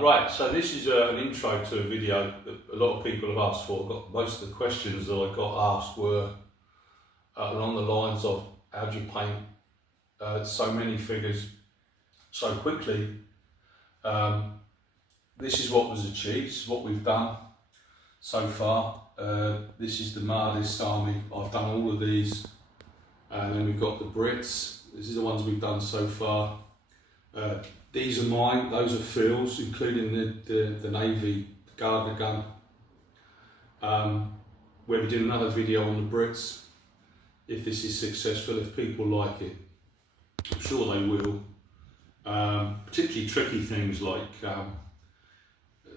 Right, so this is an intro to a video that a lot of people have asked for. Most of the questions that I got asked were along the lines of how do you paint so many figures so quickly. This is what was achieved, this is what we've done so far. This is the Mahdist Army. I've done all of these, and then we've got the Brits. This is the ones we've done so far. These are mine, those are Phil's, including the Navy Gardner gun. We'll be doing another video on the Brits, if this is successful, if people like it. I'm sure they will. Particularly tricky things like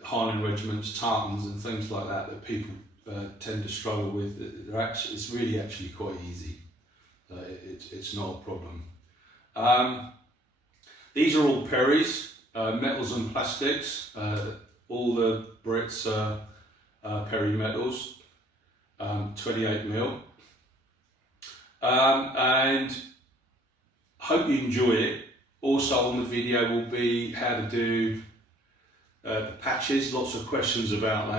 Highland regiments, tartans and things like that people tend to struggle with. It's really actually quite easy. It's not a problem. These are all Perrys, metals and plastics. All the Brits are Perry metals, 28mm. And hope you enjoy it. Also on the video will be how to do the patches, lots of questions about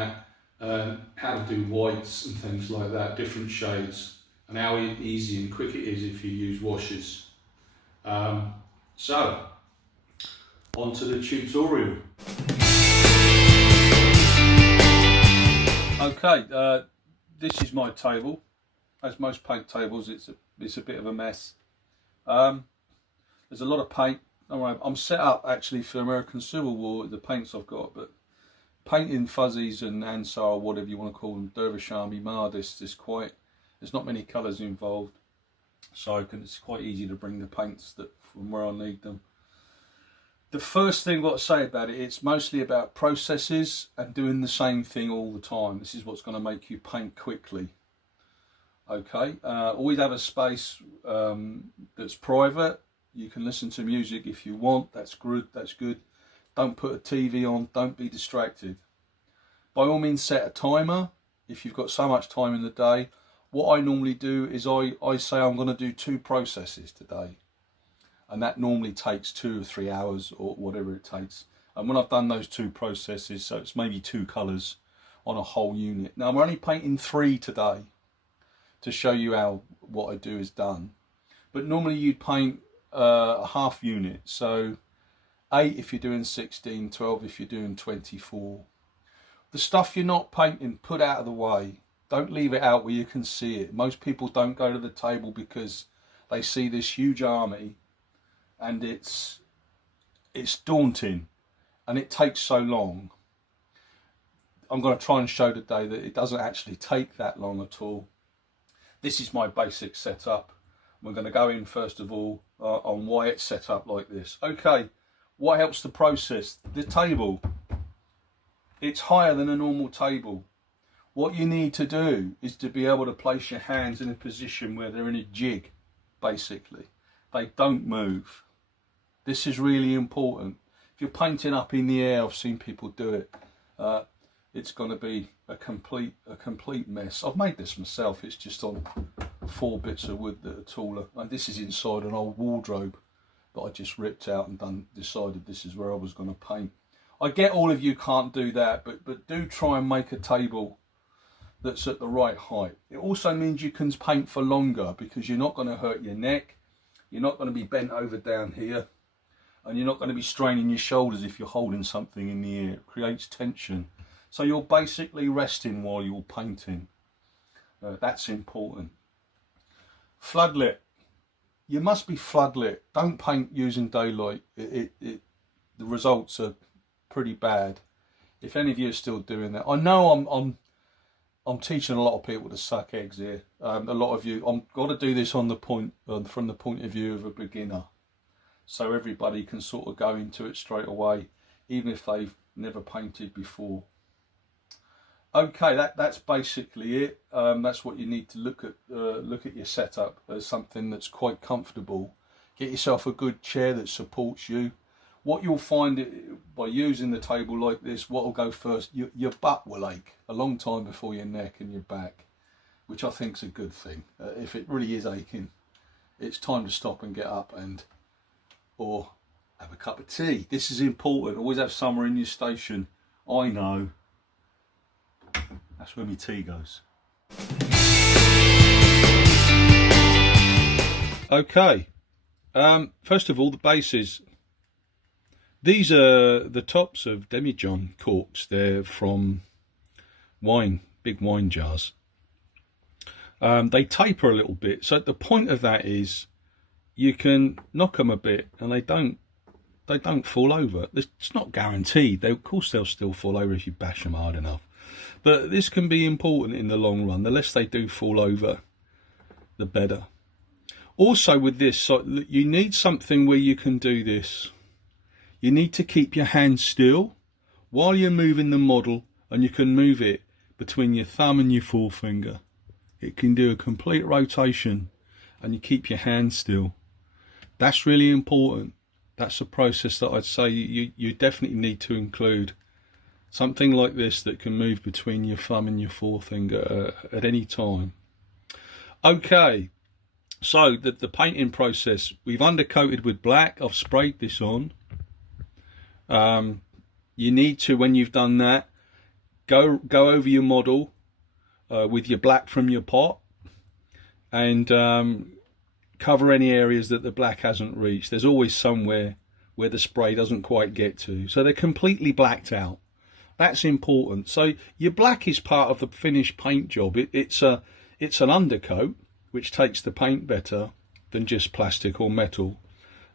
that, how to do whites and things like that, different shades, and how easy and quick it is if you use washes. So, on to the tutorial. Okay, this is my table. As most paint tables, it's a bit of a mess. There's a lot of paint. I'm set up actually for American Civil War, the paints I've got, but painting fuzzies and Ansar, whatever you want to call them, Dervish Army, Mahdist, there's not many colours involved, so it's quite easy to bring the paints from where I need them. The first thing I've got to say about it, it's mostly about processes and doing the same thing all the time. This is what's going to make you paint quickly. Okay, always have a space that's private. You can listen to music if you want, that's good. Don't put a TV on, don't be distracted. By all means set a timer if you've got so much time in the day. What I normally do is I say I'm going to do 2 processes today. And that normally takes 2 or 3 hours or whatever it takes. And when I've done those 2 processes, so it's maybe 2 colours on a whole unit. Now we're only painting 3 today to show you how what I do is done. But normally you'd paint a half unit. So 8 if you're doing 16, 12 if you're doing 24. The stuff you're not painting, put out of the way. Don't leave it out where you can see it. Most people don't go to the table because they see this huge army and it's daunting and it takes so long. I'm going to try and show today that it doesn't actually take that long at all. This is my basic setup. We're going to go in first of all on why it's set up like this. Okay, what helps the process? The table. It's higher than a normal table. What you need to do is to be able to place your hands in a position where they're in a jig, basically. They don't move. This is really important. If you're painting up in the air, I've seen people do it. It's going to be a complete mess. I've made this myself. It's just on 4 bits of wood that are taller. And this is inside an old wardrobe that I just ripped out and decided this is where I was going to paint. I get all of you can't do that, but do try and make a table that's at the right height. It also means you can paint for longer because you're not going to hurt your neck. You're not going to be bent over down here. And you're not going to be straining your shoulders if you're holding something in the air. It creates tension. So you're basically resting while you're painting. That's important. Floodlit. You must be floodlit. Don't paint using daylight. The results are pretty bad. If any of you are still doing that. I know I'm teaching a lot of people to suck eggs here. A lot of you, I've got to do this from the point of view of a beginner. So everybody can sort of go into it straight away, even if they've never painted before. Okay, that's basically it. That's what you need to look at your setup as something that's quite comfortable. Get yourself a good chair that supports you. What you'll find by using the table like this, what will go first, your butt will ache a long time before your neck and your back, which I think is a good thing. If it really is aching, it's time to stop and get up or have a cup of tea. This is important. Always have somewhere in your station. I know. That's where my tea goes. Okay. First of all, the bases. These are the tops of demijohn corks. They're from wine, big wine jars. They taper a little bit. So the point of that is you can knock them a bit and they don't fall over. It's not guaranteed. Of course they'll still fall over if you bash them hard enough. But this can be important in the long run. The less they do fall over, the better. Also with this, so you need something where you can do this. You need to keep your hand still while you're moving the model, and you can move it between your thumb and your forefinger. It can do a complete rotation and you keep your hand still. That's really important. That's a process that I'd say you definitely need to include. Something like this that can move between your thumb and your forefinger at any time. Okay, so the painting process. We've undercoated with black. I've sprayed this on. You need to, when you've done that, go over your model with your black from your pot and cover any areas that the black hasn't reached. There's always somewhere where the spray doesn't quite get to, so they're completely blacked out. That's important. So your black is part of the finished paint job. It's an undercoat which takes the paint better than just plastic or metal,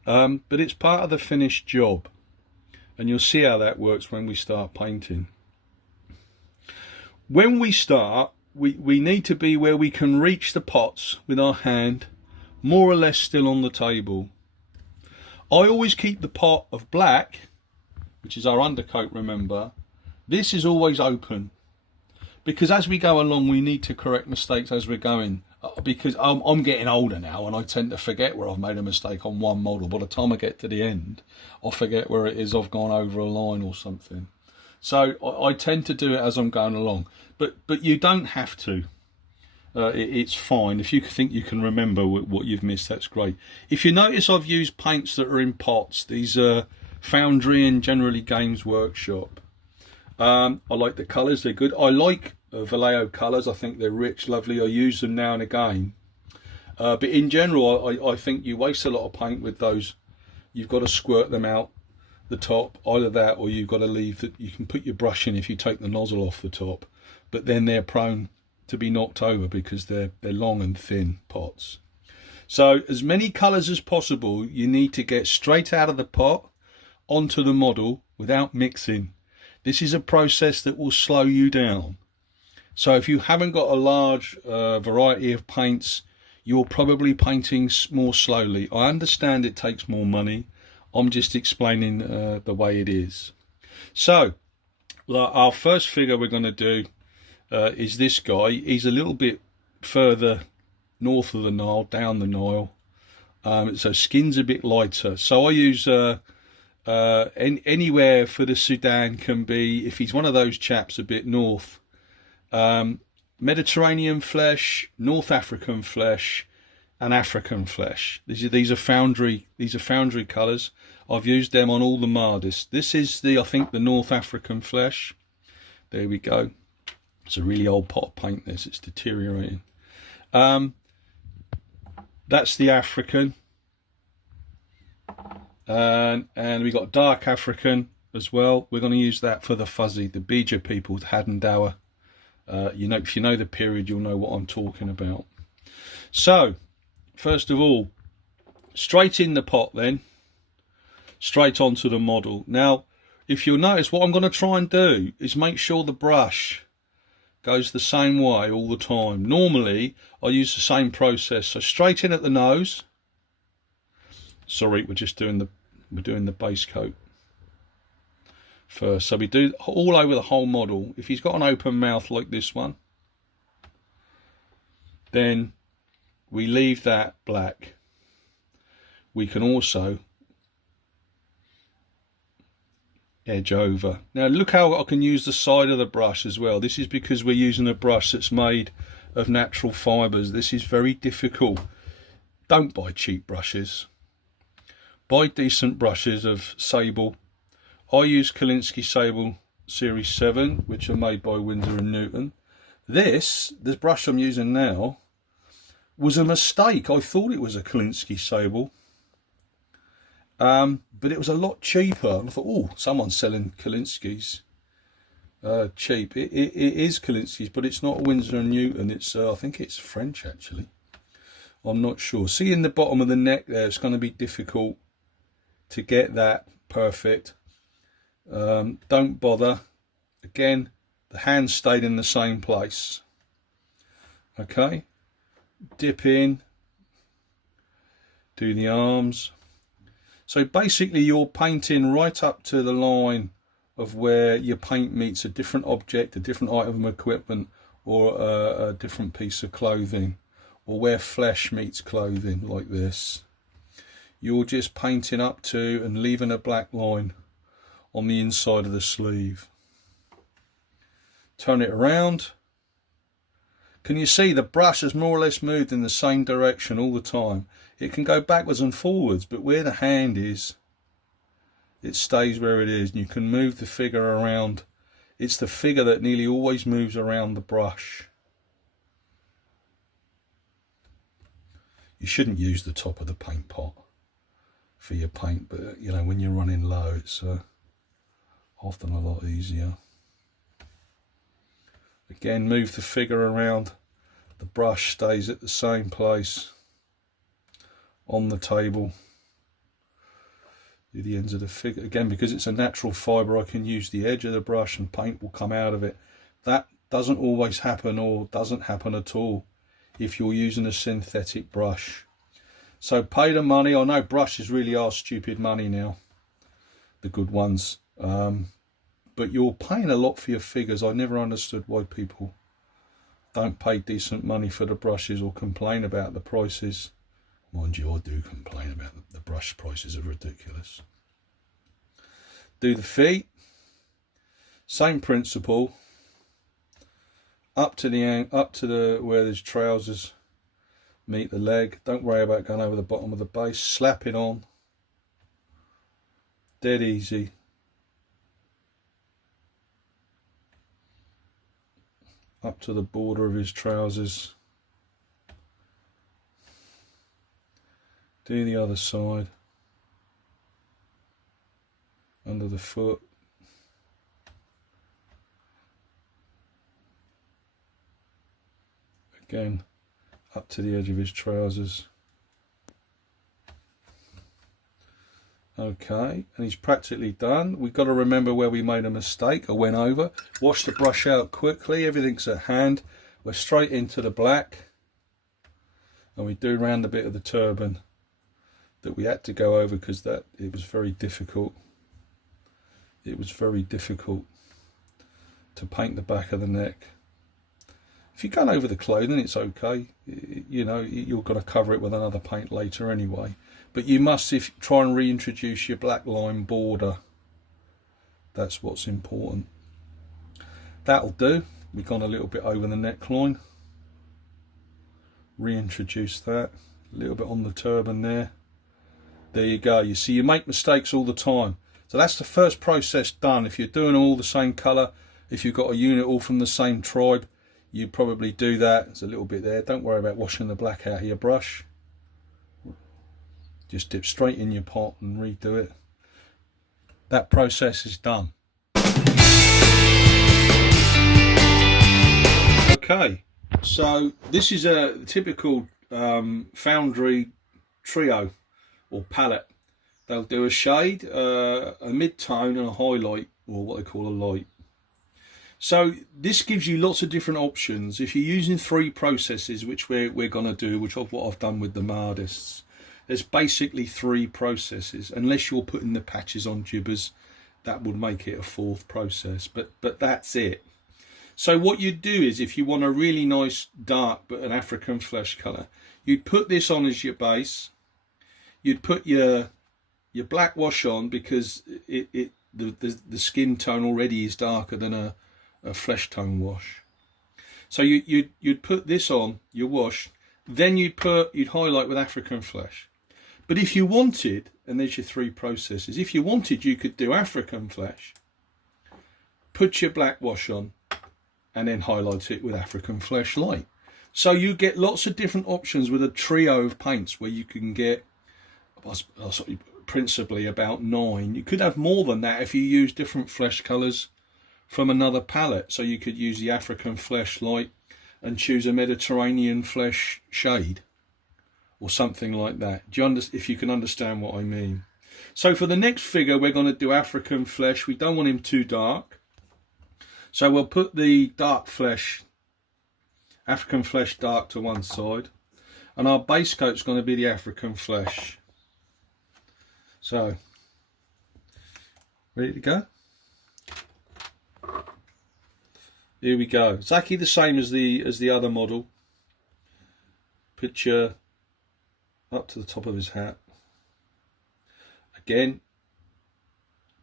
but it's part of the finished job, and you'll see how that works when we start painting. When we start, we need to be where we can reach the pots with our hand, more or less still on the table. I always keep the pot of black, which is our undercoat, remember. This is always open, because as we go along we need to correct mistakes as we're going, because I'm getting older now and I tend to forget where I've made a mistake on one model. By the time I get to the end, I forget where it is I've gone over a line or something. So I tend to do it as I'm going along, but you don't have to. It's fine. If you think you can remember what you've missed, that's great. If you notice, I've used paints that are in pots. These are Foundry and generally Games Workshop. I like the colours, they're good. I like Vallejo colours. I think they're rich, lovely. I use them now and again. But in general, I think you waste a lot of paint with those. You've got to squirt them out the top, either that or you've got to leave that. You can put your brush in if you take the nozzle off the top, but then they're prone to be knocked over because they're long and thin pots. So as many colours as possible you need to get straight out of the pot onto the model without mixing. This is a process that will slow you down. So if you haven't got a large variety of paints, you're probably painting more slowly. I understand it takes more money. I'm just explaining the way it is. So our first figure we're going to do is this guy. He's a little bit further north of the Nile, down the Nile, so skin's a bit lighter. So I use anywhere for the Sudan can be, if he's one of those chaps a bit north, Mediterranean flesh, North African flesh, and African flesh. These are foundry colours. I've used them on all the Mahdist. This is I think the North African flesh. There we go. It's a really old pot of paint, this. It's deteriorating. That's the African. And we got dark African as well. We're going to use that for the fuzzy, the Bija people, Haddon Dower. You know, if you know the period, you'll know what I'm talking about. So, first of all, straight in the pot then, straight onto the model. Now, if you'll notice, what I'm going to try and do is make sure the brush goes the same way all the time. Normally, I use the same process. So straight in at the nose. Sorry, we're doing the base coat first. So we do all over the whole model. If he's got an open mouth like this one, then we leave that black. We can also edge over. Now look how I can use the side of the brush as well. This is because we're using a brush that's made of natural fibres. This is very difficult. Don't buy cheap brushes. buy decent brushes of sable. I use Kolinsky Sable Series 7, which are made by Winsor & Newton. This brush I'm using now was a mistake. I thought it was a Kolinsky Sable, but it was a lot cheaper. And I thought, oh, someone's selling Kolinskys cheap. It is Kolinsky's, but it's not Winsor & Newton. It's I think it's French, actually. I'm not sure. See, in the bottom of the neck there, it's going to be difficult to get that perfect. Don't bother. Again, the hand stayed in the same place. Okay, dip in, do the arms. So basically you're painting right up to the line of where your paint meets a different object, a different item of equipment, or a different piece of clothing, or where flesh meets clothing, like this. You're just painting up to and leaving a black line on the inside of the sleeve. Turn it around. Can you see the brush has more or less moved in the same direction all the time? It can go backwards and forwards, but where the hand is, it stays where it is, and you can move the figure around. It's the figure that nearly always moves around the brush. You shouldn't use the top of the paint pot for your paint, but you know, when you're running low, it's often a lot easier. Again, move the figure around. The brush stays at the same place on the table. Do the ends of the figure. Again, because it's a natural fibre, I can use the edge of the brush and paint will come out of it. That doesn't always happen, or doesn't happen at all, if you're using a synthetic brush. So pay the money. I know brushes really are stupid money now, the good ones. But you're paying a lot for your figures. I never understood why people don't pay decent money for the brushes or complain about the prices. Mind you, I do complain about the brush prices are ridiculous. Do the feet. Same principle. Up to the where there's trousers meet the leg. Don't worry about going over the bottom of the base. Slap it on. Dead easy. Up to the border of his trousers. Do the other side. Under the foot. Again, up to the edge of his trousers. Okay, and he's practically done. We've got to remember where we made a mistake. I went over, wash the brush out quickly, everything's at hand. We're straight into the black, and we do round a bit of the turban that we had to go over because it was very difficult. It was very difficult to paint the back of the neck. If you've gone over the clothing, it's okay. You know, you're going to cover it with another paint later anyway. But you must try and reintroduce your black line border. That's what's important. That'll do. We've gone a little bit over the neckline. Reintroduce that. A little bit on the turban there. There you go. You see, you make mistakes all the time. So that's the first process done. If you're doing all the same colour, if you've got a unit all from the same tribe, you probably do that. There's a little bit there. Don't worry about washing the black out of your brush. Just dip straight in your pot and redo it. That process is done. Okay, so this is a typical foundry trio or palette. They'll do a shade, a mid-tone and a highlight, or what they call a light. So this gives you lots of different options. If you're using 3 processes, which we're going to do, which is what I've done with the Mahdists, there's basically 3 processes, unless you're putting the patches on jibbers. That would make it a 4th process, but that's it. So what you'd do is, if you want a really nice dark but an African flesh colour, you'd put this on as your base. You'd put your black wash on because the skin tone already is darker than a flesh tone wash. So you'd put this on your wash, then you'd highlight with African flesh. But if you wanted, and there's your three processes, if you wanted, you could do African flesh, put your black wash on, and then highlight it with African flesh light. So you get lots of different options with a trio of paints where you can get principally about 9. You could have more than that if you use different flesh colours from another palette. So you could use the African flesh light and choose a Mediterranean flesh shade or something like that. Do you if you can understand what I mean? So for the next figure, we're going to do African flesh. We don't want him too dark. So we'll put the dark flesh, African flesh dark to one side, and our base coat's going to be the African flesh. So, ready to go? Here we go. Exactly the same as the other model. Picture up to the top of his hat. Again,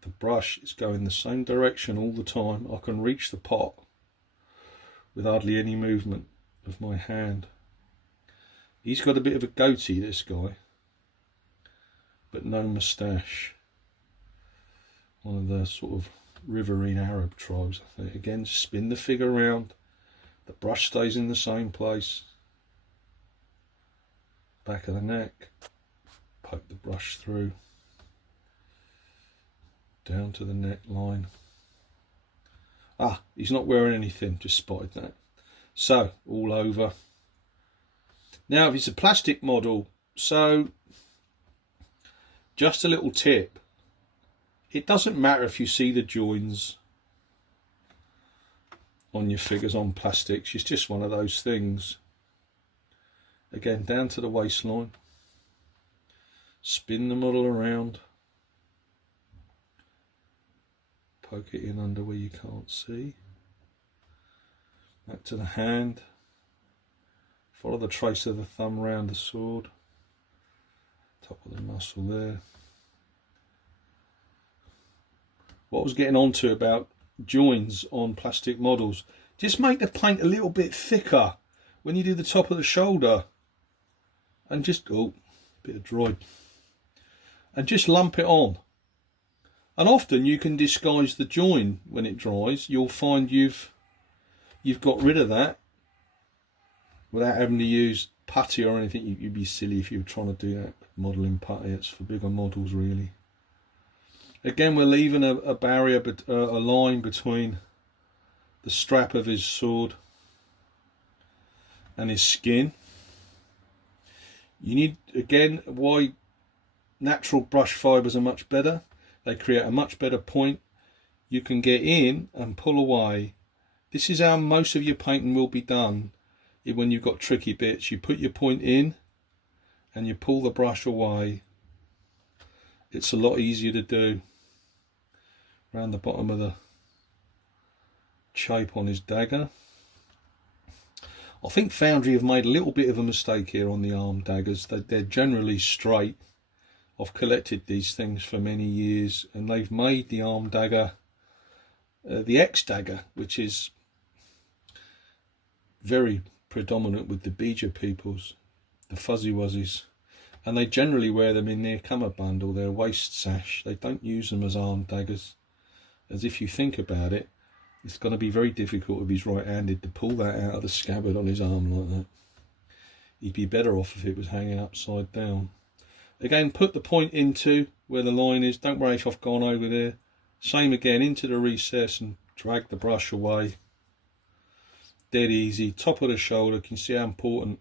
the brush is going the same direction all the time. I can reach the pot with hardly any movement of my hand. He's got a bit of a goatee, this guy, but no moustache. One of the sort of riverine Arab tribes, I think. Again, spin the figure around. The brush stays in the same place. Back of the neck. Poke the brush through. Down to the neckline. Ah, he's not wearing anything, just spotted that. So, all over. Now, if it's a plastic model, so just a little tip. It doesn't matter if you see the joins on your figures on plastics. It's just one of those things. Again, down to the waistline. Spin the model around. Poke it in under where you can't see. Back to the hand. Follow the trace of the thumb round the sword. Top of the muscle there. What I was getting onto about joins on plastic models, just make the paint a little bit thicker when you do the top of the shoulder, and just bit of dry, and just lump it on. And often you can disguise the join when it dries. You'll find you've got rid of that without having to use putty or anything. You'd be silly if you were trying to do that modelling putty. It's for bigger models, really. Again, we're leaving a barrier, a line between the strap of his sword and his skin. You need, again, why natural brush fibres are much better. They create a much better point. You can get in and pull away. This is how most of your painting will be done. When you've got tricky bits, you put your point in and you pull the brush away. It's a lot easier to do. Around the bottom of the shape on his dagger. I think Foundry have made a little bit of a mistake here on the arm daggers. They're generally straight. I've collected these things for many years, and they've made the arm dagger the X dagger, which is very predominant with the Beeger peoples, the Fuzzy Wuzzies, and they generally wear them in their cummerbund or their waist sash. They don't use them as arm daggers, as if you think about it, it's going to be very difficult if he's right-handed to pull that out of the scabbard on his arm like that. He'd be better off if it was hanging upside down. Again, put the point into where the line is. Don't worry if I've gone over there. Same again, into the recess and drag the brush away. Dead easy. Top of the shoulder. Can you see how important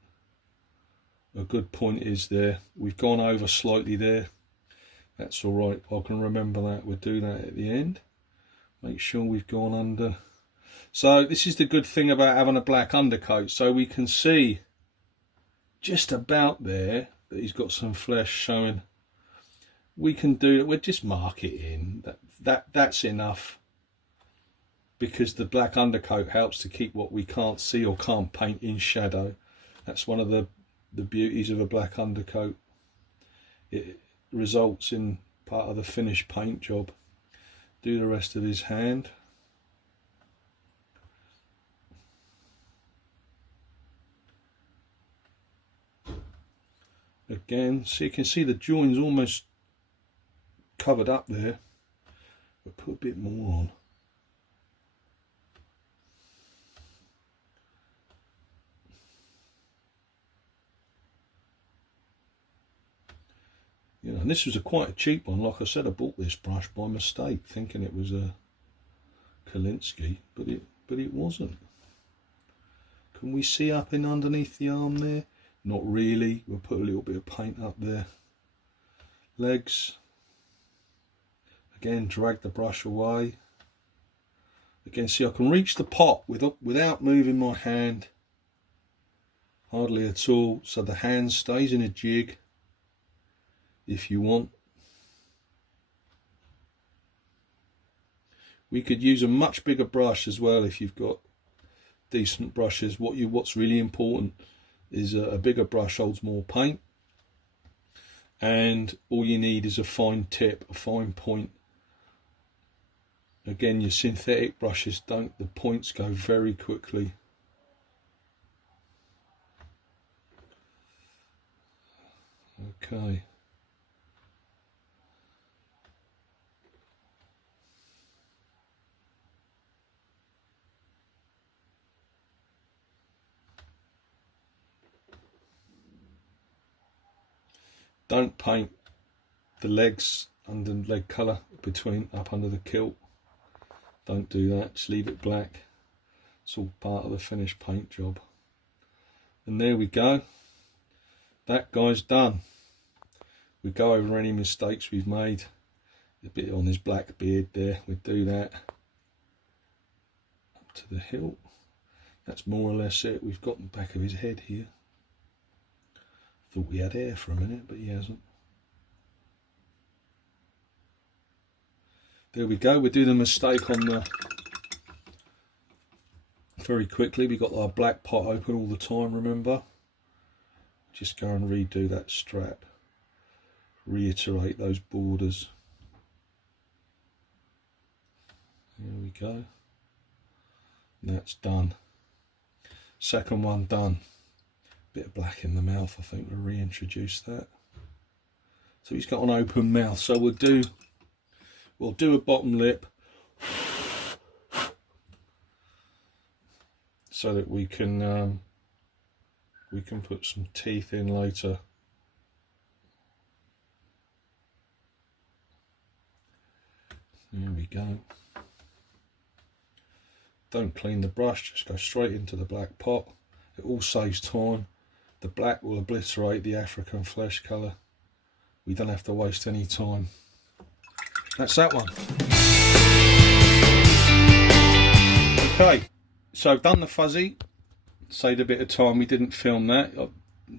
a good point is there? We've gone over slightly there. That's all right. I can remember that. We'll do that at the end. Make sure we've gone under. So this is the good thing about having a black undercoat. So we can see just about there that he's got some flesh showing. We can do it. We'll just mark it in. That's enough, because the black undercoat helps to keep what we can't see or can't paint in shadow. That's one of the beauties of a black undercoat. It results in part of the finished paint job. Do the rest of his hand. again, so you can see the join's almost covered up there. We'll put a bit more on. You know, and this was quite a cheap one. Like I said, I bought this brush by mistake, thinking it was a Kolinsky, but it wasn't. Can we see up in underneath the arm there? Not really. We'll put a little bit of paint up there. Legs. Again, drag the brush away. Again, see, I can reach the pot without moving my hand. Hardly at all. So the hand stays in a jig if you want. We could use a much bigger brush as well if you've got decent brushes. What's really important is a bigger brush holds more paint, and all you need is a fine tip, a fine point. Again, your synthetic brushes the points go very quickly. Okay. Don't paint the legs under the leg colour up under the kilt. Don't do that, just leave it black. It's all part of the finished paint job. And there we go. That guy's done. We go over any mistakes we've made. A bit on his black beard there, we'll do that. Up to the hilt. That's more or less it. We've got the back of his head here. Thought we had hair for a minute, but he hasn't. There we go. We do the mistake on the very quickly. We got our black pot open all the time, remember? Just go and redo that strap. Reiterate those borders. There we go. That's done. Second one done. Bit of black in the mouth, I think we'll reintroduce that. So he's got an open mouth, so we'll do a bottom lip so that we can put some teeth in later. There we go. Don't clean the brush, just go straight into the black pot. It all saves time. The black will obliterate the African flesh colour. We don't have to waste any time. That's that one. Okay, so I've done the fuzzy. Saved a bit of time, we didn't film that. I've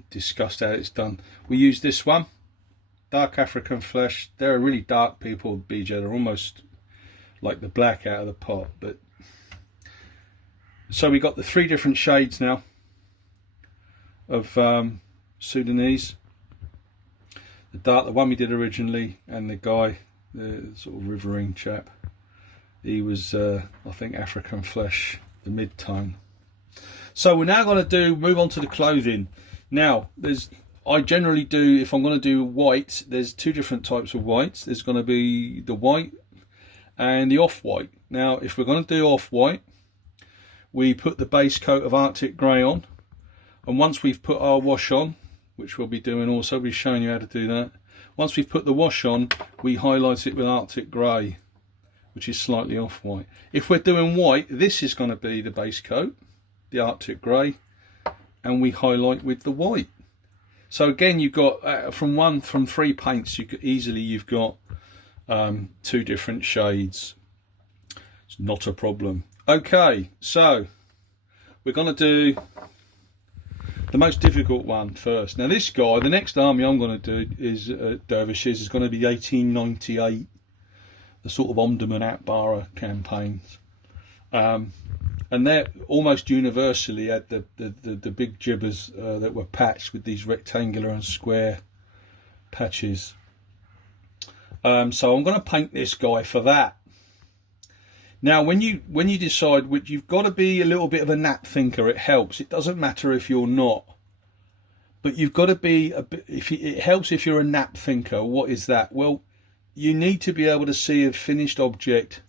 discussed how it's done. We use this one. Dark African flesh. They're really dark people, BJ. They're almost like the black out of the pot. But so we got the 3 different shades now of Sudanese. The one we did originally, and the guy, the sort of rivering chap, he was I think African flesh, the mid-tone. So we're now going to move on to the clothing. Now I generally do, if I'm going to do white, there's 2 different types of whites. There's going to be the white and the off-white. Now if we're going to do off-white, we put the base coat of Arctic grey on. And once we've put our wash on, which we'll be doing also, we'll be showing you how to do that. Once we've put the wash on, we highlight it with Arctic grey, which is slightly off-white. If we're doing white, this is going to be the base coat, the Arctic grey, and we highlight with the white. So again, you've got from 3 paints, you've got 2 different shades. It's not a problem. Okay, so we're going to do the most difficult one first. Now this guy, the next army I'm going to do is Dervishes, is going to be 1898, the sort of Omdurman Atbara campaigns, and they're almost universally had the big jibbers that were patched with these rectangular and square patches. So I'm going to paint this guy for that. Now when you decide which, you've got to be a little bit of a nap thinker. It helps. It doesn't matter if you're not, But you've got to be a bit, it helps if you're a nap thinker. What is that? Well, you need to be able to see a finished object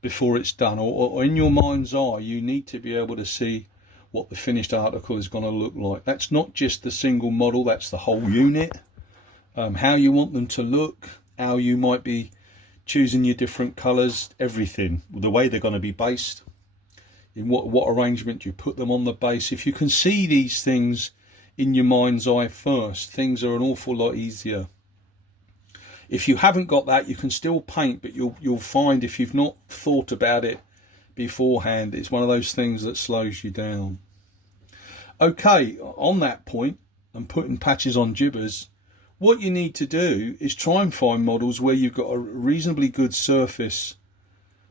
before it's done, or in your mind's eye you need to be able to see what the finished article is going to look like. That's not just the single model, that's the whole unit. How you want them to look, how you might be choosing your different colours, everything, the way they're going to be based, in what arrangement you put them on the base. If you can see these things in your mind's eye first, things are an awful lot easier. If you haven't got that, you can still paint, but you'll find if you've not thought about it beforehand, it's one of those things that slows you down. Okay, on that point, and putting patches on jibbers, what you need to do is try and find models where you've got a reasonably good surface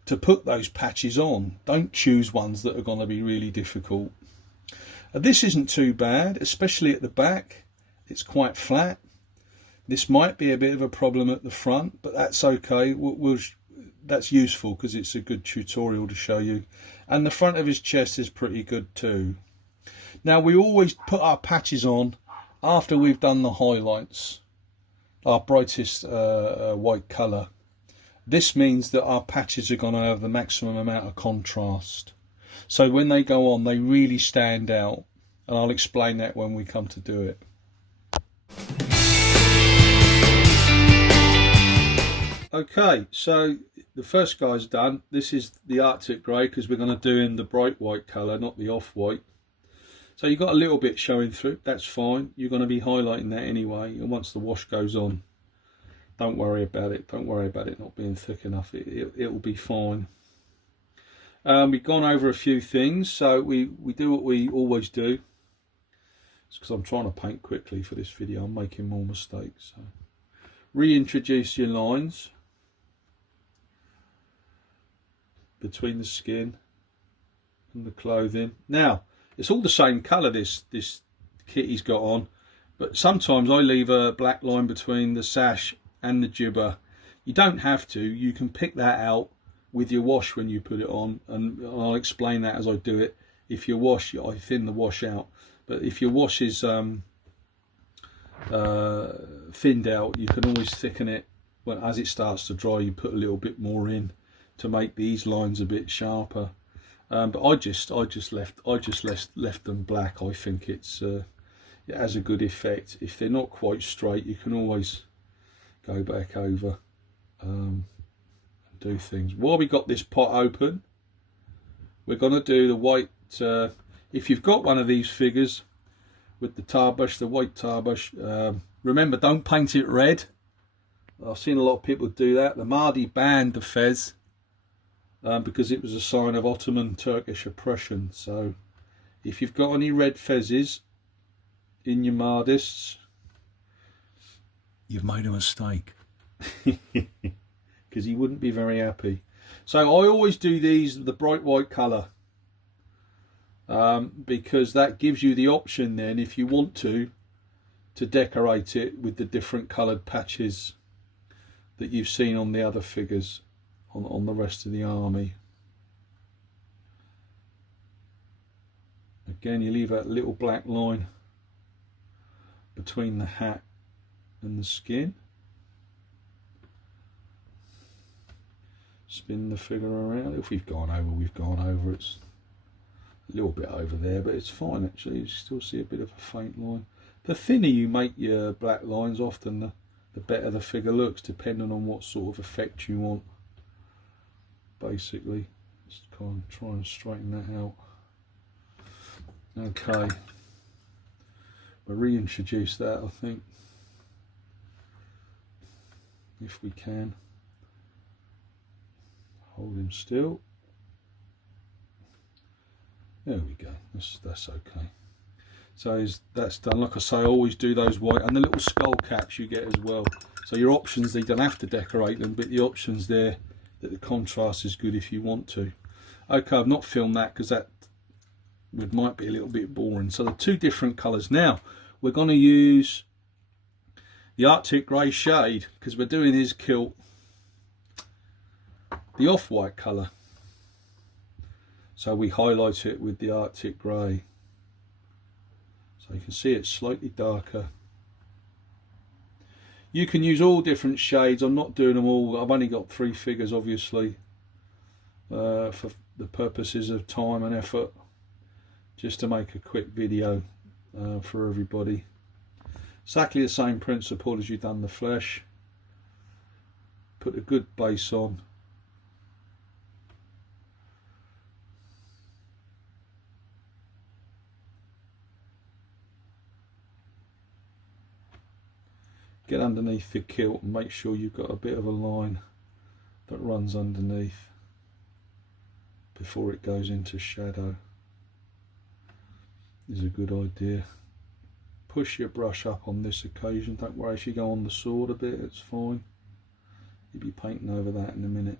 to put those patches on. Don't choose ones that are going to be really difficult. This isn't too bad, especially at the back. It's quite flat. This might be a bit of a problem at the front, but that's okay. That's useful because it's a good tutorial to show you. And the front of his chest is pretty good too. Now, we always put our patches on after we've done the highlights, our brightest white colour. This means that our patches are going to have the maximum amount of contrast. So when they go on, they really stand out. And I'll explain that when we come to do it. Okay, so the first guy's done. This is the Arctic grey because we're going to do in the bright white colour, not the off-white. So you've got a little bit showing through, that's fine. You're going to be highlighting that anyway, and once the wash goes on, don't worry about it. Don't worry about it not being thick enough. It'll be fine. We've gone over a few things, so we do what we always do. It's because I'm trying to paint quickly for this video. I'm making more mistakes. So reintroduce your lines between the skin and the clothing. Now, it's all the same colour this kit he's got on, but sometimes I leave a black line between the sash and the jibber. You don't have to. You can pick that out with your wash when you put it on, and I'll explain that as I do it. If your wash, I thin the wash out, but if your wash is thinned out, you can always thicken it. When as it starts to dry, you put a little bit more in to make these lines a bit sharper. But I just left them black. I think it has a good effect. If they're not quite straight, you can always go back over and do things. While we got this pot open, we're going to do the white. If you've got one of these figures with the tarbush, the white tarbush, remember, don't paint it red. I've seen a lot of people do that. The Mahdi banned the fez because it was a sign of Ottoman Turkish oppression. So if you've got any red fezzes in your Mahdists, you've made a mistake. Because he wouldn't be very happy. So I always do these the bright white colour, because that gives you the option then, if you want to decorate it with the different coloured patches that you've seen on the other figures on the rest of the army. Again, you leave that little black line between the hat and the skin. Spin the figure around. If we've gone over, we've gone over. It's a little bit over there, but it's fine actually. You still see a bit of a faint line. The thinner you make your black lines, often the better the figure looks, depending on what sort of effect you want. Basically, just kind of try and straighten that out. Okay, we'll reintroduce that, I think, if we can. Hold him still. There we go. That's okay. So that's done. Like I say, I always do those white, and the little skull caps you get as well. So your options, you don't have to decorate them, but the options there, that the contrast is good if you want to. Okay, I've not filmed that because that might be a little bit boring. So the two different colours. Now we're going to use the Arctic grey shade because we're doing his kilt the off-white colour. So we highlight it with the Arctic grey. So you can see it's slightly darker. You can use all different shades. I'm not doing them all. I've only got 3 figures, obviously, for the purposes of time and effort, just to make a quick video for everybody. Exactly the same principle as you've done the flesh. Put a good base on. Get underneath the kilt and make sure you've got a bit of a line that runs underneath before it goes into shadow. Is a good idea. Push your brush up on this occasion. Don't worry if you go on the sword a bit, it's fine. You'll be painting over that in a minute.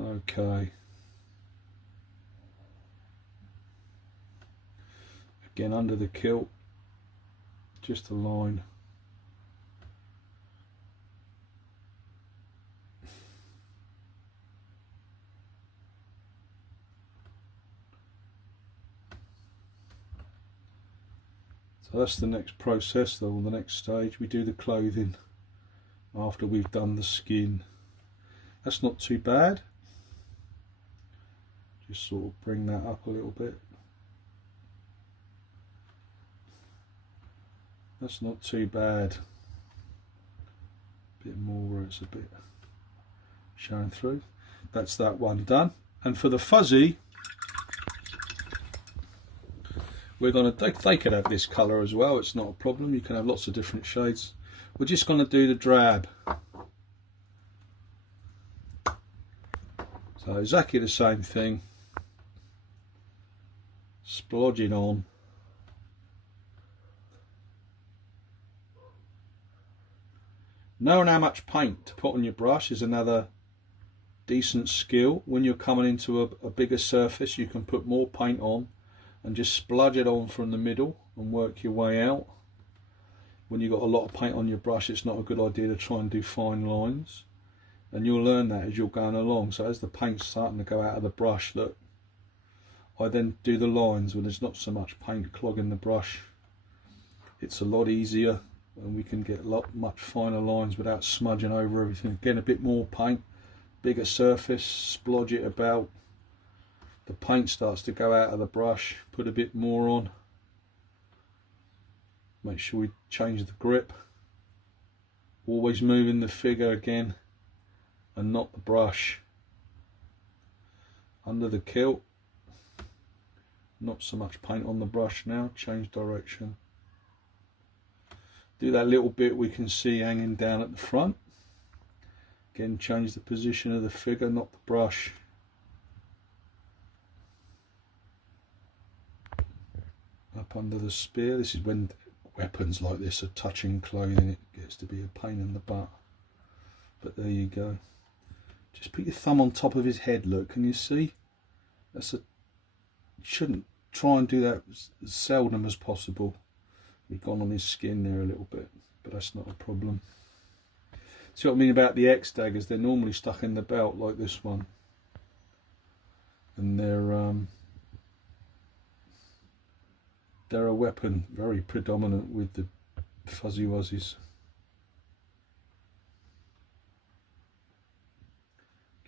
Okay. Again, under the kilt, just a line. So that's the next process, though, the next stage. We do the clothing after we've done the skin. That's not too bad. Just sort of bring that up a little bit. That's not too bad. A bit more where it's a bit showing through. That's that one done. And for the fuzzy, we're going to, they could have this colour as well, it's not a problem. You can have lots of different shades. We're just going to do the drab. So exactly the same thing. Splodge it on. Knowing how much paint to put on your brush is another decent skill. When you're coming into a bigger surface, you can put more paint on and just spludge it on from the middle and work your way out. When you've got a lot of paint on your brush, it's not a good idea to try and do fine lines, and you'll learn that as you're going along. So as the paint's starting to go out of the brush, look, I then do the lines when there's not so much paint clogging the brush. It's a lot easier and we can get much finer lines without smudging over everything. Again, a bit more paint, bigger surface, splodge it about. The paint starts to go out of the brush, put a bit more on. Make sure we change the grip. Always moving the figure again and not the brush. Under the kilt, not so much paint on the brush now, change direction. Do that little bit we can see hanging down at the front. Again, change the position of the figure, not the brush. Up under the spear. This is when weapons like this are touching clothing, it gets to be a pain in the butt. But there you go. Just put your thumb on top of his head, look, can you see? That's a, you shouldn't try and do that as seldom as possible. We've gone on his skin there a little bit, but that's not a problem. See what I mean about the X daggers? They're normally stuck in the belt like this one, and they're a weapon very predominant with the fuzzy wuzzies.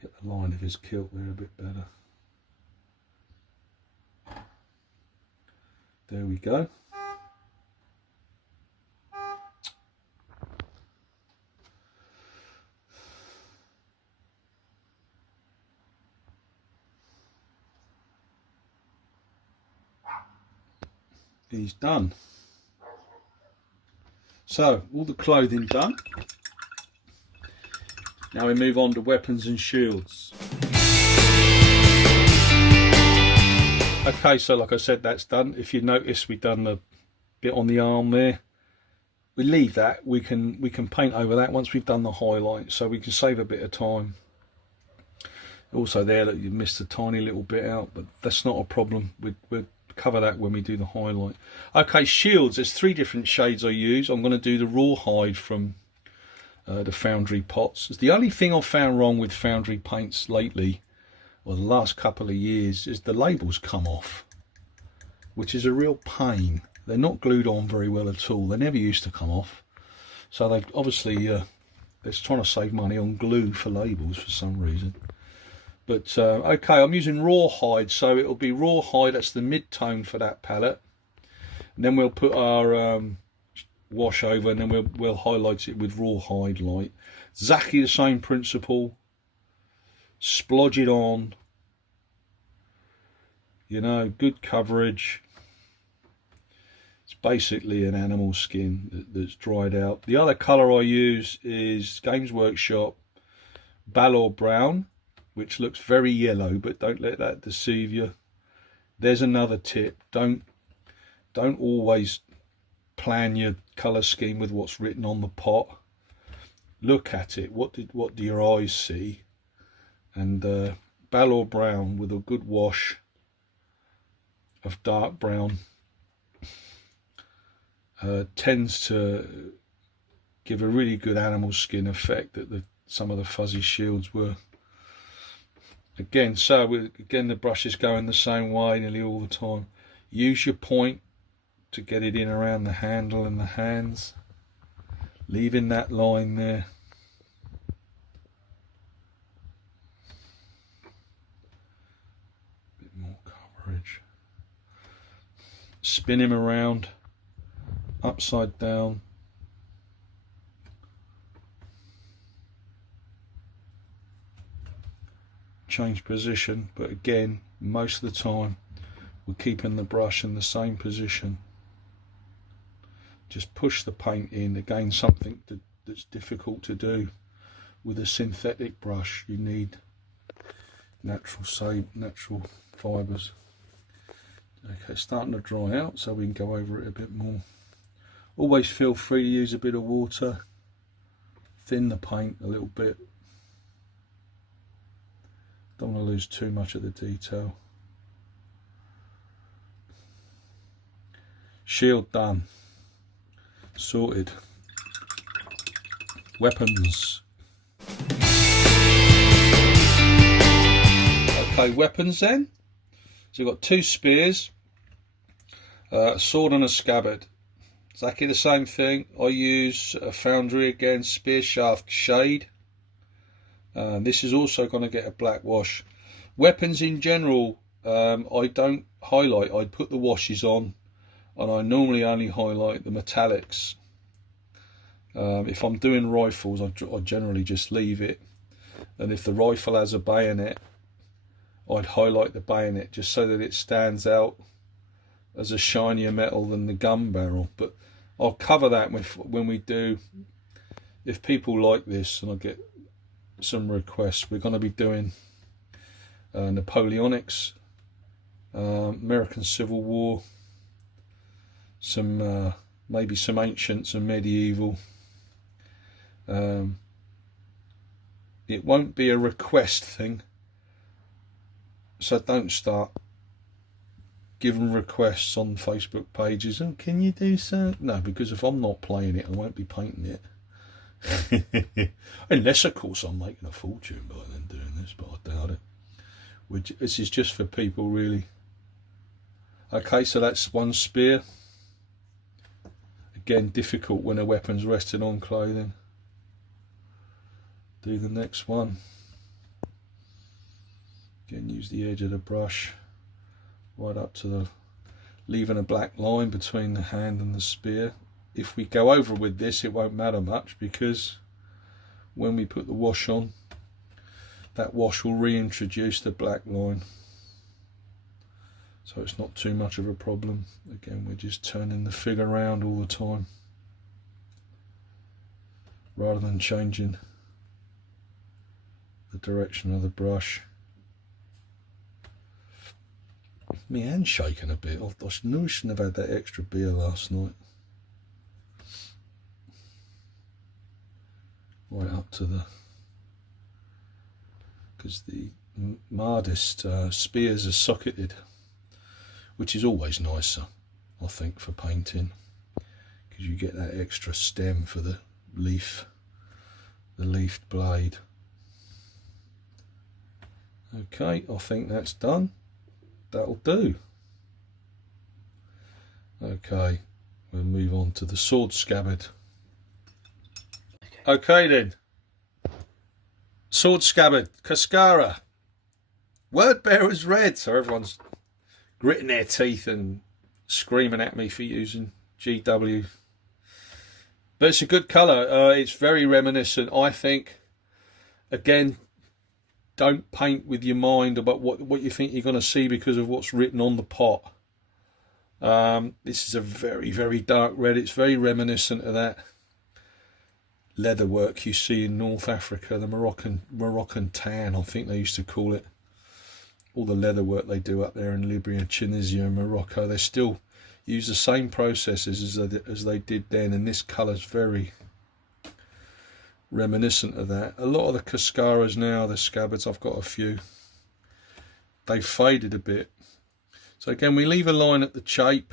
Get the line of his kilt there a bit better. There we go. He's done. So all the clothing done. Now we move on to weapons and shields. Okay, so like I said, that's done. If you notice, we've done the bit on the arm there. We leave that. We can paint over that once we've done the highlight, so we can save a bit of time. Also there that you missed a tiny little bit out, but that's not a problem. We'll cover that when we do the highlight. Okay, shields, there's 3 different shades I use. I'm going to do the rawhide from the foundry pots. It's the only thing I've found wrong with foundry paints lately. or the last couple of years, is the labels come off, which is a real pain. They're not glued on very well at all. They never used to come off. So they've obviously, they're trying to save money on glue for labels for some reason. But okay, I'm using rawhide, so it'll be rawhide. That's the mid-tone for that palette. And then we'll put our wash over, and then we'll highlight it with rawhide light. Exactly the same principle. Splodge it on. You know, good coverage. It's basically an animal skin that's dried out. The other colour I use is Games Workshop Balor Brown, which looks very yellow, but don't let that deceive you. There's another tip. Don't always plan your colour scheme with what's written on the pot. Look at it. What do your eyes see? And Balor Brown with a good wash of dark brown tends to give a really good animal skin effect that some of the fuzzy shields were. Again, the brush is going the same way nearly all the time. Use your point to get it in around the handle and the hands, leaving that line there. Bit more coverage. Spin him around, upside down. Change position, but again, most of the time we're keeping the brush in the same position. Just push the paint in. Again, something that's difficult to do with a synthetic brush. You need natural fibres. Okay, starting to dry out, so we can go over it a bit more. Always feel free to use a bit of water, thin the paint a little bit. Don't want to lose too much of the detail. Shield done. Sorted. Weapons. Okay, weapons then. So we've got 2 spears, a sword and a scabbard. Exactly the same thing. I use a foundry again, spear shaft shade. This is also going to get a black wash. Weapons in general, I don't highlight. I put the washes on, and I normally only highlight the metallics. If I'm doing rifles, I generally just leave it. And if the rifle has a bayonet, I'd highlight the bayonet just so that it stands out as a shinier metal than the gun barrel. But I'll cover that when we do. If people like this, and I get some requests, we're going to be doing Napoleonics, American Civil War, some maybe some ancients and medieval. It won't be a request thing, so don't start giving requests on Facebook pages. Oh, can you do so? No, because if I'm not playing it, I won't be painting it. Unless of course I'm making a fortune by then doing this, but I doubt it. This is just for people really. Okay, so that's 1 spear. Again, difficult when a weapon's resting on clothing. Do the next one. Again, use the edge of the brush right up to the, leaving a black line between the hand and the spear. If we go over with this, it won't matter much, because when we put the wash on, that wash will reintroduce the black line, so it's not too much of a problem. Again, we're just turning the figure around all the time rather than changing the direction of the brush. My hand's shaking a bit. I knew I shouldn't have had that extra beer last night. Right up to the, because the Mahdist spears are socketed, which is always nicer, I think, for painting, because you get that extra stem for the leafed blade. Okay, I think that's done. That'll do. Okay, we'll move on to the sword scabbard. Okay then. Sword scabbard, Cascara. Word bearer's red. So everyone's gritting their teeth and screaming at me for using GW. But it's a good colour. It's very reminiscent, I think. Again, don't paint with your mind about what you think you're going to see because of what's written on the pot. This is a very, very dark red. It's very reminiscent of that leather work you see in North Africa, the Moroccan tan, I think they used to call it. All the leather work they do up there in Libya, Tunisia and Morocco, they still use the same processes as they did then, and this colour's very reminiscent of that. A lot of the Cascaras now, the scabbards, I've got a few, they've faded a bit. So again, we leave a line at the chape.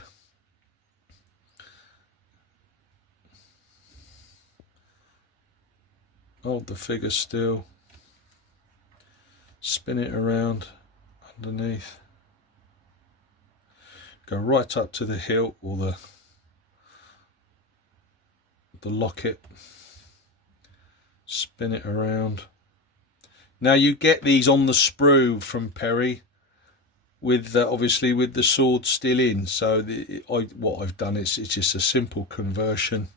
Hold the figure still. Spin it around underneath. Go right up to the hilt or the locket. Spin it around. Now you get these on the sprue from Perry, with obviously with the sword still in. So what I've done is it's just a simple conversion.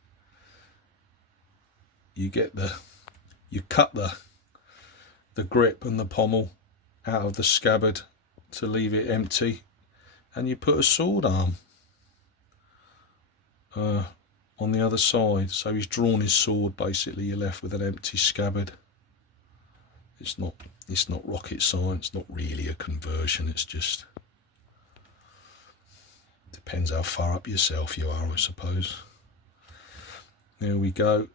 You cut the grip and the pommel out of the scabbard to leave it empty, and you put a sword arm on the other side. So he's drawn his sword. Basically, you're left with an empty scabbard. It's not rocket science. Not really a conversion. It's just depends how far up yourself you are, I suppose. There we go.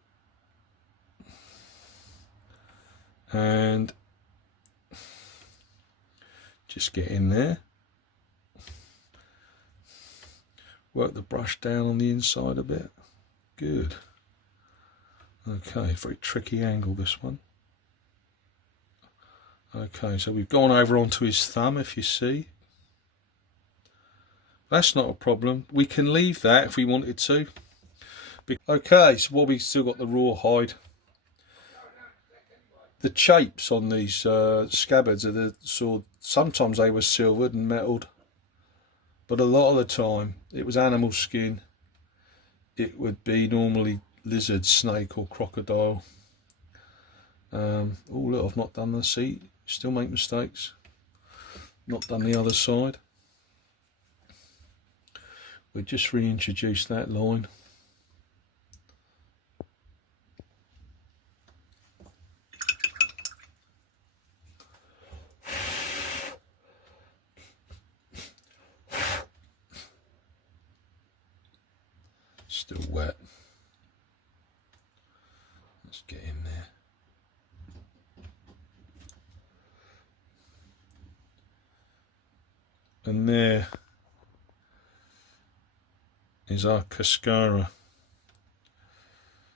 And just get in there, work the brush down on the inside a bit. Good. Okay, very tricky angle this one. Okay, so we've gone over onto his thumb, if you see. That's not a problem. We can leave that if we wanted to. Okay, so while we've still got the raw hide, the chapes on these scabbards of the sword, sometimes they were silvered and metalled, but a lot of the time it was animal skin. It would be normally lizard, snake or crocodile. Oh look, I've not done the seat. Still make mistakes. Not done the other side. We'll just reintroduce that line. Still wet. Let's get in there. And there is our Cascara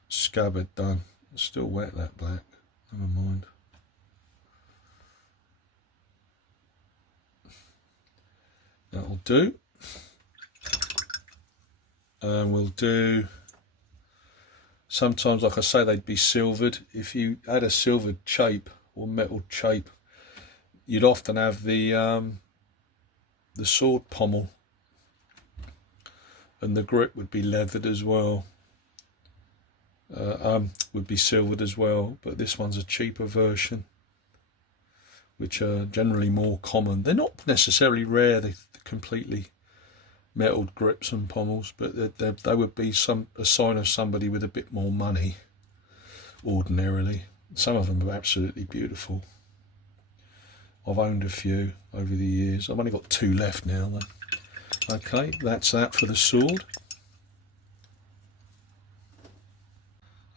scabbard done. It's still wet, that black. Never mind. That'll do. And we'll do, sometimes, like I say, they'd be silvered. If you had a silvered chape or metal chape, you'd often have the sword pommel, and the grip would be leathered as well. Would be silvered as well, but this one's a cheaper version, which are generally more common. They're not necessarily rare. They're completely metalled grips and pommels, but they would be a sign of somebody with a bit more money ordinarily. Some of them are absolutely beautiful. I've owned a few over the years. I've only got 2 left now though. Okay, that's that for the sword.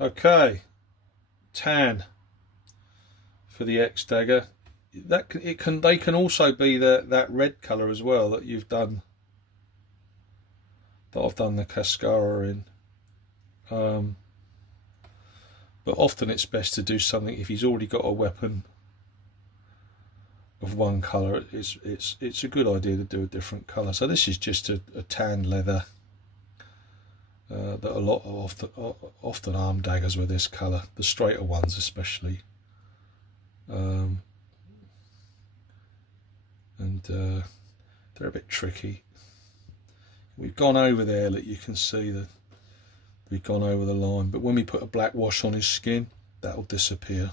Okay, tan for the X dagger. They can also be that red colour as well that you've done. That I've done the Cascara in. But often it's best to do something if he's already got a weapon of one colour, it's a good idea to do a different colour. So this is just a tan leather. That a lot of often arm daggers were this colour, the straighter ones especially. And they're a bit tricky. We've gone over there, look, you can see that we've gone over the line, but when we put a black wash on his skin, that'll disappear.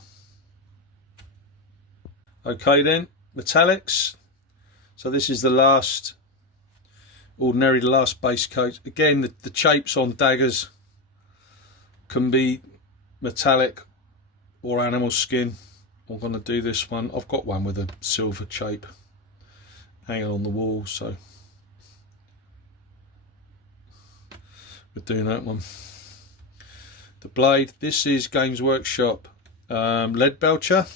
Okay then, metallics. So this is the last, ordinary, the last base coat. Again, the shapes on daggers can be metallic or animal skin. I'm going to do this one. I've got one with a silver shape hanging on the wall, so we're doing that one. The blade, this is Games Workshop lead belcher.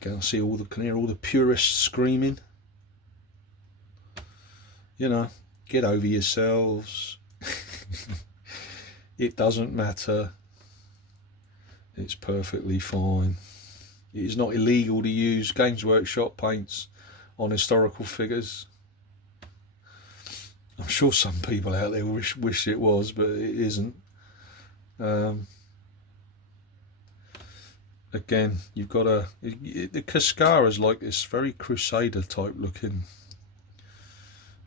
Again, I see can hear all the purists screaming. You know, get over yourselves. It doesn't matter. It's perfectly fine. It is not illegal to use Games Workshop paints on historical figures. I'm sure some people out there wish it was, but it isn't. Again, you've got the Cascara is like this very Crusader type looking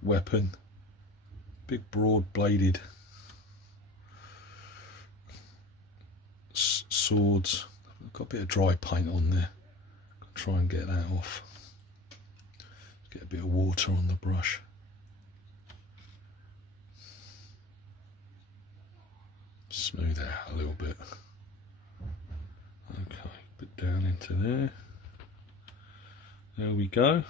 weapon, big broad bladed swords. I've got a bit of dry paint on there. I'll try and get that off. Get a bit of water on the brush. Smooth out a little bit. Okay, put down into there. There we go.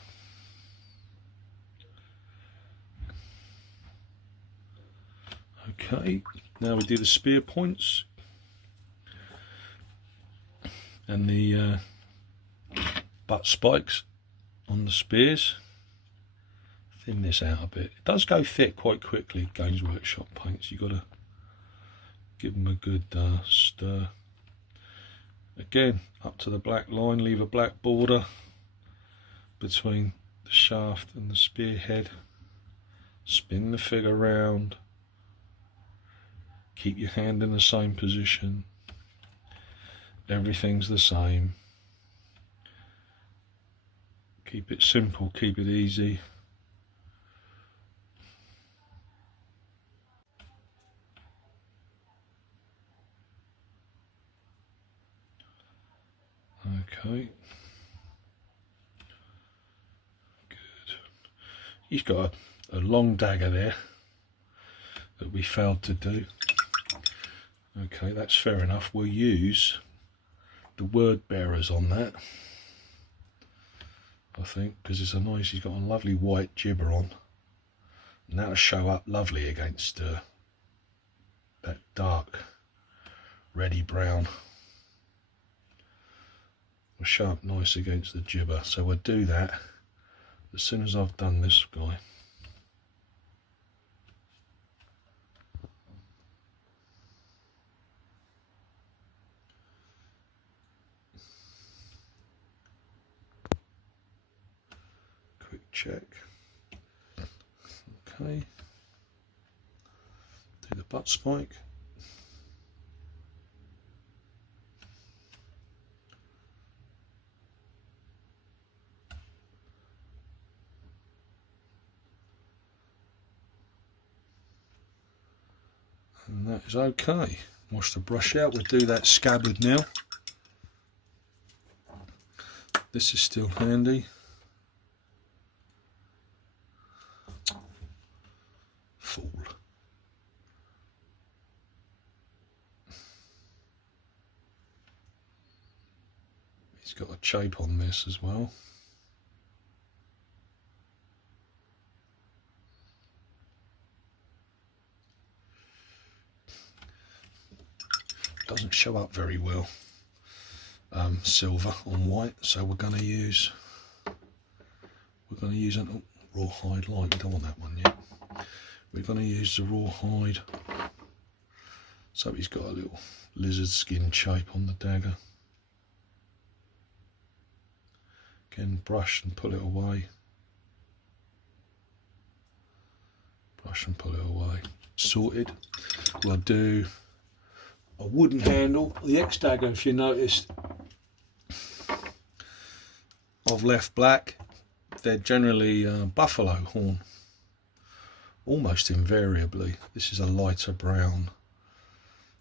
Okay, now we do the spear points and the butt spikes on the spears. Thin this out a bit. It does go thick quite quickly, Games Workshop paints. You've got to give them a good stir. Again, up to the black line, leave a black border between the shaft and the spearhead. Spin the figure round. Keep your hand in the same position. Everything's the same. Keep it simple, keep it easy. Okay. Good. He's got a long dagger there that we failed to do. Okay, that's fair enough. We'll use the word bearers on that, I think, because it's a nice, he's got a lovely white jibber on, and that'll show up lovely against that dark reddy brown. Will show up nice against the jibber, so we'll do that as soon as I've done this guy. Quick check. Okay. Do the butt spike. And that is okay. Wash the brush out. We'll do that scabbard now. This is still handy. Fool. He's got a shape on this as well. Doesn't show up very well, silver on white, so we're going to use an rawhide light. We don't want that one yet. We're going to use the rawhide, so he's got a little lizard skin shape on the dagger. Again, brush and pull it away. Brush and pull it away. Sorted. We'll do a wooden handle. The X-Dagger, if you noticed, I've left black. They're generally buffalo horn, almost invariably. This is a lighter brown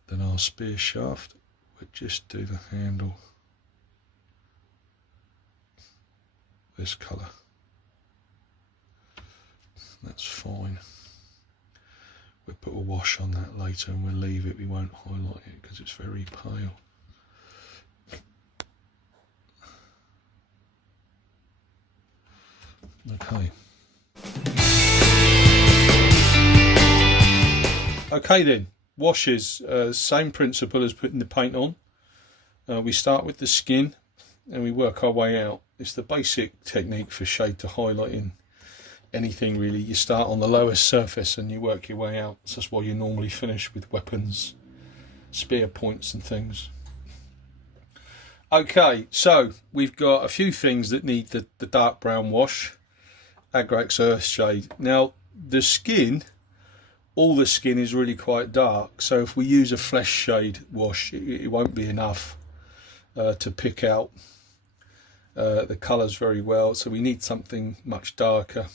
than our spear shaft. We'll just do the handle this colour. That's fine. We'll put a wash on that later and we'll leave it. We won't highlight it because it's very pale. Okay. Okay then, washes, same principle as putting the paint on. We start with the skin and we work our way out. It's the basic technique for shade to highlighting anything really. You start on the lowest surface and you work your way out. So that's why you normally finish with weapons, spear points and things. Okay, so we've got a few things that need the dark brown wash. Agrax Earth shade. Now the skin, all the skin is really quite dark, so if we use a flesh shade wash it won't be enough to pick out the colours very well, so we need something much darker.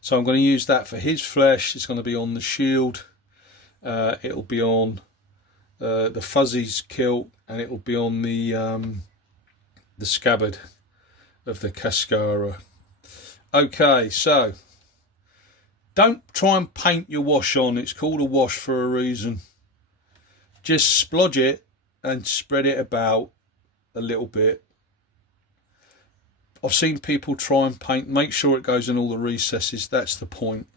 So I'm going to use that for his flesh. It's going to be on the shield, it'll be on the Fuzzy's kilt, and it'll be on the scabbard of the Cascara. Okay, so don't try and paint your wash on. It's called a wash for a reason. Just splodge it and spread it about a little bit. I've seen people try and paint. Make sure it goes in all the recesses. That's the point.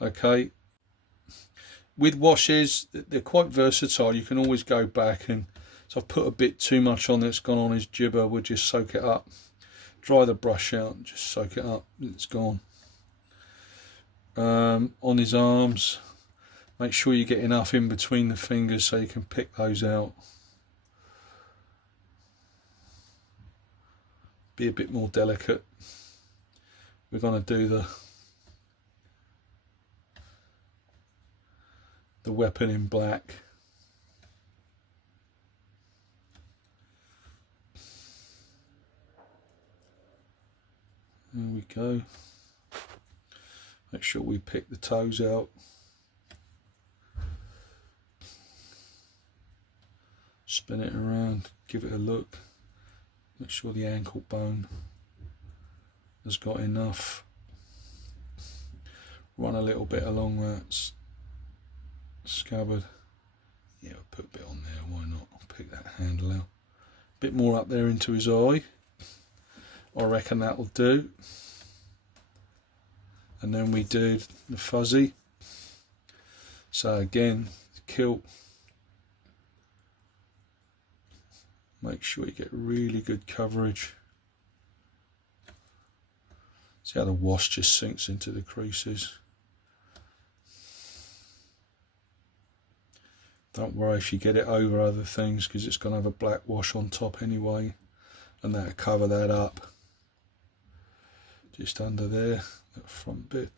Okay. With washes, they're quite versatile. You can always go back, and so I've put a bit too much on that's gone on his jibber. We'll just soak it up. Dry the brush out and just soak it up. It's gone. On his arms, make sure you get enough in between the fingers so you can pick those out. Be a bit more delicate. We're going to do the weapon in black. There we go. Make sure we pick the toes out. Spin it around, give it a look. Make sure the ankle bone has got enough. Run a little bit along that scabbard. Yeah, I'll put a bit on there, why not? I'll pick that handle out. A bit more up there into his eye. I reckon that'll do. And then we do the fuzzy. So again, kilt. Make sure you get really good coverage. See how the wash just sinks into the creases. Don't worry if you get it over other things, because it's going to have a black wash on top anyway, and that'll cover that up. Just under there, that front bit.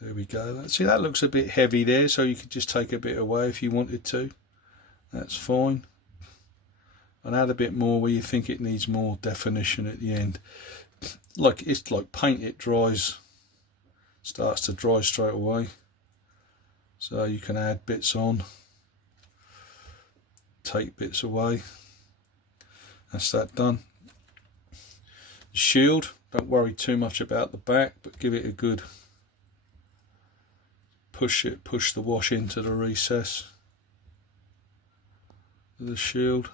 There we go. See, that looks a bit heavy there, so you could just take a bit away if you wanted to. That's fine. And add a bit more where you think it needs more definition at the end. It's like paint, it dries, starts to dry straight away. So you can add bits on, take bits away. That's that done. The shield, don't worry too much about the back, but give it a good push the wash into the recess of the shield.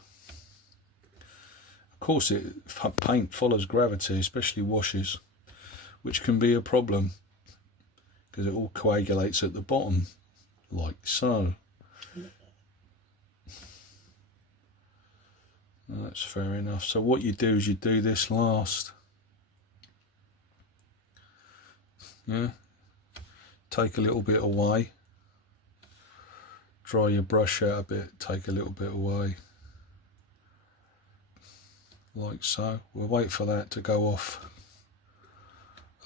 Of course, paint follows gravity, especially washes, which can be a problem because it all coagulates at the bottom, like so. That's fair enough. So what you do is you do this last. Yeah. Take a little bit away. Dry your brush out a bit, take a little bit away. like so. We'll wait for that to go off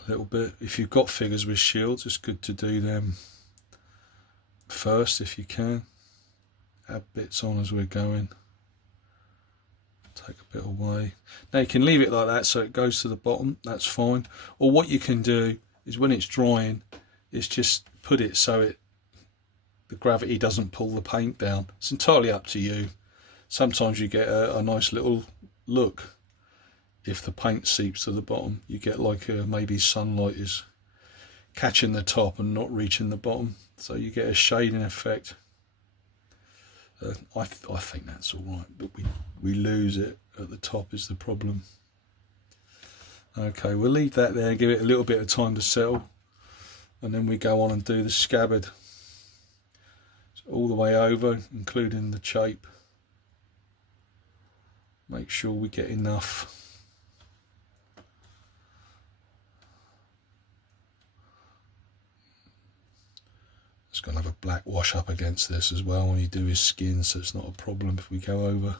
a little bit. If you've got figures with shields, it's good to do them first if you can. Add bits on as we're going. Take a bit away. Now you can leave it like that so it goes to the bottom, that's fine. Or what you can do is when it's drying, is just put it so the gravity doesn't pull the paint down. It's entirely up to you. Sometimes you get a nice little look. If the paint seeps to the bottom, you get like maybe sunlight is catching the top and not reaching the bottom. So you get a shading effect. I think that's all right, but we lose it at the top is the problem. Okay, we'll leave that there, give it a little bit of time to settle, and then we go on and do the scabbard. So all the way over, including the shape. Make sure we get enough. It's going to have a black wash up against this as well when you do his skin, so it's not a problem if we go over.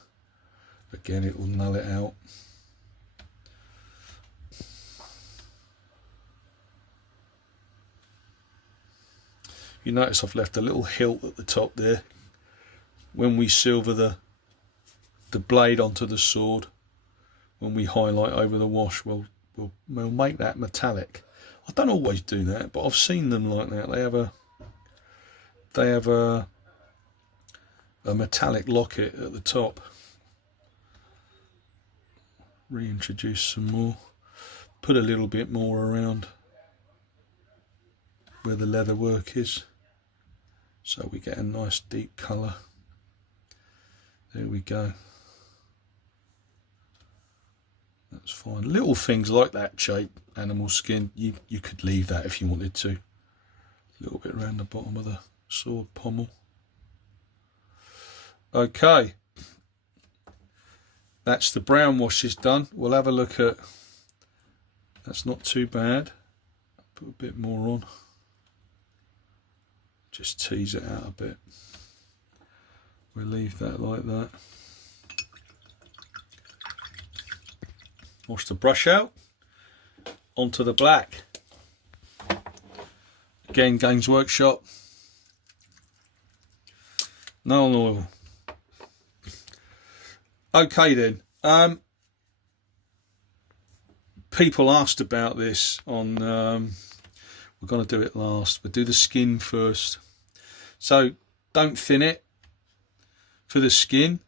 Again, it will null it out. You notice I've left a little hilt at the top there. When we silver the blade onto the sword, when we highlight over the wash, we'll make that metallic. I don't always do that, but I've seen them like that. They have a metallic locket at the top. Reintroduce some more. Put a little bit more around where the leather work is, so we get a nice deep colour. There we go. That's fine. Little things like that shape, animal skin, you could leave that if you wanted to. A little bit around the bottom of the sword pommel. Okay, that's the brown washes done. We'll have a look at, that's not too bad. Put a bit more on, just tease it out a bit. We'll leave that like that. Wash the brush out, onto the black. Again, Games Workshop. Nuln oil. Okay then. People asked about this on. We're going to do it last. We'll do the skin first. So don't thin it. For the skin,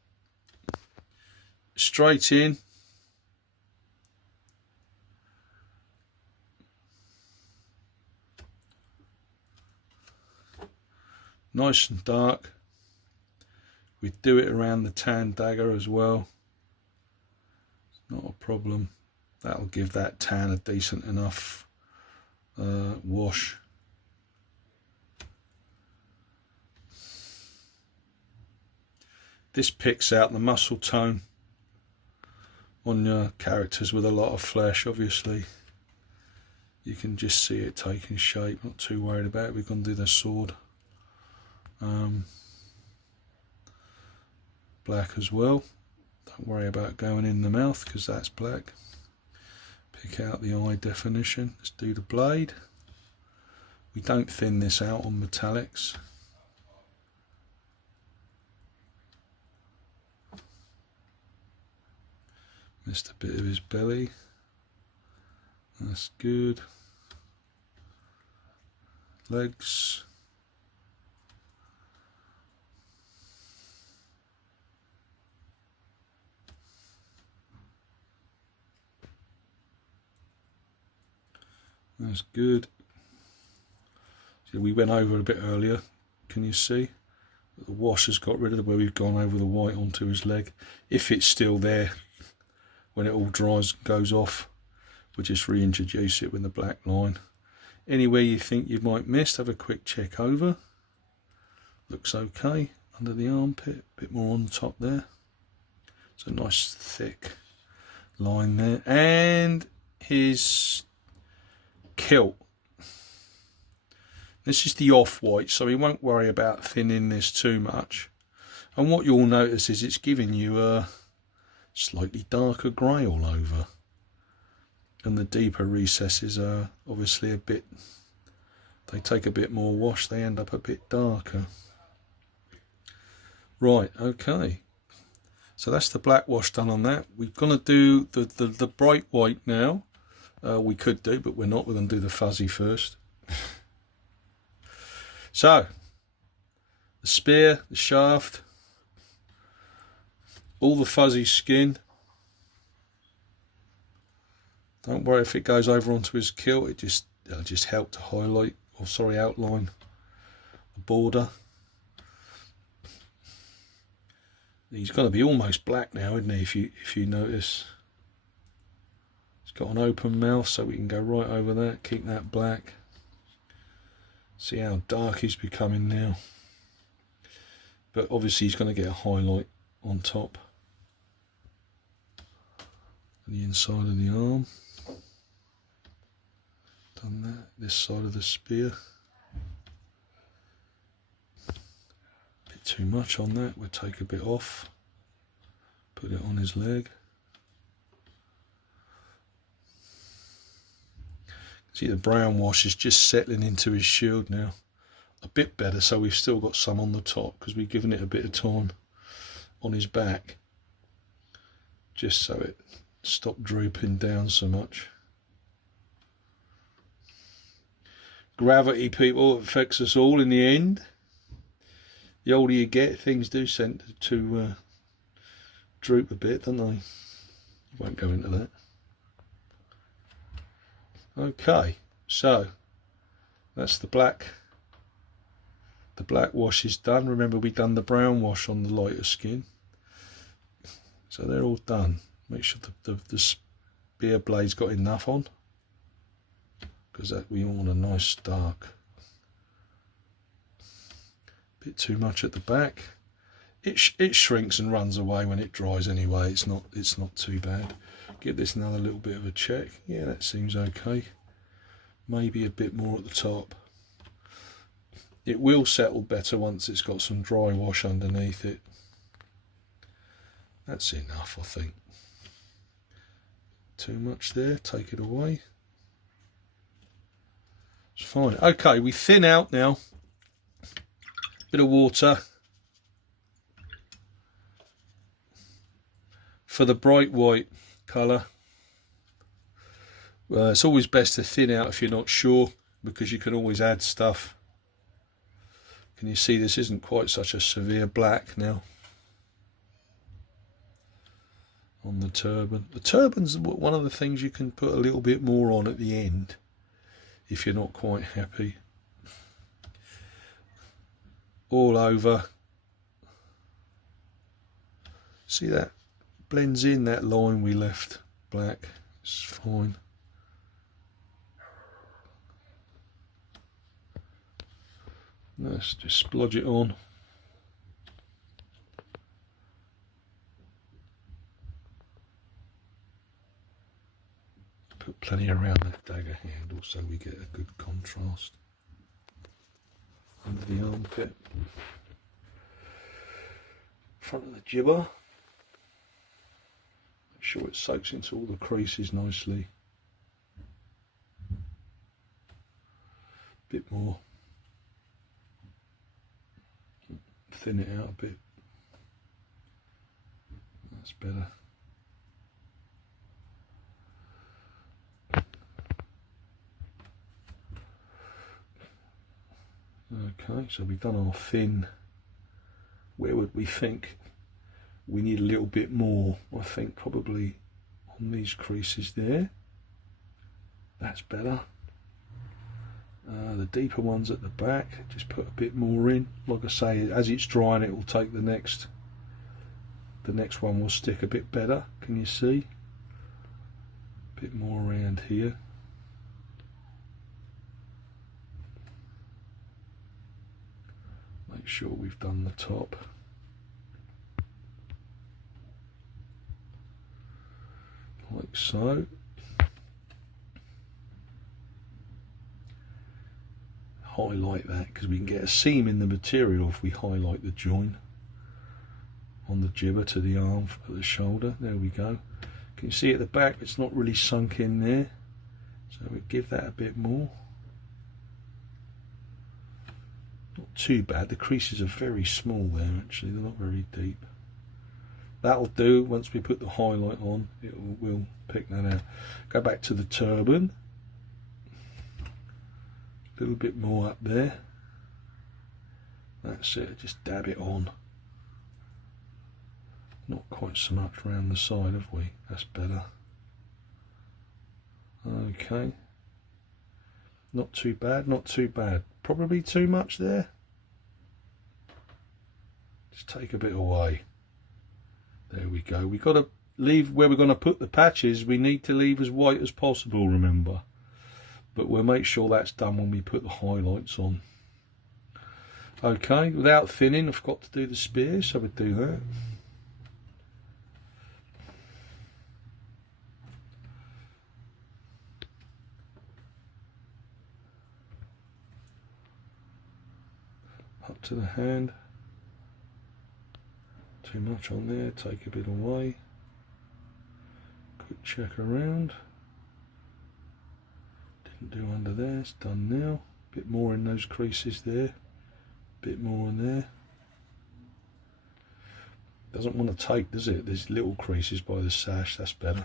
straight in. Nice and dark. We do it around the tan dagger as well. It's not a problem. That'll give that tan a decent enough wash. This picks out the muscle tone on your characters with a lot of flesh, obviously. You can just see it taking shape, not too worried about it. We're going to do the sword. Black as well. Don't worry about going in the mouth because that's black. Pick out the eye definition. Let's do the blade. We don't thin this out on metallics. Missed a bit of his belly. That's good. Legs. That's good. So we went over a bit earlier. Can you see? The wash has got rid of where we've gone over the white onto his leg. If it's still there, when it all dries and goes off, we'll just reintroduce it with the black line. Anywhere you think you might miss, have a quick check over. Looks okay. Under the armpit, a bit more on the top there. It's a nice thick line there. And his kilt. This is the off-white, so we won't worry about thinning this too much. And what you'll notice is it's giving you slightly darker grey all over. And the deeper recesses are obviously a bit, they take a bit more wash, they end up a bit darker. Right, okay. So that's the black wash done on that. We're going to do the bright white now. We could do, but we're not. We're going to do the fuzzy first. So, the spear, the shaft, all the fuzzy skin. Don't worry if it goes over onto his kilt. It'll just help to highlight, or sorry, outline the border. He's going to be almost black now, isn't he? If you notice, he's got an open mouth, so we can go right over that. Keep that black. See how dark he's becoming now. But obviously, he's going to get a highlight on top, the inside of the arm. Done that. This side of the spear. Too much on that, we'll take a bit off, put it on his leg. See, the brown wash is just settling into his shield now, a bit better, so we've still got some on the top because we've given it a bit of time on his back, just so it stopped drooping down so much. Gravity, people, affects us all in the end. The older you get, things do tend to droop a bit, don't they? Won't go into that. Okay, so that's the black. The black wash is done. Remember, we've done the brown wash on the lighter skin. So they're all done. Make sure the spear blade's got enough on, because we want a nice dark. Bit too much at the back. It shrinks and runs away when it dries anyway. It's not too bad. Give this another little bit of a check. Yeah, that seems okay. Maybe a bit more at the top. It will settle better once it's got some dry wash underneath it. That's enough, I think. Too much there, take it away. It's fine. Okay, we thin out now. Bit of water for the bright white colour. It's always best to thin out if you're not sure, because you can always add stuff. Can you see this isn't quite such a severe black now on the turban? The turban's one of the things you can put a little bit more on at the end if you're not quite happy. All over. See, that blends in, that line we left black. It's fine. Let's just splodge it on. Put plenty around the dagger handle so we get a good contrast. Under the armpit, front of the jibber. Make sure it soaks into all the creases nicely. Bit more. Thin it out a bit. That's better. Okay, so we've done our fin. Where would we think we need a little bit more? I think probably on these creases there. That's better. The deeper ones at the back, just put a bit more in. Like I say, as it's drying, it will take the next one will stick a bit better. Can you see? A bit more around here. Make sure we've done the top. Like so. Highlight that, because we can get a seam in the material if we highlight the join. on the jibber to the arm at the shoulder. There we go. Can you see at the back it's not really sunk in there, so we give that a bit more. Not too bad. The creases are very small there actually, they're not very deep. That'll do. Once we put the highlight on, we'll pick that out. Go back to the turban. A little bit more up there. That's it, just dab it on. Not quite so much around the side, have we? That's better. Okay. Not too bad, not too bad. Probably too much there. Just take a bit away. There we go. We've got to leave where we're going to put the patches. We need to leave as white as possible, remember. But we'll make sure that's done when we put the highlights on. Okay, without thinning, I've got to do the spear, so we'll do that. Up to the hand. Too much on there, take a bit away. Quick check around. Didn't do under there, it's done now. Bit more in those creases there. Bit more in there. Doesn't want to take, does it? There's little creases by the sash, that's better.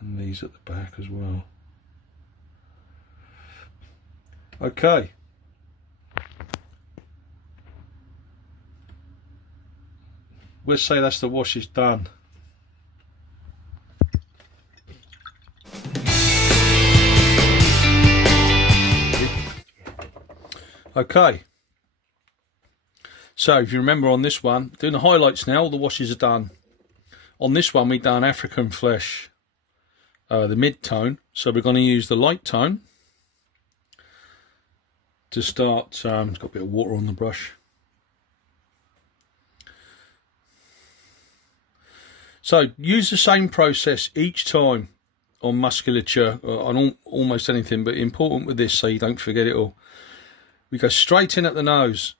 And these at the back as well. Okay. We'll say that's the wash is done. Okay. So if you remember on this one, doing the highlights now, all the washes are done. On this one we've done African flesh, the mid-tone. So we're going to use the light tone to start. It's got a bit of water on the brush. So use the same process each time on musculature, on almost anything, but important with this so you don't forget it all. We go straight in at the nose,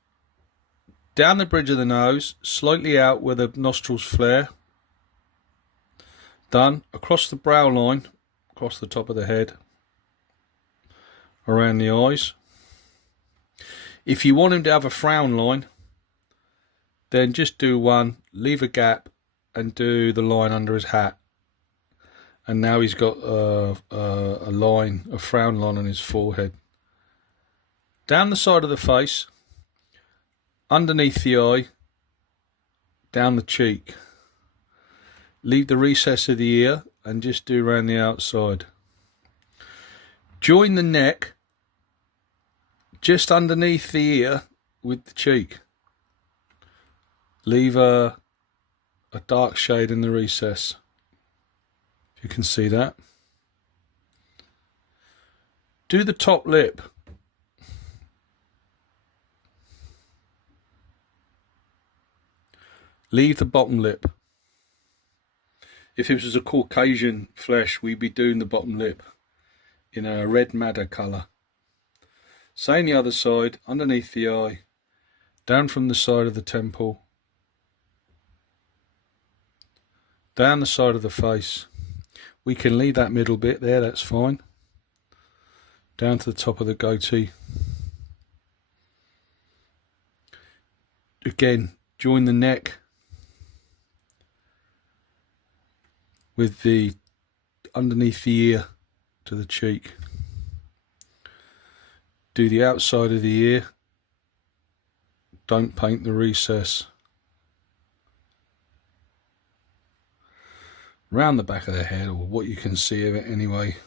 down the bridge of the nose, slightly out where the nostrils flare. Done. Across the brow line, across the top of the head, around the eyes. If you want him to have a frown line, then just do one, leave a gap, and do the line under his hat. And now he's got a line, a frown line on his forehead. Down the side of the face, underneath the eye, down the cheek. Leave the recess of the ear and just do around the outside. Join the neck just underneath the ear with the cheek. Leave a dark shade in the recess, if you can see that. Do the top lip. Leave the bottom lip. If it was a Caucasian flesh, we'd be doing the bottom lip in a red madder colour. Same the other side, underneath the eye, down from the side of the temple, down the side of the face. We can leave that middle bit there, that's fine. Down to the top of the goatee. Again, join the neck with the underneath the ear to the cheek. Do the outside of the ear. Don't paint the recess. Round the back of the head, or what you can see of it anyway.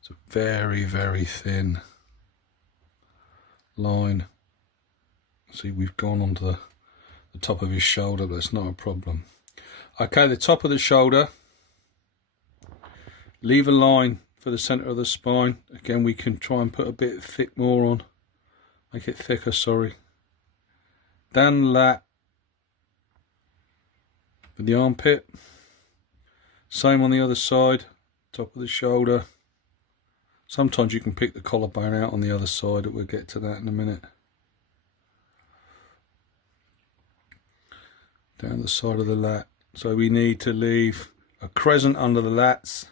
It's a very, very thin line. See, we've gone onto the top of his shoulder, but it's not a problem. Okay, the top of the shoulder. Leave a line for the centre of the spine. Again, we can try and put a bit thick more on. Make it thicker, sorry. Down the lat. With the armpit. Same on the other side, top of the shoulder. Sometimes you can pick the collarbone out on the other side, but we'll get to that in a minute. down the side of the lat. So we need to leave a crescent under the lats.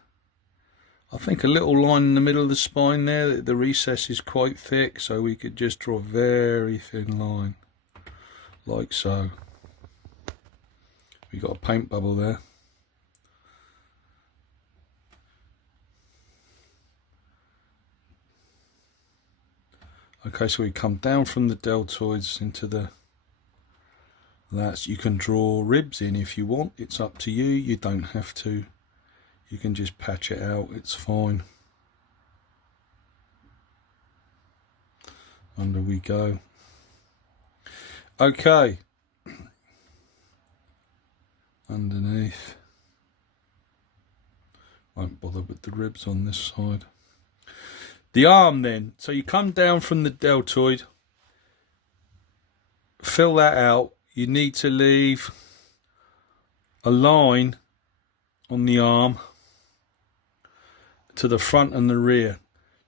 I think a little line in the middle of the spine there. The recess is quite thick, so we could just draw a very thin line, like so. We got a paint bubble there. Okay, so we come down from the deltoids into the lats. You can draw ribs in if you want. It's up to you. You don't have to. You can just patch it out. It's fine. Under we go. Okay. Underneath. Won't bother with the ribs on this side. The arm then. So you come down from the deltoid. Fill that out. You need to leave a line on the arm to the front and the rear.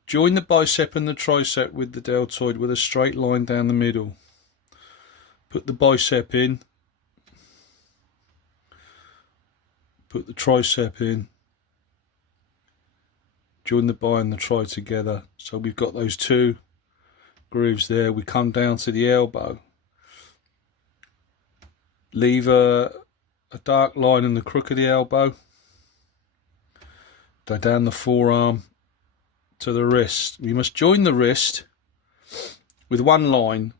Join the bicep and the tricep with the deltoid with a straight line down the middle. Put the bicep in. Put the tricep in. Join the bi and the tri together. So we've got those two grooves there. We come down to the elbow. Leave a dark line in the crook of the elbow. Go down the forearm to the wrist. We must join the wrist with one line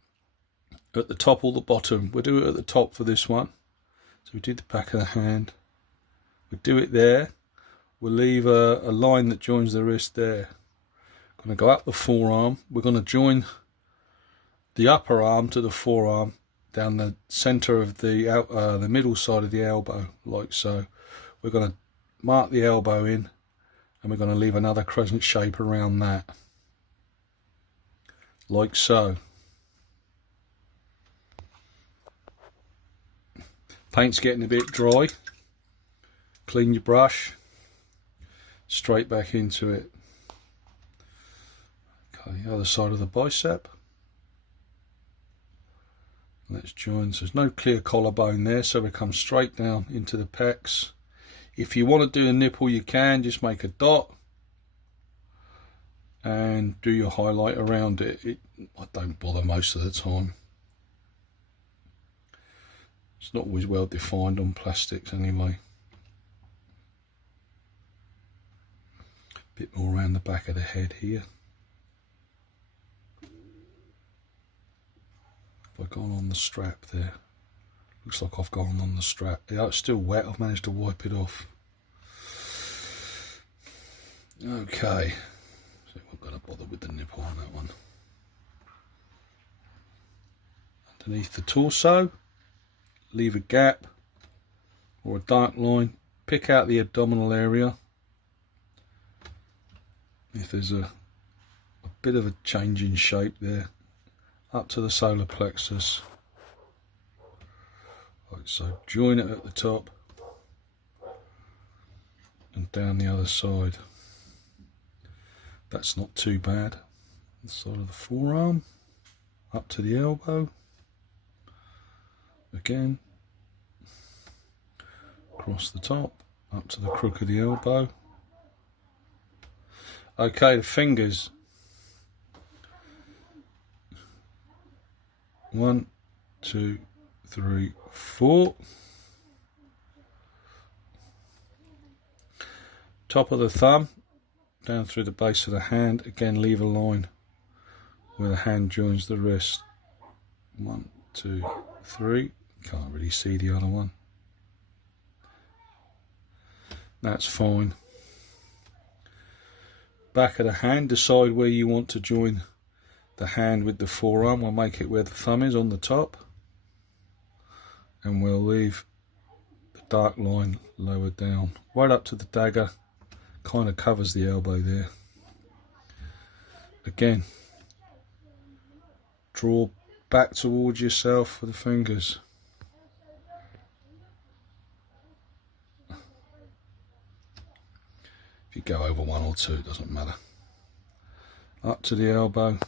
at the top or the bottom. We'll do it at the top for this one. So we do the back of the hand. We'll do it there. We'll leave a line that joins the wrist there. Going to go up the forearm. We're going to join the upper arm to the forearm down the centre of the middle side of the elbow, like so. We're going to mark the elbow in, and we're going to leave another crescent shape around that, like so. Paint's getting a bit dry. Clean your brush. Straight back into it. Okay, the other side of the bicep. Let's join. So there's no clear collarbone there, so we come straight down into the pecs. If you want to do a nipple, you can just make a dot and do your highlight around it. I don't bother most of the time. It's not always well defined on plastics anyway. Bit more around the back of the head here. Have I gone on the strap there? Looks like I've gone on the strap. Yeah, it's still wet. I've managed to wipe it off. Okay. So we're going to bother with the nipple on that one. Underneath the torso, leave a gap or a dark line. Pick out the abdominal area. If there's a bit of a change in shape there, up to the solar plexus, like so. Join it at the top and down the other side. That's not too bad. The side of the forearm, up to the elbow, again, across the top, up to the crook of the elbow. Okay, the fingers. 1, 2, 3, 4. Top of the thumb, down through the base of the hand. Again, leave a line where the hand joins the wrist. 1, 2, 3. Can't really see the other one. That's fine. Back of the hand, decide where you want to join the hand with the forearm. We'll make it where the thumb is on the top, and we'll leave the dark line lower down, right up to the dagger. Kind of covers the elbow there. Again, draw back towards yourself for the fingers. If you go over one or two, it doesn't matter. Up to the elbow.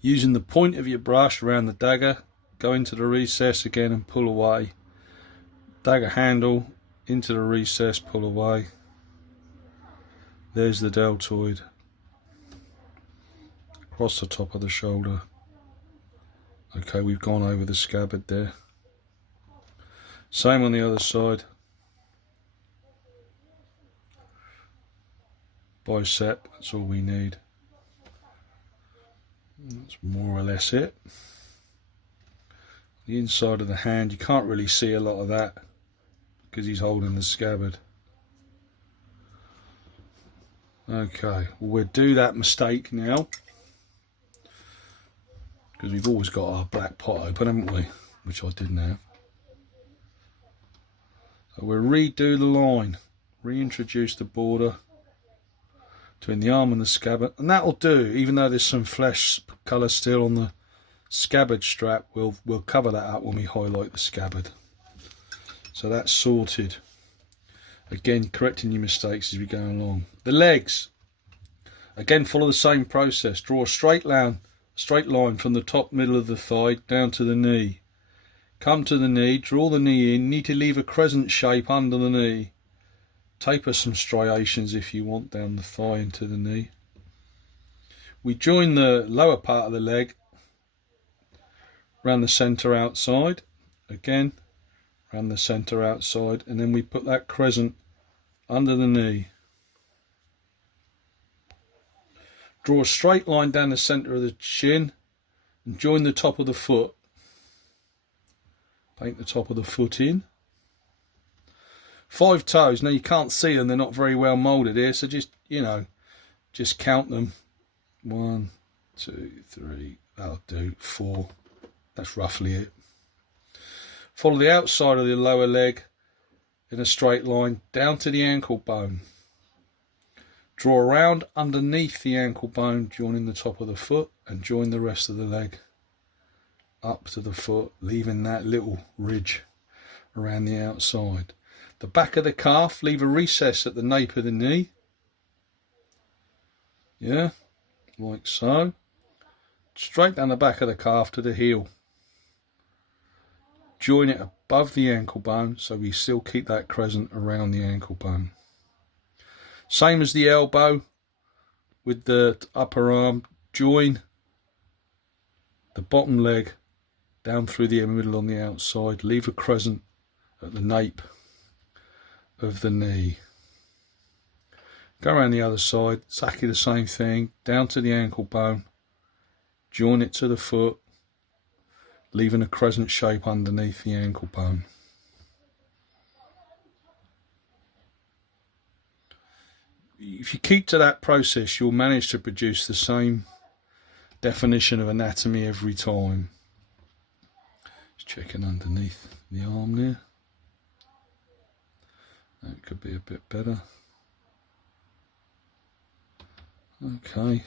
Using the point of your brush around the dagger, go into the recess again and pull away. Dagger handle into the recess, pull away. There's the deltoid. Across the top of the shoulder. Okay, we've gone over the scabbard there. Same on the other side. Bicep, that's all we need. That's more or less it. The inside of the hand, you can't really see a lot of that because he's holding the scabbard. Okay, we'll do that mistake now because we've always got our black pot open, haven't we? Which I didn't have. So we'll redo the line, reintroduce the border between the arm and the scabbard, and that'll do. Even though there's some flesh colour still on the scabbard strap, we'll cover that up when we highlight the scabbard. So that's sorted. Again, correcting your mistakes as we go along. The legs, again, follow the same process. Draw a straight line from the top middle of the thigh down to the knee. Come to the knee, draw the knee in. Need to leave a crescent shape under the knee. Taper some striations if you want down the thigh into the knee. We join the lower part of the leg around the centre outside. Again, around the centre outside, and then we put that crescent under the knee. Draw a straight line down the centre of the shin and join the top of the foot. Paint the top of the foot in. 5 toes. Now you can't see them, they're not very well moulded here, so just, you know, just count them. 1, 2, 3, that'll do. 4. That's roughly it. Follow the outside of the lower leg in a straight line down to the ankle bone. Draw around underneath the ankle bone, joining the top of the foot, and join the rest of the leg up to the foot, leaving that little ridge around the outside. The back of the calf, leave a recess at the nape of the knee. Yeah, like so. Straight down the back of the calf to the heel. Join it above the ankle bone so we still keep that crescent around the ankle bone. Same as the elbow with the upper arm. Join the bottom leg down through the middle on the outside. Leave a crescent at the nape of the knee. Go around the other side, exactly the same thing, down to the ankle bone. Join it to the foot, leaving a crescent shape underneath the ankle bone. If you keep to that process, you'll manage to produce the same definition of anatomy every time. Just checking underneath the arm there. That could be a bit better. Okay.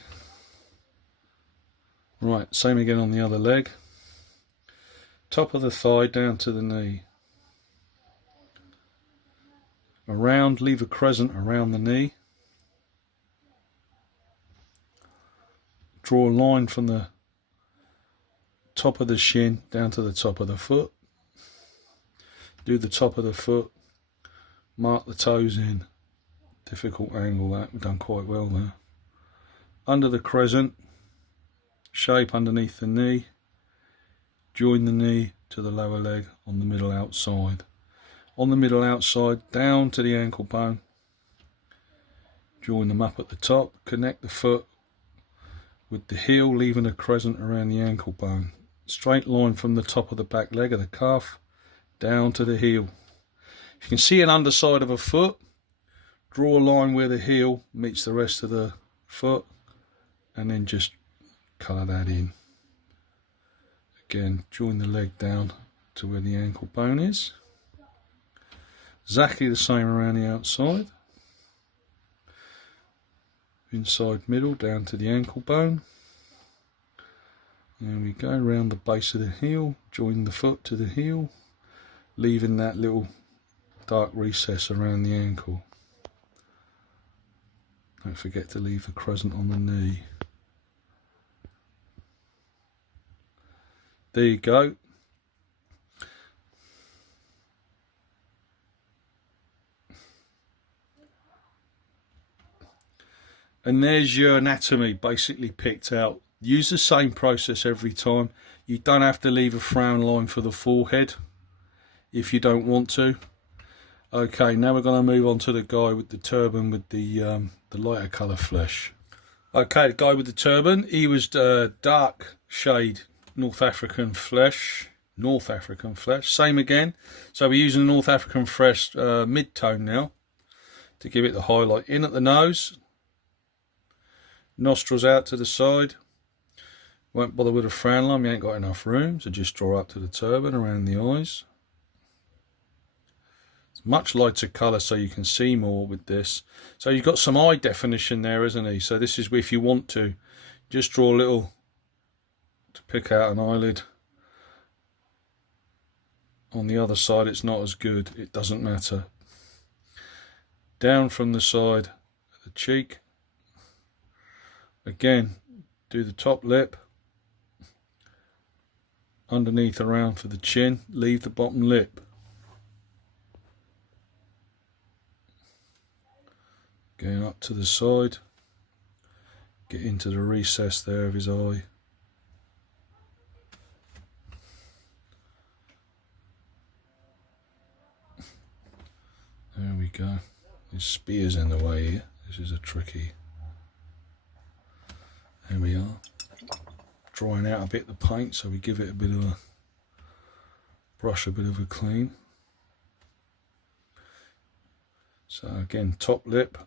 Right, same again on the other leg. Top of the thigh down to the knee. Around, leave a crescent around the knee. Draw a line from the top of the shin down to the top of the foot. Do the top of the foot. Mark the toes in. Difficult angle that, we've done quite well there. Under the crescent, shape underneath the knee. Join the knee to the lower leg on the middle outside. On the middle outside, down to the ankle bone. Join them up at the top. Connect the foot with the heel, leaving a crescent around the ankle bone. Straight line from the top of the back leg of the calf down to the heel. If you can see an underside of a foot, draw a line where the heel meets the rest of the foot and then just colour that in. Again, join the leg down to where the ankle bone is. Exactly the same around the outside. Inside middle down to the ankle bone. And we go around the base of the heel, join the foot to the heel, leaving that little dark recess around the ankle. Don't forget to leave the crescent on the knee. There you go. And there's your anatomy basically picked out. Use the same process every time. You don't have to leave a frown line for the forehead if you don't want to. Okay, now we're going to move on to the guy with the turban with the lighter colour flesh. Okay, the guy with the turban, he was dark shade North African flesh. Same again. So we're using North African flesh mid-tone now to give it the highlight. In at the nose, nostrils out to the side. Won't bother with a frown line, we ain't got enough room, so just draw up to the turban around the eyes. It's much lighter colour so you can see more with this. So you've got some eye definition there, isn't he? So this is if you want to, just draw a little to pick out an eyelid. On the other side it's not as good, it doesn't matter. Down from the side of the cheek. Again, do the top lip. Underneath around for the chin, leave the bottom lip. Going up to the side, get into the recess there of his eye. There we go. His spear's in the way here. This is a tricky. There we are. Drying out a bit of the paint, so we give it a bit of a brush, a bit of a clean. So again, top lip.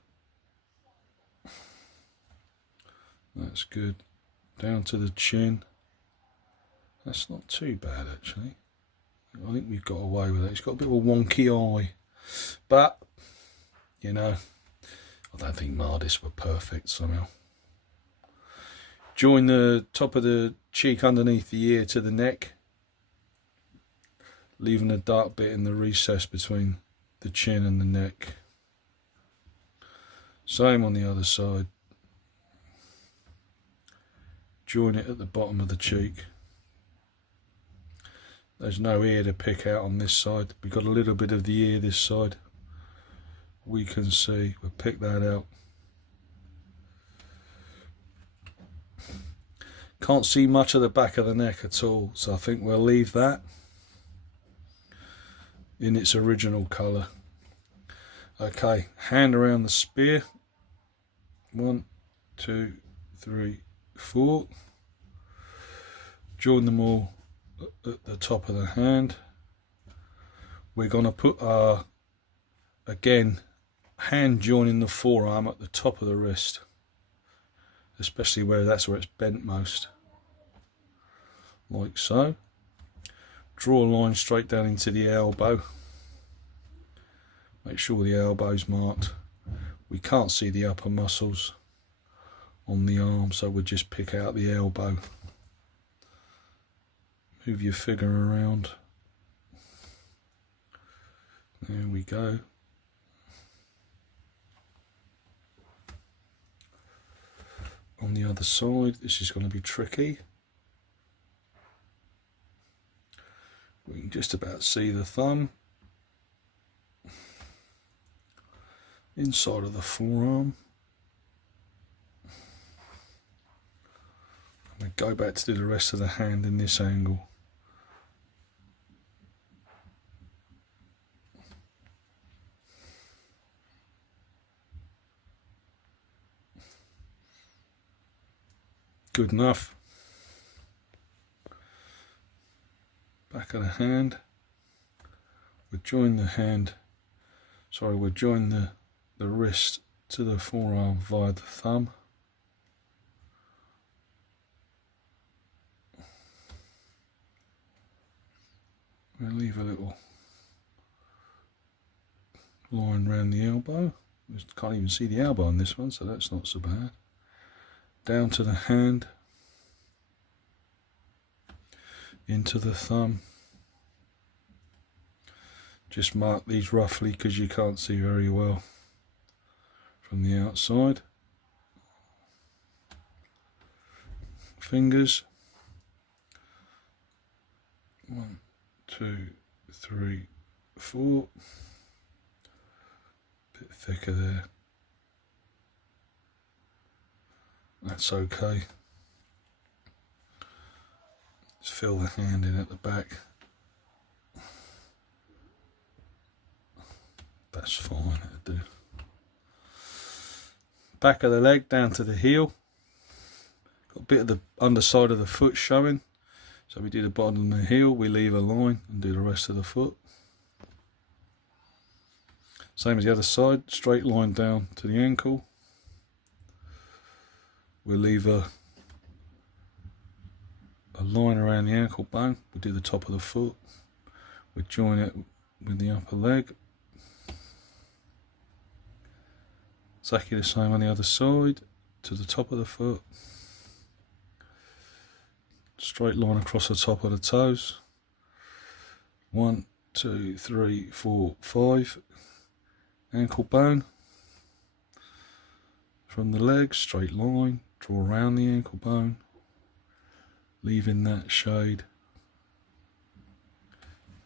That's good. Down to the chin. That's not too bad actually. I think we've got away with it. It's got a bit of a wonky eye, but you know, I don't think Mahdist were perfect somehow. Join the top of the cheek underneath the ear to the neck, leaving a dark bit in the recess between the chin and the neck. Same on the other side. Join it at the bottom of the cheek. There's no ear to pick out on this side. We've got a little bit of the ear this side. We can see, we'll pick that out. Can't see much of the back of the neck at all, so I think we'll leave that in its original colour. Okay, hand around the spear. 1, 2, 3, 4. Join them all at the top of the hand. We're going to put our, again, hand joining the forearm at the top of the wrist, especially where that's where it's bent most, like so. Draw a line straight down into the elbow. Make sure the elbow's marked. We can't see the upper muscles on the arm, so we'll just pick out the elbow. Move your figure around. There we go. On the other side, this is going to be tricky. We can just about see the thumb. Inside of the forearm. I'm going to go back to do the rest of the hand in this angle. Good enough. Back of the hand. We'll join the hand, sorry, we'll join the wrist to the forearm via the thumb. We'll leave a little line around the elbow. Just can't even see the elbow on this one, so that's not so bad. Down to the hand, into the thumb. Just mark these roughly because you can't see very well from the outside. Fingers. 1, 2, 3, 4. Bit thicker there. That's okay. Just fill the hand in at the back. That's fine, it'll do. Back of the leg down to the heel. Got a bit of the underside of the foot showing. So we do the bottom of the heel, we leave a line and do the rest of the foot. Same as the other side, straight line down to the ankle. We'll leave a line around the ankle bone. We do the top of the foot. We join it with the upper leg. Exactly the same on the other side, to the top of the foot. Straight line across the top of the toes. 1, 2, 3, 4, 5. Ankle bone. From the leg, straight line, draw around the ankle bone, leaving that shade.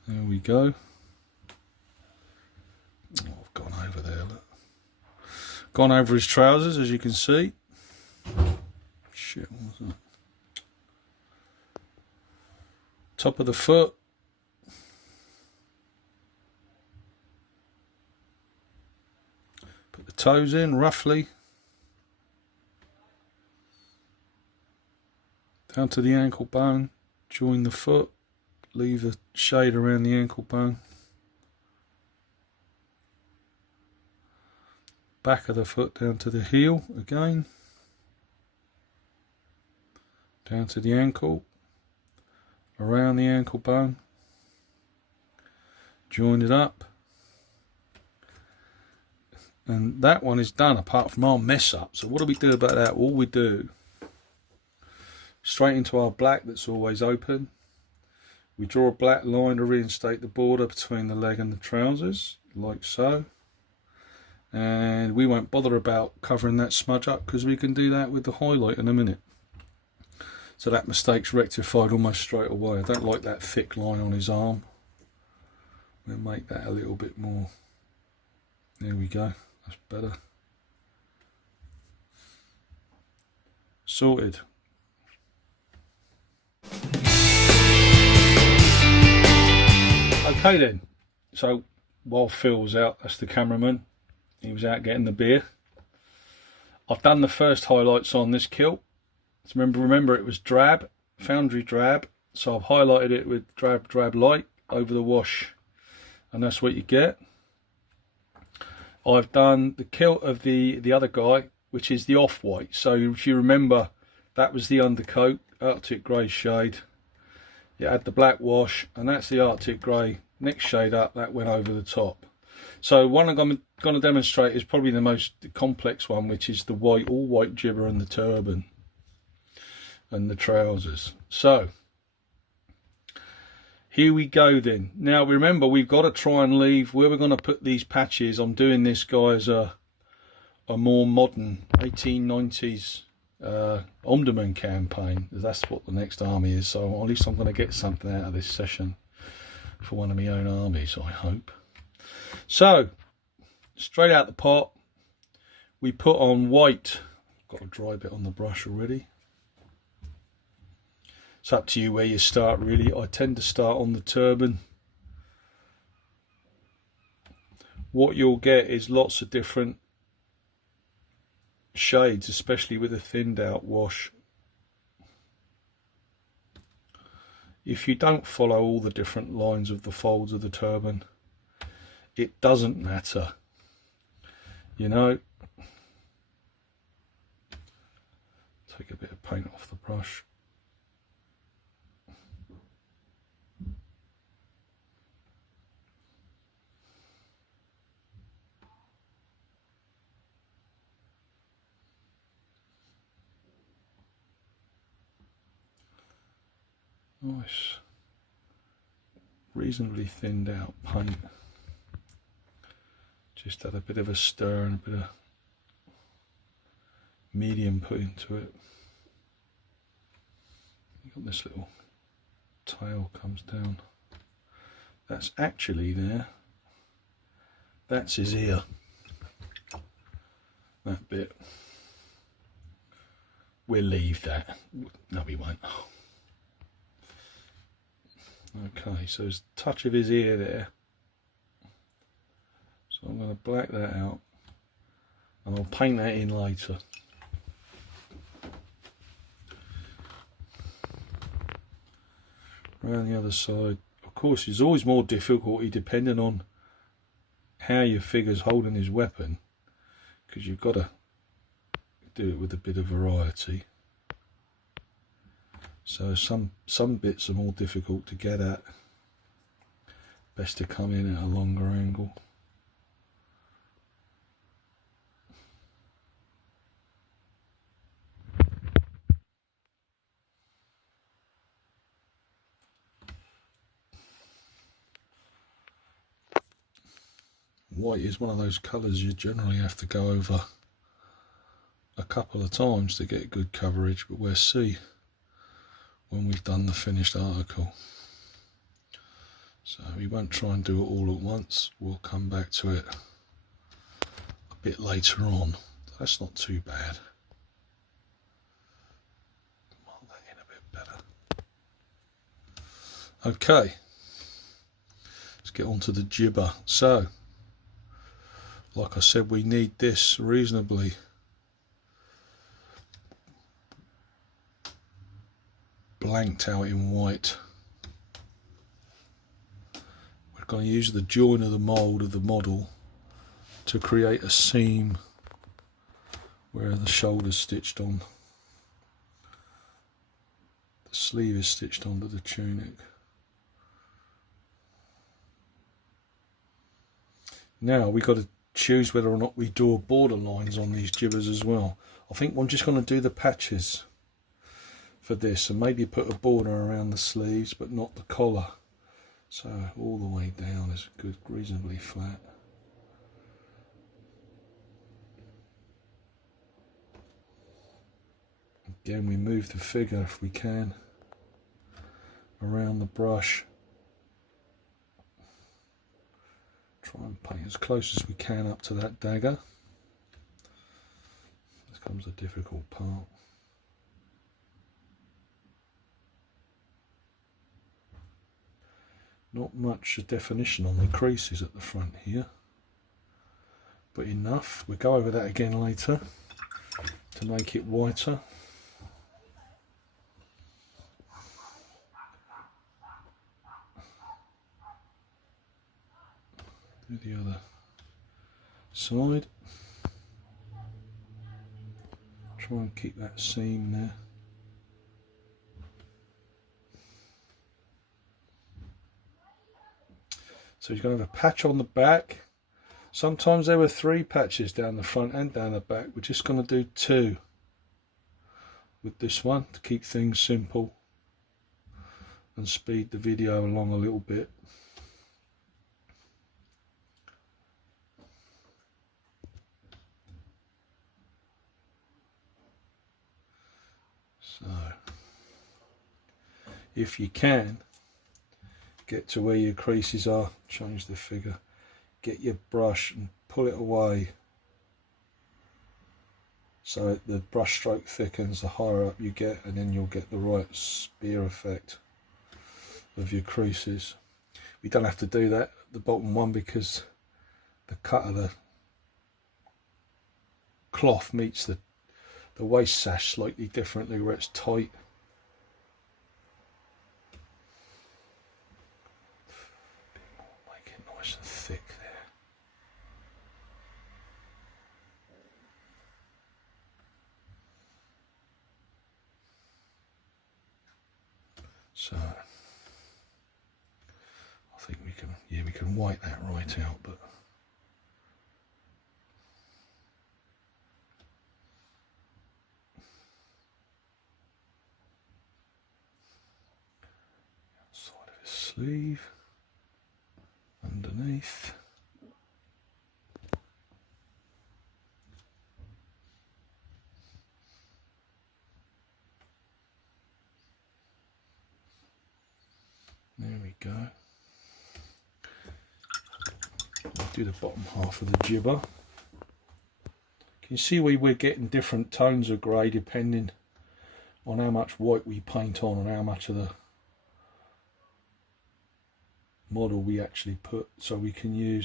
There we go. Oh, I've gone over there, look. Gone over his trousers, as you can see. Shit, what was that? Top of the foot. Put the toes in, roughly. Down to the ankle bone. Join the foot. Leave a shade around the ankle bone. Back of the foot down to the heel again. Down to the ankle. Around the ankle bone. Join it up. And that one is done apart from our mess up. So what do we do about that? All we do, straight into our black that's always open. We draw a black line to reinstate the border between the leg and the trousers, like so. And we won't bother about covering that smudge up because we can do that with the highlight in a minute. So that mistake's rectified almost straight away. I don't like that thick line on his arm. We'll make that a little bit more. There we go, that's better. Sorted. Okay then, so while Phil was out, that's the cameraman, he was out getting the beer. I've done the first highlights on this kilt. So remember it was drab, foundry drab, so I've highlighted it with drab light over the wash, and that's what you get. I've done the kilt of the other guy, which is the off-white. So if you remember, that was the undercoat, Arctic grey shade. You add the black wash, and that's the Arctic grey. Next shade up, that went over the top. So one I'm going to demonstrate is probably the most complex one, which is the white, all white jibber and the turban and the trousers. So here we go then. Now remember, we've got to try and leave where we're going to put these patches. I'm doing this, guy, as a more modern 1890s Omdurman campaign. That's what the next army is, so at least I'm going to get something out of this session for one of my own armies, I hope. So straight out the pot, we put on white. Got a dry bit on the brush already. It's up to you where you start, really. I tend to start on the turban. What you'll get is lots of different shades, especially with a thinned out wash. If you don't follow all the different lines of the folds of the turban, it doesn't matter, you know. Take a bit of paint off the brush. Nice, reasonably thinned out paint. Just had a bit of a stir and a bit of medium put into it. You've got this little tail comes down. That's actually there. That's his ear. That bit. we'll leave that. No, we won't. Okay, so there's a touch of his ear there. So I'm going to black that out and I'll paint that in later. Around the other side, of course, it's always more difficulty depending on how your figure's holding his weapon, because you've got to do it with a bit of variety. So some bits are more difficult to get at. Best to come in at a longer angle. White is one of those colours you generally have to go over a couple of times to get good coverage, but we'll see when we've done the finished article. So we won't try and do it all at once, we'll come back to it a bit later on. That's not too bad. Mark that in a bit better. Okay, let's get on to the jibber. So, like I said, we need this reasonably blanked out in white. We're going to use the join of the mould of the model to create a seam where the shoulder's stitched on. The sleeve is stitched onto the tunic. Now we've got to choose whether or not we draw border lines on these jibbers as well. I think I'm just going to do the patches for this and maybe put a border around the sleeves but not the collar, so all the way down is good, reasonably flat. Again, we move the figure if we can around the brush. Try and paint as close as we can up to that dagger. This comes the difficult part. Not much definition on the creases at the front here, but enough. We'll go over that again later to make it whiter. Do the other side. Try and keep that seam there. So he's going to have a patch on the back. Sometimes there were 3 patches down the front and down the back. We're just going to do 2 with this one to keep things simple and speed the video along a little bit. So, if you can, get to where your creases are, change the figure, get your brush and pull it away so the brush stroke thickens the higher up you get, and then you'll get the right spear effect of your creases. We don't have to do that at the bottom one because the cut of the cloth meets the waist sash slightly differently where it's tight. Make it nice and thick there. So I think we can white that right out, but side of his sleeve, underneath. There we go. I'll do the bottom half of the jibber. Can you see we're getting different tones of grey depending on how much white we paint on and how much of the model we actually put, so we can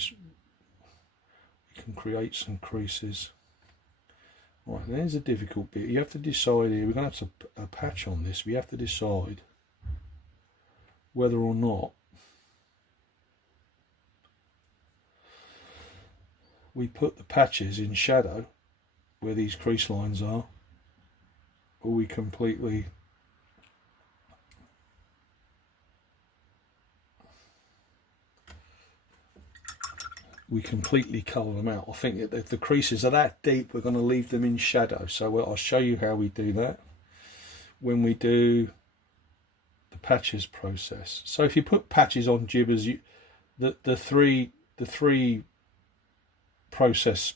create some creases. Right, there's a difficult bit. You have to decide here. We're going to have a patch on this. We have to decide whether or not we put the patches in shadow where these crease lines are, or we completely colour them out. I think if the creases are that deep, we're going to leave them in shadow. So I'll show you how we do that when we do the patches process. So if you put patches on jibbers, the three process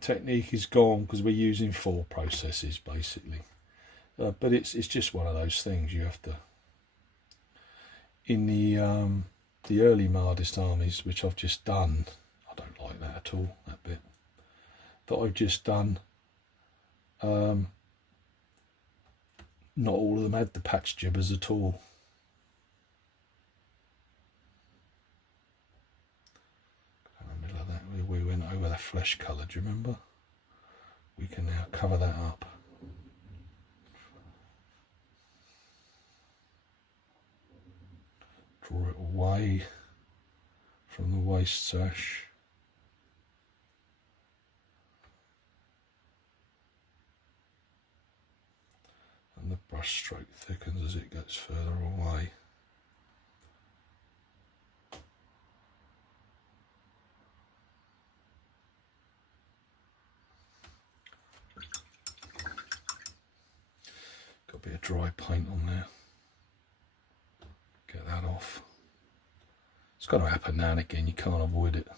technique is gone, because we're using 4 processes basically. But it's just one of those things you have to. In the early Mahdist armies, which I've just done, I don't like that at all, that bit that I've just done. Not all of them had the patch jibbers at all. In the middle of that, we went over the flesh colour, do you remember? We can now cover that up. Draw it away from the waist sash. And the brush stroke thickens as it gets further away. Got a bit of dry paint on there. Get that off. It's got to happen now and again, you can't avoid it.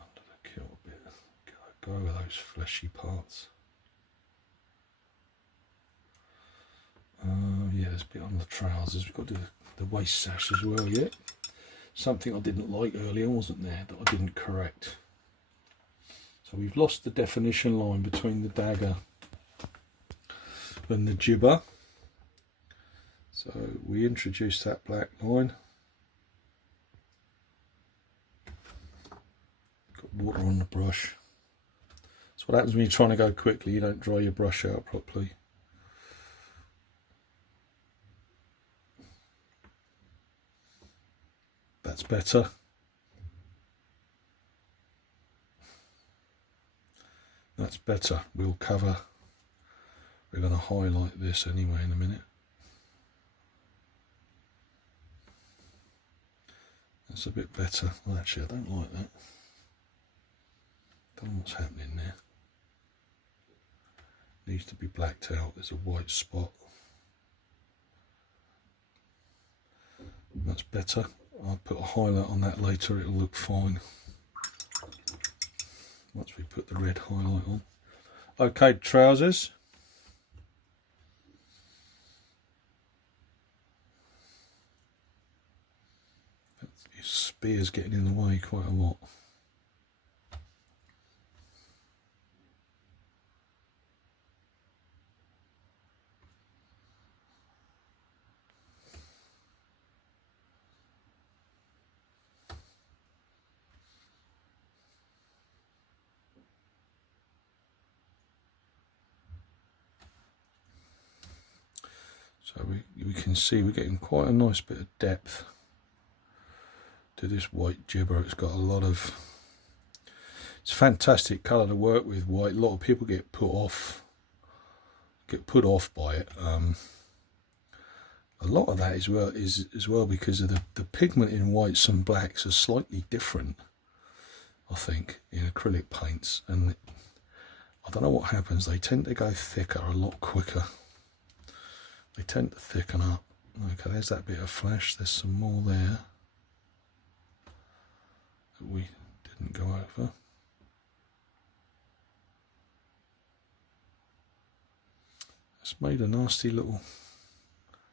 Under the kilt a bit, go over those fleshy parts. Yeah, there's a bit on the trousers. We've got to do the waist sash as well yet. Something I didn't like earlier wasn't there that I didn't correct. So we've lost the definition line between the dagger and the jibber. So we introduce that black line. Got water on the brush. That's what happens when you're trying to go quickly. You don't dry your brush out properly. That's better. That's better. We're going to highlight this anyway in a minute. That's a bit better. Well, actually, I don't like that. Don't know what's happening there. Needs to be blacked out. There's a white spot. That's better. I'll put a highlight on that later. It'll look fine. Once we put the red highlight on. Okay, trousers. His spear's getting in the way quite a lot. So we can see we're getting quite a nice bit of depth to this white jibber. It's got a lot of, it's a fantastic colour to work with, white. A lot of people get put off by it. A lot of that is as well because of the pigment in whites and blacks are slightly different, I think, in acrylic paints, and I don't know what happens. They tend to go thicker a lot quicker. They tend to thicken up. Okay, there's that bit of flesh. There's some more there that we didn't go over. It's made a nasty little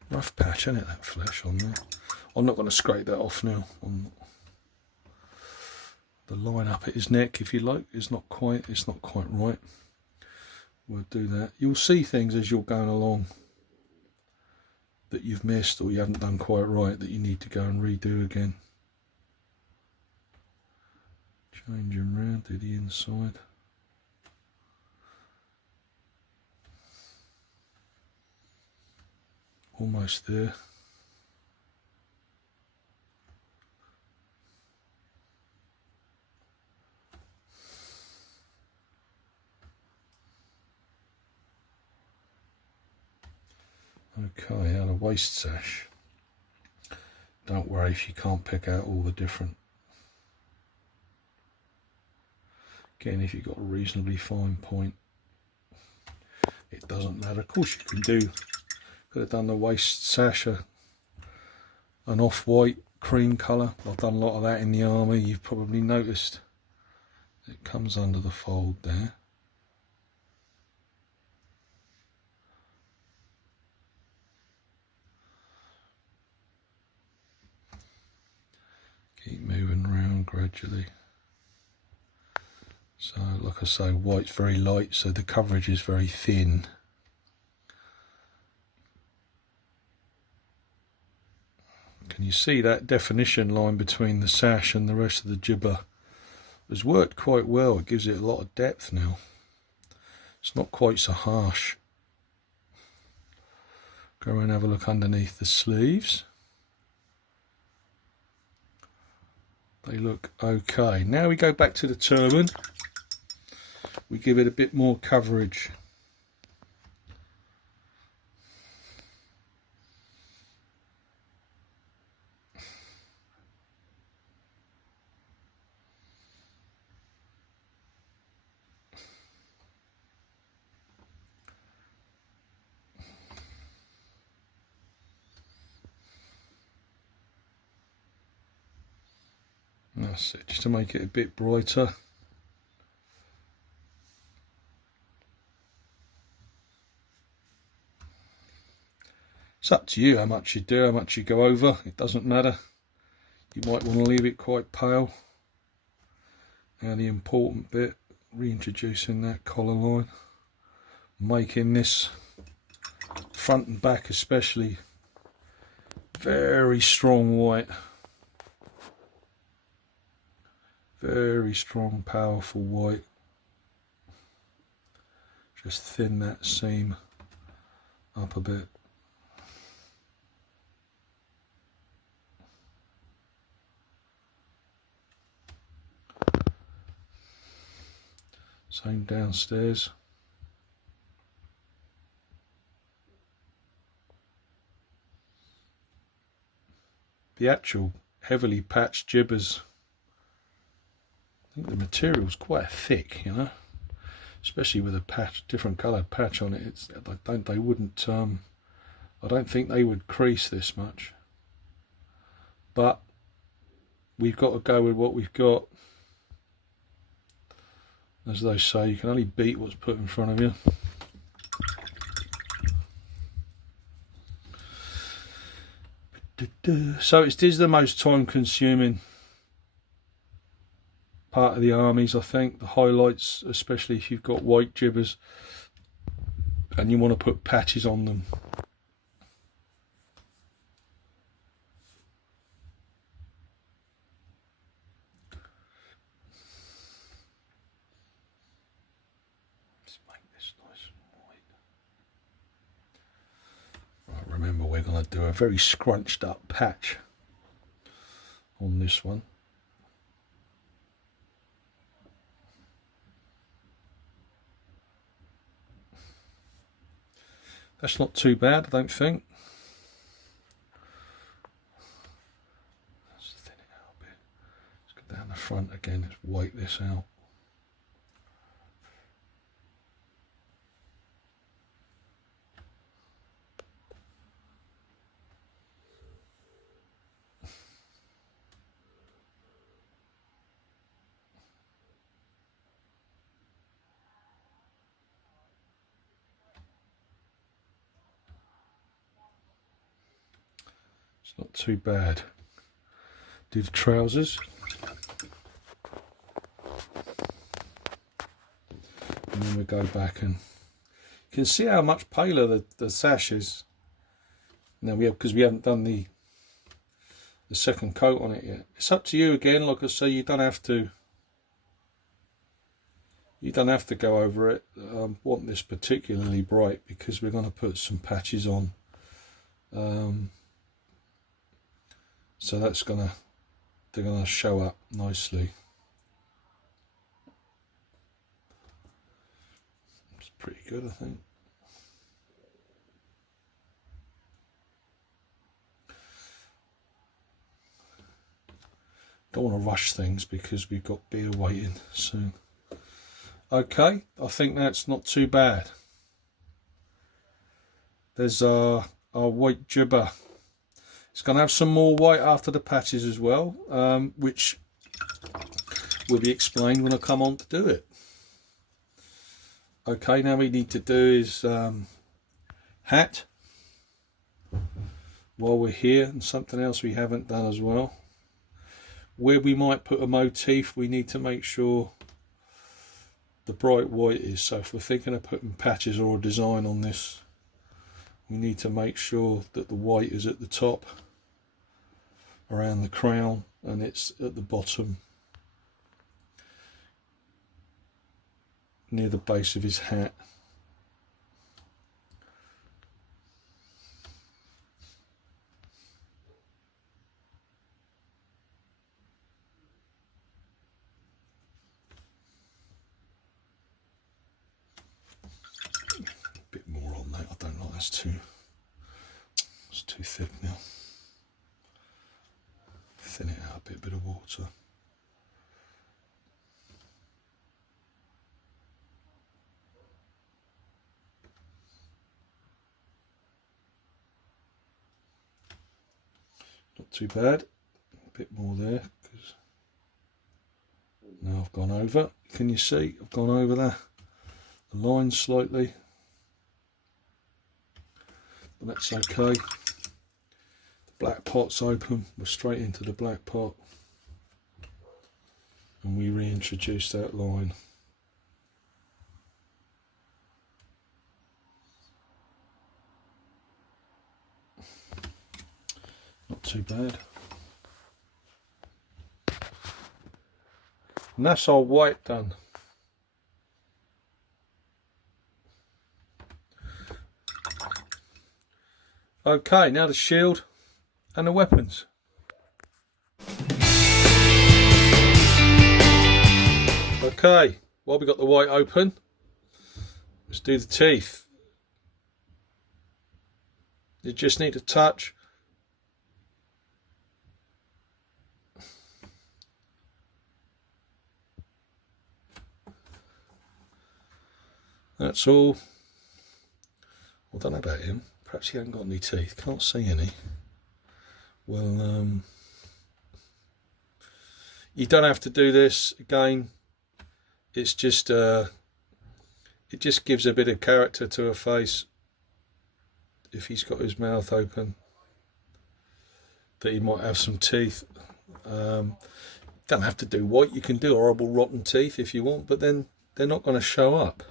rough patch, isn't it, that flesh on there? I'm not going to scrape that off now. The line up at his neck, if you like, it's not quite right. We'll do that. You'll see things as you're going along that you've missed or you haven't done quite right that you need to go and redo again. Change him round to the inside. Almost there. Okay, and a waist sash. Don't worry if you can't pick out all the different. Again, if you've got a reasonably fine point, it doesn't matter. Of course, you could have done the waist sash an off-white cream colour. I've done a lot of that in the army. You've probably noticed it comes under the fold there. Keep moving around gradually. So, like I say, white's very light, so the coverage is very thin. Can you see that definition line between the sash and the rest of the jibber has worked quite well. It gives it a lot of depth now. It's not quite so harsh. Go and have a look underneath the sleeves. They look okay. Now we go back to the turban. We give it a bit more coverage. That's it, just to make it a bit brighter. It's up to you how much you do, how much you go over. It doesn't matter. You might want to leave it quite pale. Now the important bit, reintroducing that collar line, making this front and back especially very strong white. Very strong, powerful white. Just thin that seam up a bit. Same downstairs. The actual heavily patched jibbers, I think the material's quite thick, you know, especially with a patch, different coloured patch on it. It's I don't think they would crease this much, but we've got to go with what we've got. As they say, you can only beat what's put in front of you. So it is the most time consuming part of the armies, I think. The highlights, especially if you've got white jibbers and you want to put patches on them. Let's make this nice and white. Right, remember we're going to do a very scrunched up patch on this one. That's not too bad, I don't think. Let's thin it out a bit. Let's go down the front again, let's white this out. It's not too bad. Do the trousers. And then we go back, and you can see how much paler the sash is. Now because we haven't done the second coat on it yet. It's up to you again. Like I say, you don't have to go over it. I want this particularly bright because we're going to put some patches on. So they're going to show up nicely. It's pretty good, I think. Don't want to rush things because we've got beer waiting soon. Okay, I think that's not too bad. There's our white jibber. It's going to have some more white after the patches as well, which will be explained when I come on to do it. Okay, now we need to do is hat while we're here, and something else we haven't done as well. Where we might put a motif, we need to make sure the bright white is. So if we're thinking of putting patches or a design on this, we need to make sure that the white is at the top around the crown, and it's at the bottom near the base of his hat. Bit more on that. I don't like that's too thick now. Thin it out a bit of water. Not too bad. A bit more there, because now I've gone over. Can you see? I've gone over the line slightly, but that's okay. The black pot's open. We're straight into the black pot, and we reintroduce that line. Not too bad. And that's our white done. Okay, now the shield and the weapons. Okay, while we got the white open, let's do the teeth. You just need a touch. That's all. I don't know about him. Perhaps he hasn't got any teeth. Can't see any. Well, you don't have to do this again. It's just it just gives a bit of character to a face if he's got his mouth open, that he might have some teeth. Don't have to do white. You can do horrible rotten teeth if you want, but then they're not going to show up,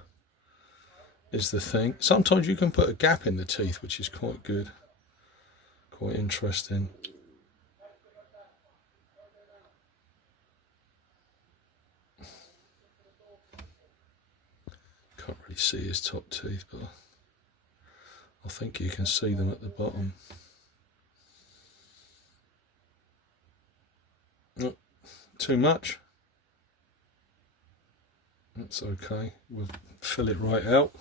is the thing. Sometimes you can put a gap in the teeth, which is quite good, quite interesting. Can't really see his top teeth, but I think you can see them at the bottom. Not too much. That's okay. We'll fill it right out.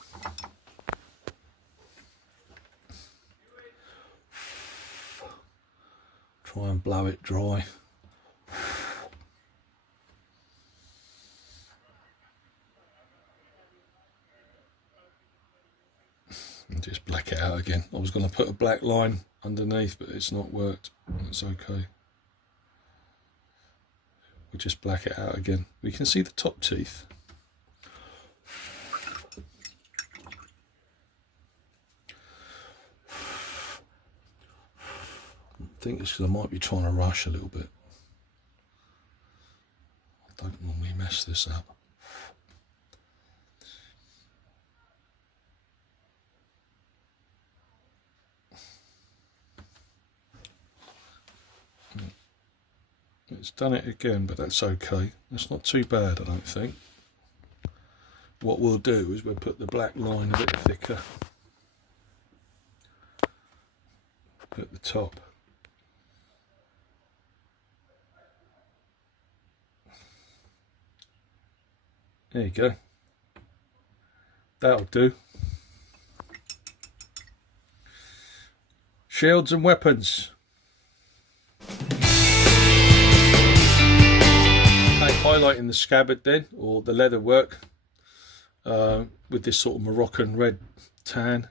Try and blow it dry. And just black it out again. I was going to put a black line underneath, but it's not worked. That's okay. We'll just black it out again. We can see the top teeth. think it's because I might be trying to rush a little bit. I don't normally mess this up. It's done it again, but that's okay. That's not too bad, I don't think. What we'll do is we'll put the black line a bit thicker at the top. There you go. That'll do. Shields and weapons. Highlighting the scabbard then, or the leather work, with this sort of Moroccan red tan.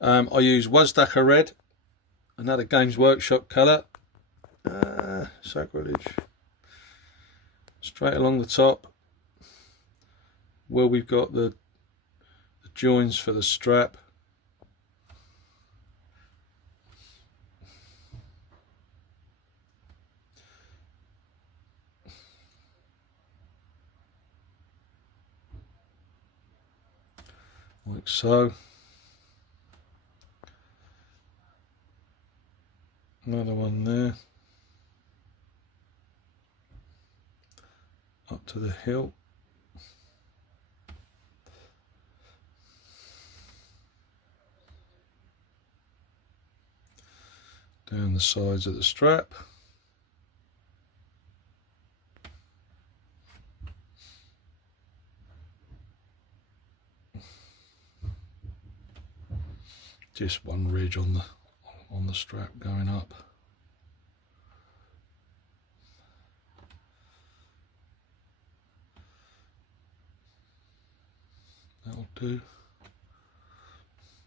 I use Wazdaka red, another Games Workshop colour. Sacrilege. Straight along the top, where we've got the joins for the strap. Like so. Another one there. Up to the hilt. Down the sides of the strap. Just one ridge on the strap going up. That'll do.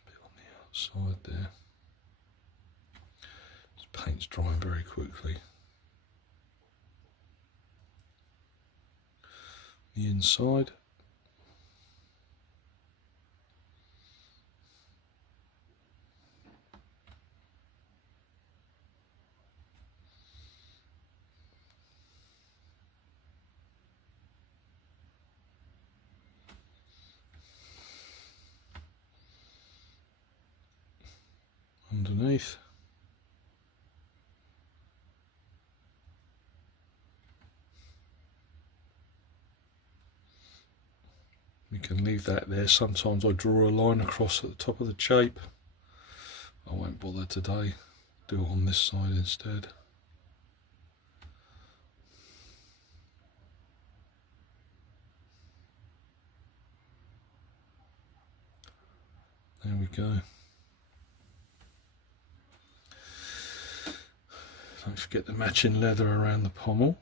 Bit on the outside there. This paint's drying very quickly. The inside. Underneath. We can leave that there. Sometimes I draw a line across at the top of the shape. I won't bother today. Do it on this side instead. There we go. Don't forget the matching leather around the pommel.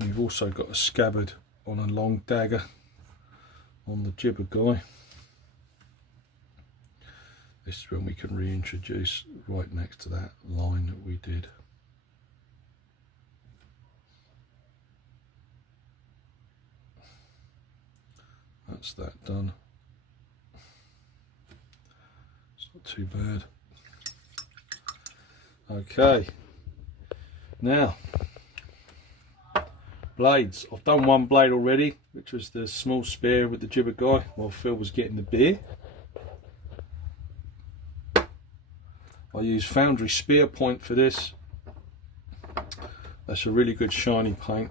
We've also got a scabbard on a long dagger on the jibber guy. This is when we can reintroduce right next to that line that we did. That's that done. It's not too bad. Okay, now blades. I've done one blade already, which was the small spear with the jibber guy while Phil was getting the beer. I use Foundry Spear Point for this. That's a really good shiny paint.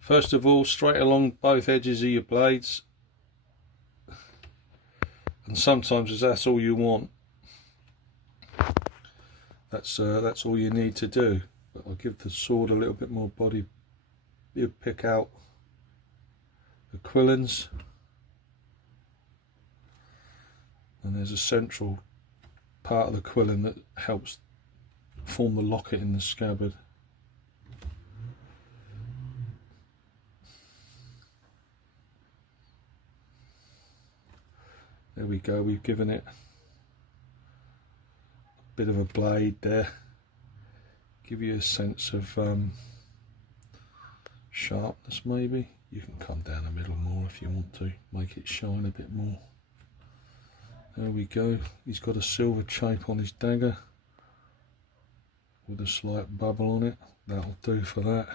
First of all, straight along both edges of your blades, and sometimes that's all you want. That's all you need to do. But I'll give the sword a little bit more body. You pick out the quillins, and there's a central part of the quillin that helps form the locket in the scabbard. There we go, we've given it a bit of a blade there. give you a sense of sharpness. Maybe you can come down the middle more if you want to, make it shine a bit more. There we go. He's got a silver shape on his dagger with a slight bubble on it. That'll do for that.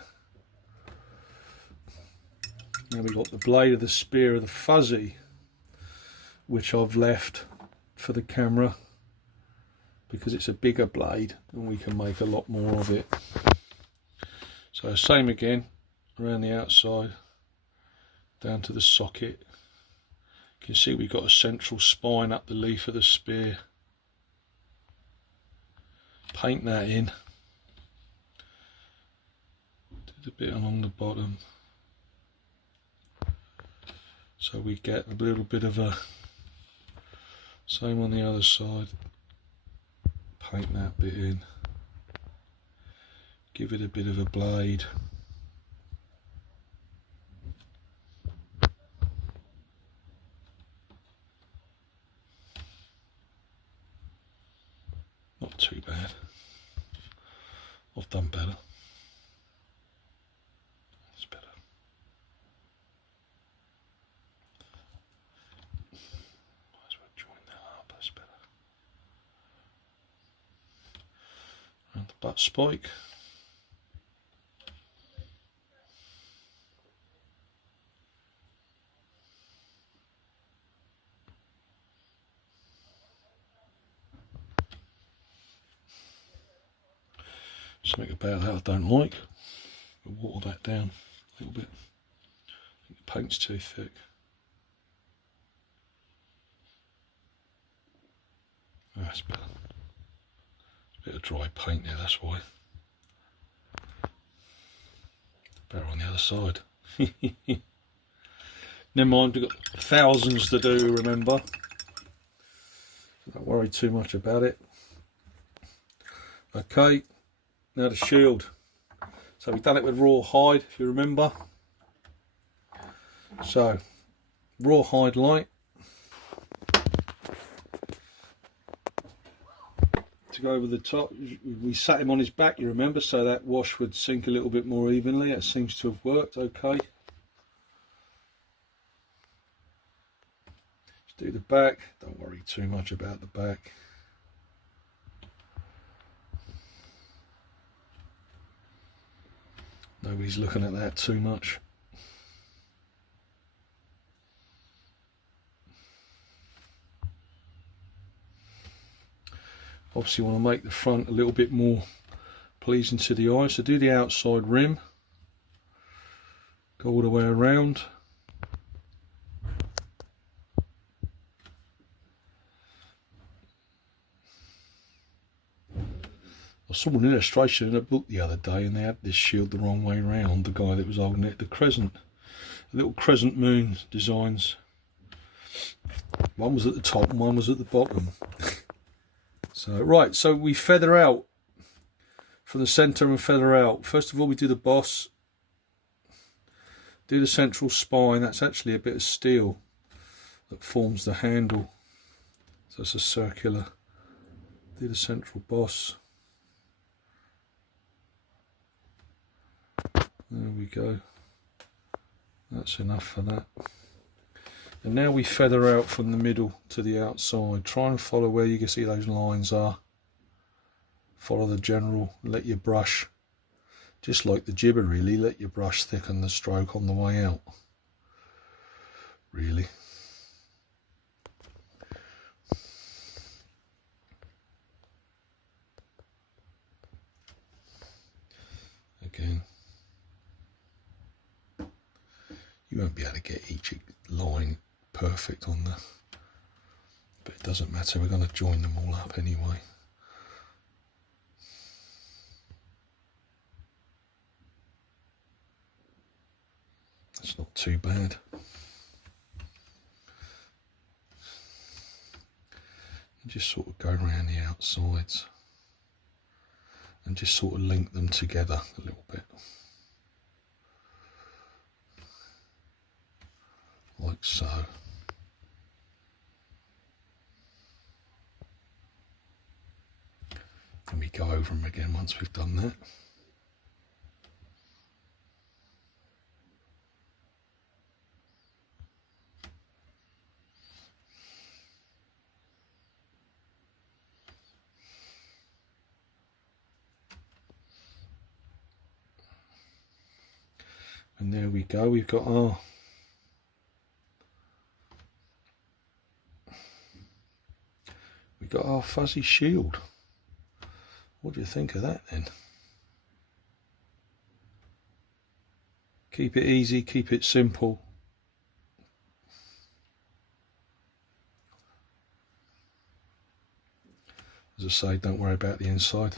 Now we've got the blade of the spear of the fuzzy, which I've left for the camera because it's a bigger blade and we can make a lot more of it. So same again, around the outside, down to the socket. You can see we've got a central spine up the leaf of the spear. Paint that in. Did a bit along the bottom. So we get a little bit of a, same on the other side. Paint that bit in. Give it a bit of a blade. Not too bad. I've done better. That's better. Might as well join that up, that's better. Around the butt spike. Something about that I don't like. I'll water that down a little bit. I think the paint's too thick. Oh, that's better. A bit of dry paint there, that's why. Better on the other side. Never mind, we've got thousands to do, remember. Don't worry too much about it. Okay. Now the shield. So we've done it with raw hide, if you remember. So, raw hide light. To go over the top, we sat him on his back, you remember, so that wash would sink a little bit more evenly. It seems to have worked okay. Let's do the back. Don't worry too much about the back. Nobody's looking at that too much. Obviously you want to make the front a little bit more pleasing to the eye, so do the outside rim, go all the way around. I saw an illustration in a book the other day and they had this shield the wrong way round, the guy that was holding it, the crescent, the little crescent moon designs. One was at the top and one was at the bottom. So right, so we feather out from the centre and feather out. First of all we do the boss, do the central spine. That's actually a bit of steel that forms the handle, so it's a circular. Do the central boss. There we go. That's enough for that. And now we feather out from the middle to the outside. Try and follow where you can see those lines are. Follow the general, let your brush, just like the jibber really, let your brush thicken the stroke on the way out. Really. Again. You won't be able to get each line perfect on the, but it doesn't matter, we're going to join them all up anyway. That's not too bad. And just sort of go around the outsides and just sort of link them together a little bit. Like so. Then we go over them again once we've done that. And there we go, we've got our fuzzy shield. What do you think of that then? Keep it easy, keep it simple. As I say, don't worry about the inside.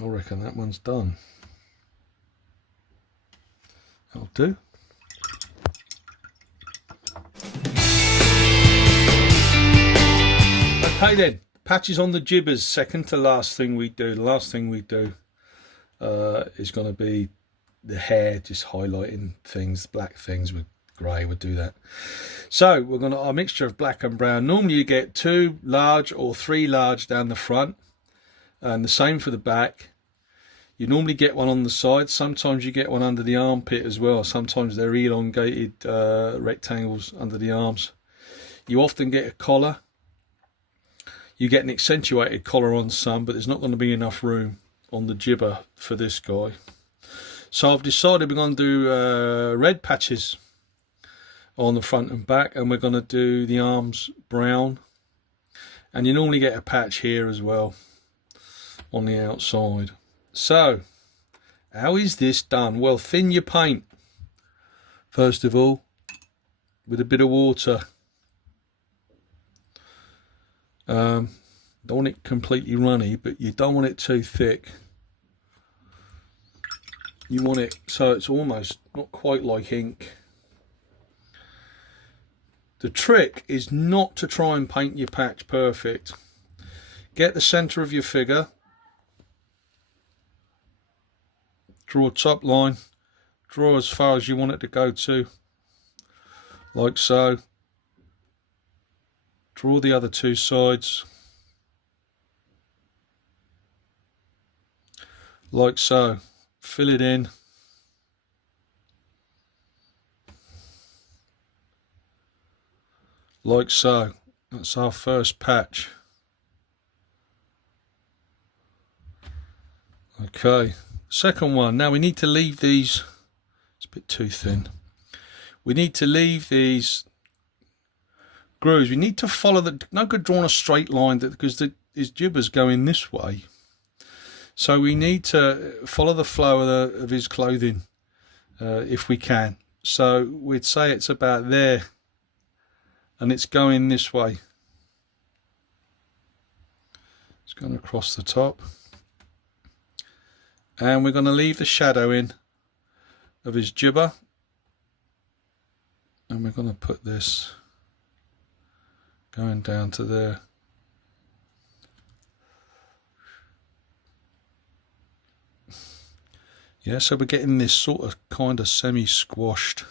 I reckon that one's done. That'll do. Okay then, patches on the jibbers. Second to last thing we do. The last thing we do is going to be the hair, just highlighting things, black things with grey. We'll do that. So we're going to our mixture of black and brown. Normally you get 2 large or 3 large down the front, and the same for the back. You normally get one on the side. Sometimes you get one under the armpit as well. Sometimes they're elongated rectangles under the arms. You often get a collar. You get an accentuated collar on some, but there's not going to be enough room on the jibber for this guy. So I've decided we're going to do red patches on the front and back, and we're going to do the arms brown. And you normally get a patch here as well on the outside. So how is this done? Well, thin your paint first of all with a bit of water. Don't want it completely runny, but you don't want it too thick. You want it so it's almost not quite like ink. The trick is not to try and paint your patch perfect. Get the center of your figure, draw a top line, draw as far as you want it to go to, like so. Draw the other 2 sides, like so. Fill it in. Like so. That's our first patch. Okay, second one. Now we need to leave these, it's a bit too thin. We need to leave these grooves. We need to follow the, no good drawing a straight line because his jibber's going this way. So we need to follow the flow of his clothing if we can. So we'd say it's about there and it's going this way. It's going across the top. And we're going to leave the shadow in of his jibber. And we're going to put this going down to there. Yeah, so we're getting this sort of kind of semi-squashed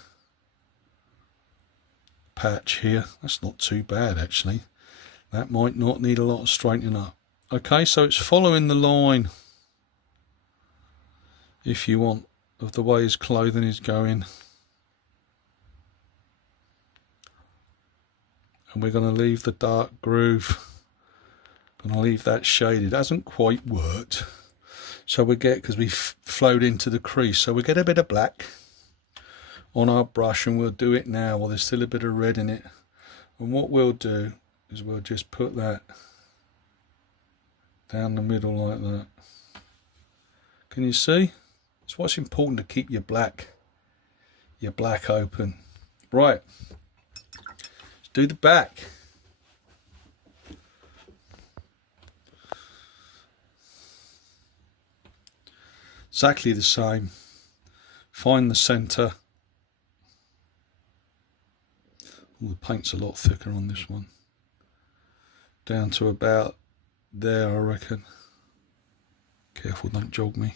patch here. That's not too bad actually. That might not need a lot of straightening up. Okay, so it's following the line, if you want, of the way his clothing is going. And we're going to leave the dark groove. Going to leave that shaded. It hasn't quite worked. So we get, because we flowed into the crease, so we get a bit of black on our brush, and we'll do it now. Well, there's still a bit of red in it. And what we'll do is we'll just put that down the middle like that. Can you see? It's what's important to keep your black open. Right, let's do the back. Exactly the same. Find the center. Oh, the paint's a lot thicker on this one. Down to about there, I reckon. Careful, don't jog me. .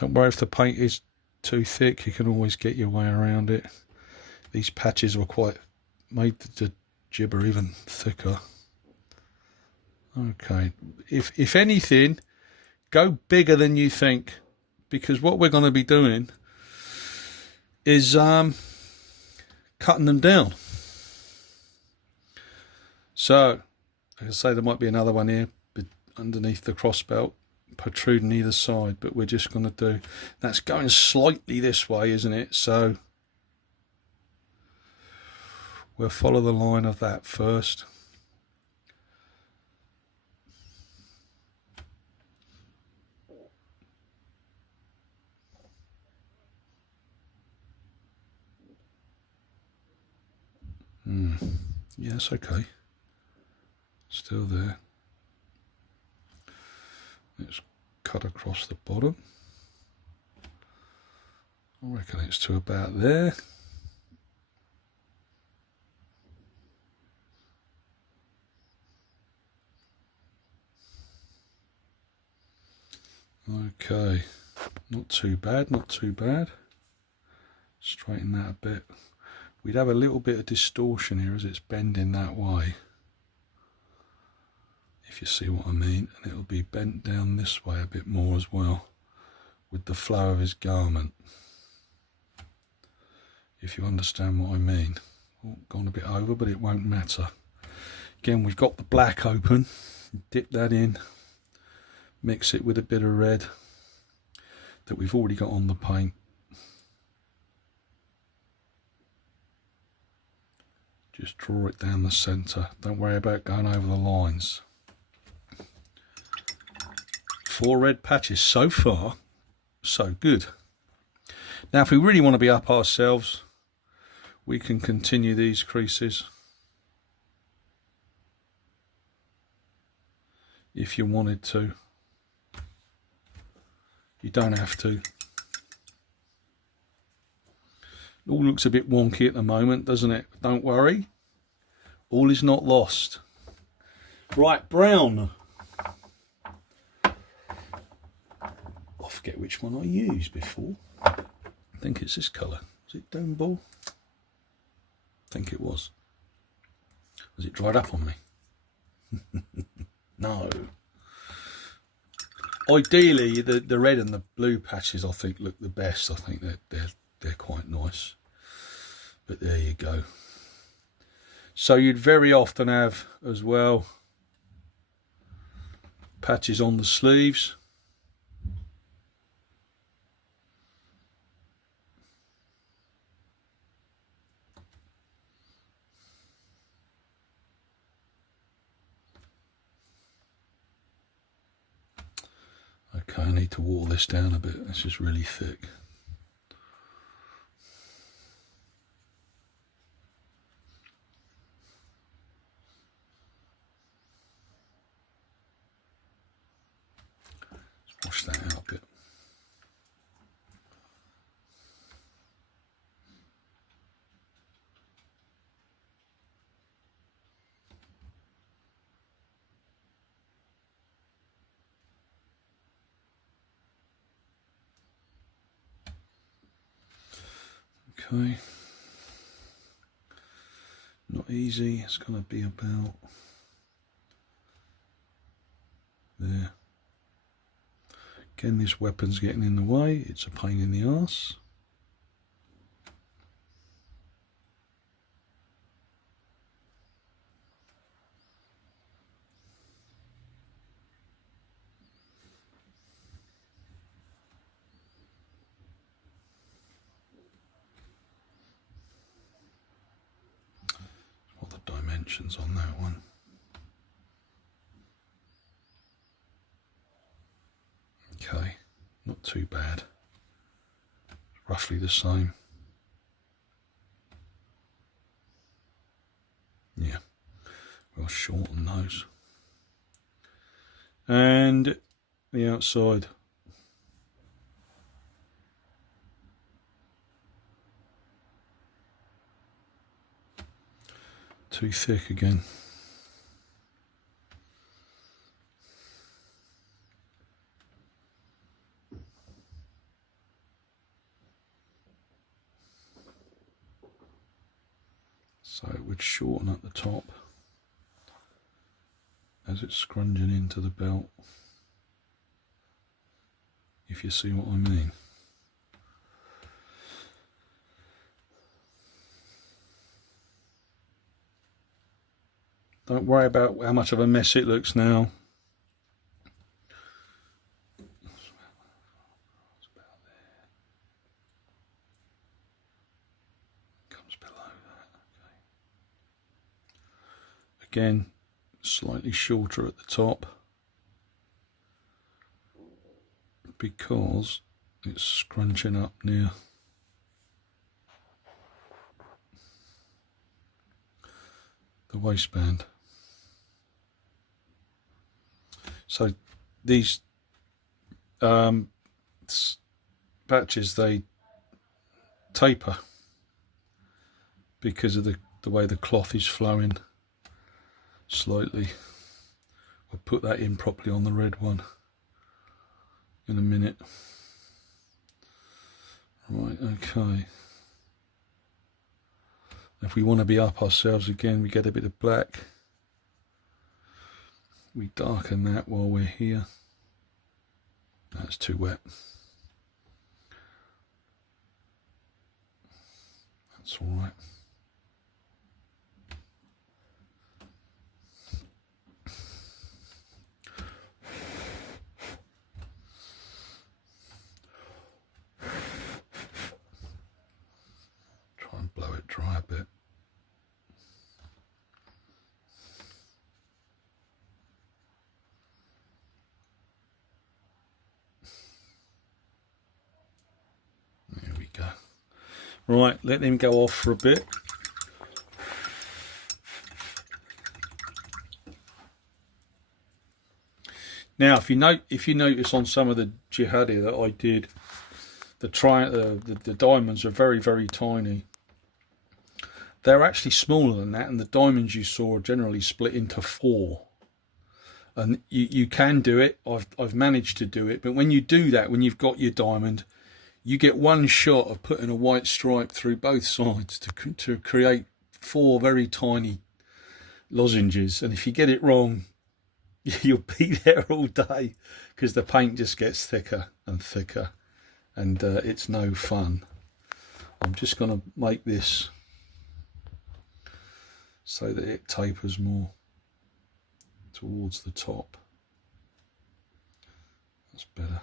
Don't worry if the paint is too thick, you can always get your way around it. These patches were quite made the gibber even thicker. Okay, if anything, go bigger than you think, because what we're going to be doing is cutting them down. So, like I say, there might be another one here underneath the crossbelt, protruding either side, but we're just going to do, that's going slightly this way, isn't it? So we'll follow the line of that first. Yes, okay. Still there. Let's cut across the bottom. I reckon it's to about there. Okay, not too bad, not too bad. Straighten that a bit. We'd have a little bit of distortion here as it's bending that way, if you see what I mean, and it'll be bent down this way a bit more as well with the flow of his garment, if you understand what I mean. Oh, gone a bit over, but it won't matter. Again, we've got the black open, dip that in, mix it with a bit of red that we've already got on the paint. Just draw it down the centre, don't worry about going over the lines. 4 red patches so far, so good. Now if we really want to be up ourselves, we can continue these creases if you wanted to. You don't have to. It all looks a bit wonky at the moment, doesn't it? Don't worry, all is not lost. Right, brown. I forget which one I used before. I think it's this colour. Was it Dome Ball? I think it was. Was it dried up on me? No. Ideally, the red and the blue patches I think look the best. I think they're quite nice. But there you go. So you'd very often have as well patches on the sleeves. Okay, I need to water this down a bit. It's just really thick. Let's wash that out a bit. Okay, not easy, it's going to be about there. Again, this weapon's getting in the way, it's a pain in the arse. On that one. Okay, not too bad. Roughly the same. Yeah, we'll shorten those. And the outside. Too thick again. So it would shorten at the top as it's scrunging into the belt, if you see what I mean. Don't worry about how much of a mess it looks now. Comes below that. Okay. Again, slightly shorter at the top because it's scrunching up near the waistband. So these patches, they taper because of the way the cloth is flowing slightly. I'll put that in properly on the red one in a minute. Right, okay. If we want to be up ourselves again, we get a bit of black. We darken that while we're here. That's too wet. That's all right. Try and blow it dry a bit. There we go. Right, let them go off for a bit. Now, if you notice on some of the jihadi that I did, the diamonds are very, very tiny. They're actually smaller than that, and the diamonds you saw are generally split into 4. And you can do it. I've managed to do it, but when you do that, when you've got your diamond, you get one shot of putting a white stripe through both sides to create 4 very tiny lozenges. And if you get it wrong, you'll be there all day because the paint just gets thicker and thicker, and it's no fun. I'm just going to make this so that it tapers more towards the top. That's better.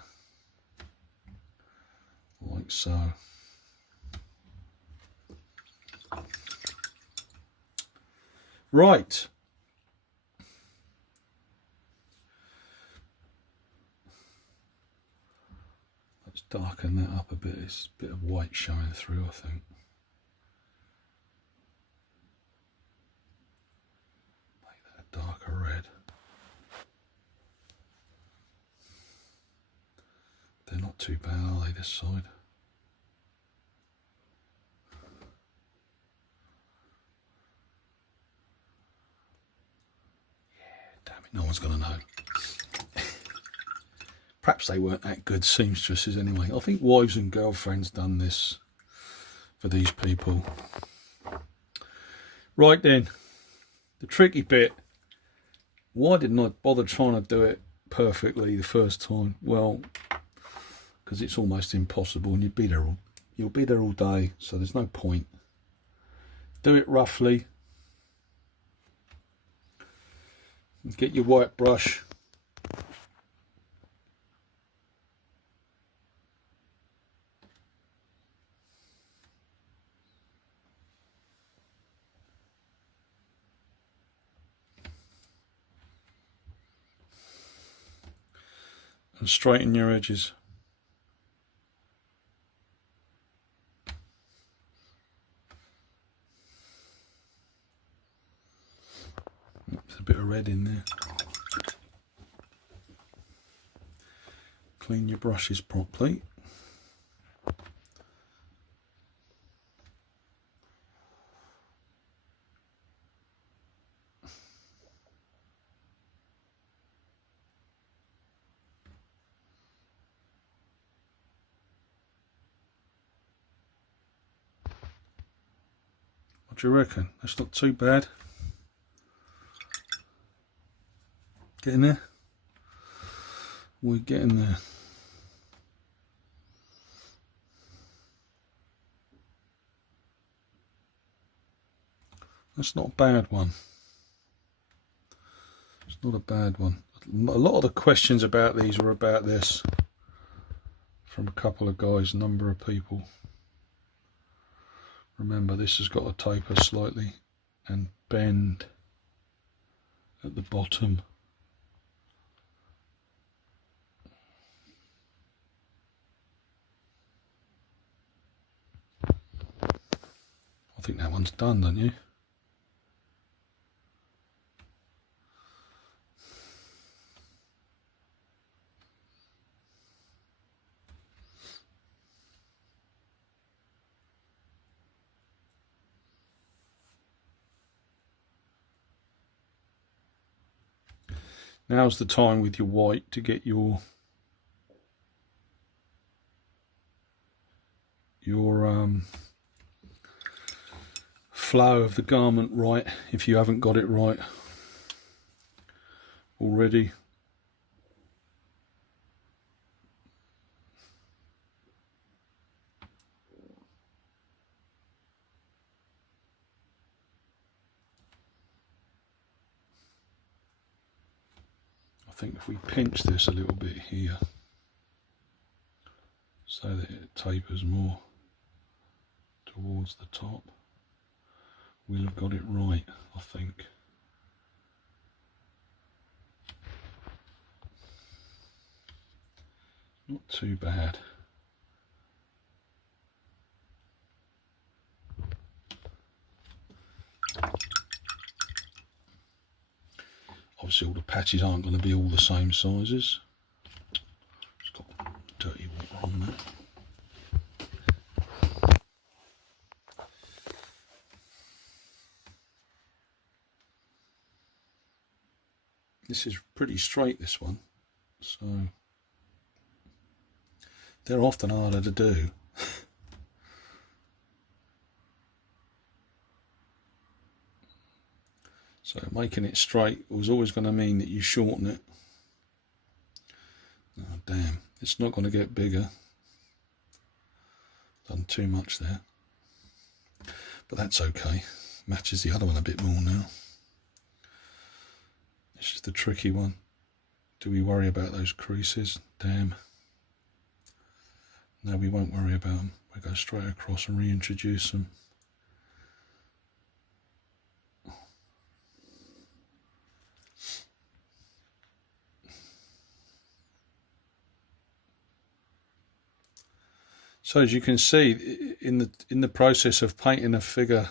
Like so. Right. Let's darken that up a bit. It's a bit of white showing through, I think. Make that a darker red. They're not too bad, are they, this side? Yeah, damn it, no one's going to know. Perhaps they weren't that good seamstresses anyway. I think Wives and Girlfriends done this for these people. Right then, the tricky bit. Why didn't I bother trying to do it perfectly the first time? Well, because it's almost impossible, and you'll be there all day, so there's no point. Do it roughly. Get your white brush. And straighten your edges. There's a bit of red in there. Clean your brushes properly. do you reckon? That's not too bad. Getting there? We're getting there. That's not a bad one. It's not a bad one. A lot of the questions about these were about this from a couple of guys, a number of people. Remember, this has got to taper slightly and bend at the bottom. I think that one's done, don't you? Now's the time with your white to get your flow of the garment right, if you haven't got it right already. I think if we pinch this a little bit here so that it tapers more towards the top, we'll have got it right, I think. Not too bad. Obviously all the patches aren't going to be all the same sizes. It's got dirty water on there. This is pretty straight, this one, so they're often harder to do. So making it straight was always going to mean that you shorten it. Oh damn, it's not going to get bigger. Done too much there. But that's okay. Matches the other one a bit more now. This is the tricky one. Do we worry about those creases? Damn. No, we won't worry about them. We'll go straight across and reintroduce them. So as you can see, in the process of painting a figure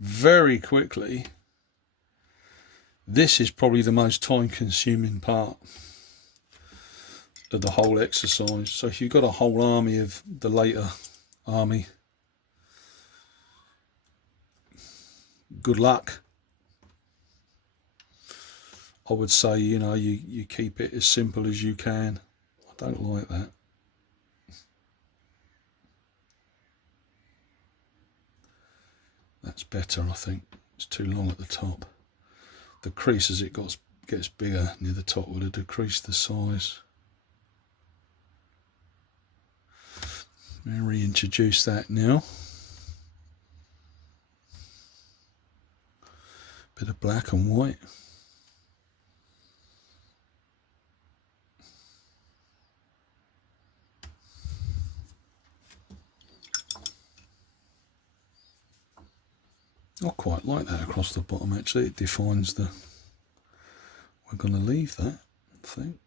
very quickly, this is probably the most time-consuming part of the whole exercise. So if you've got a whole army of the later army, good luck. I would say, you know, you keep it as simple as you can. I don't like that. That's better, I think. It's too long at the top. The crease as it gets bigger near the top would have decreased the size. Let me reintroduce that now. Bit of black and white. I quite like that across the bottom actually. It defines the... We're going to leave that, I think.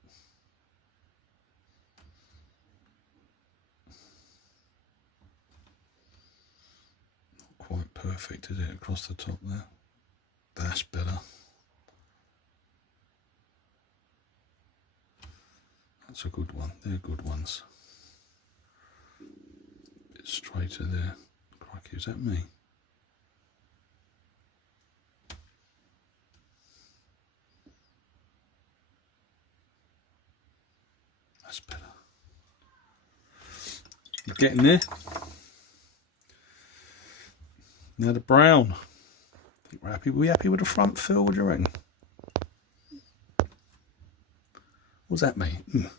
Not quite perfect, is it, across the top there? That's better. That's a good one. They're good ones. A bit straighter there. Crikey, is that me? That's better. We're getting there. Now the brown. I think we're happy. Are we happy with the front fill? What do you reckon? What's that mean?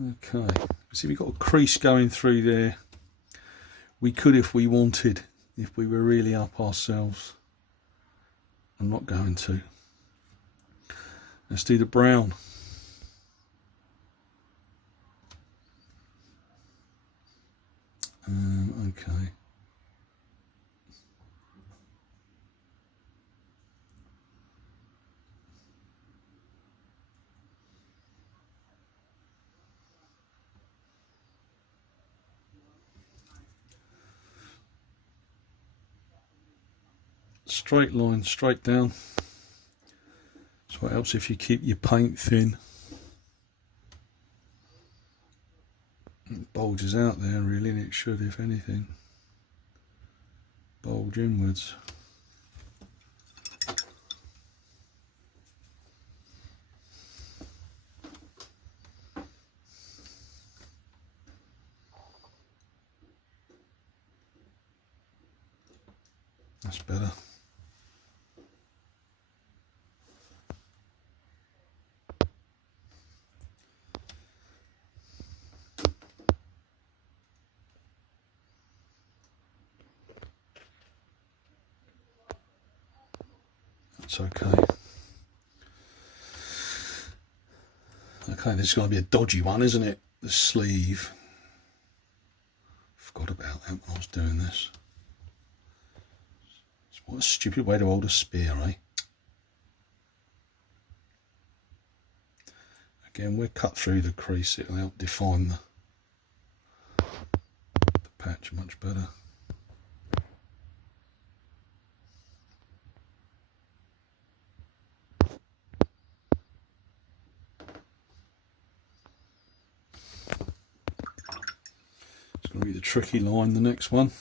Okay. See, we've got a crease going through there. We could if we wanted, if we were really up ourselves. I'm not going to. Let's do the brown. Okay. Straight line, straight down. So it helps if you keep your paint thin. It bulges out there really, and it should, if anything, bulge inwards. That's better. That's okay. Okay, this is going to be a dodgy one, isn't it? The sleeve. Forgot about that when I was doing this. What a stupid way to hold a spear, eh? Again, we'll cut through the crease. It'll help define the patch much better. It's going to be the tricky line, the next one.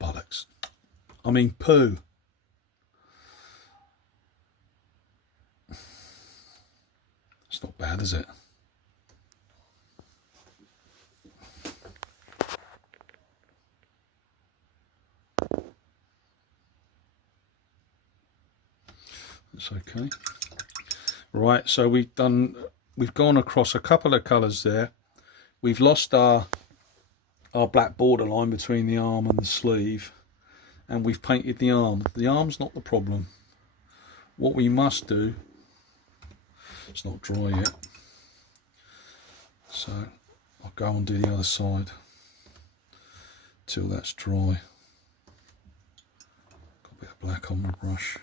Bollocks. I mean poo. It's not bad, is it? That's okay. Right, so we've gone across a couple of colours there. We've lost our black border line between the arm and the sleeve, and we've painted the arm. The arm's not the problem. What we must do, it's not dry yet, so I'll go and do the other side till that's dry. Got a bit of black on my brush.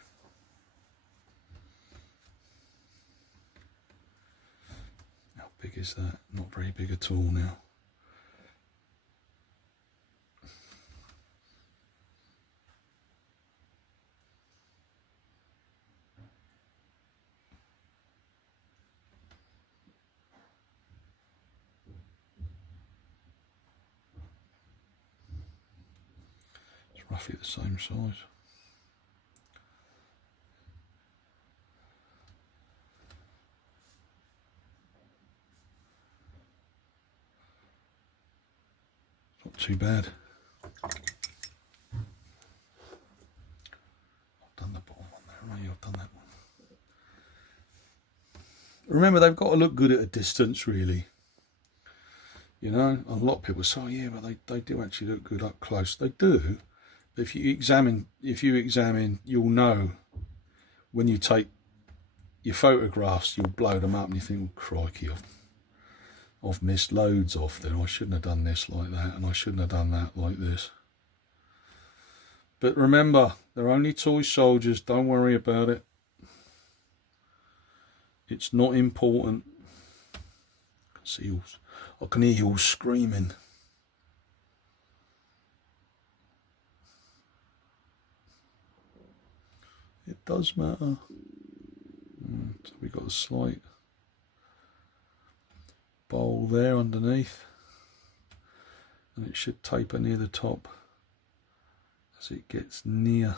How big is that? Not very big at all now. Roughly the same size. Not too bad. I've done the bottom one there, right? I've done that one. Remember, they've got to look good at a distance, really. You know, a lot of people say, oh yeah, but they do actually look good up close. They do. If you examine, you'll know when you take your photographs, you'll blow them up and you think, oh, crikey, I've missed loads off there. I shouldn't have done this like that, and I shouldn't have done that like this. But remember, they're only toy soldiers. Don't worry about it. It's not important. I can hear you all screaming. It does matter. So we got a slight bowl there underneath, and it should taper near the top as it gets near.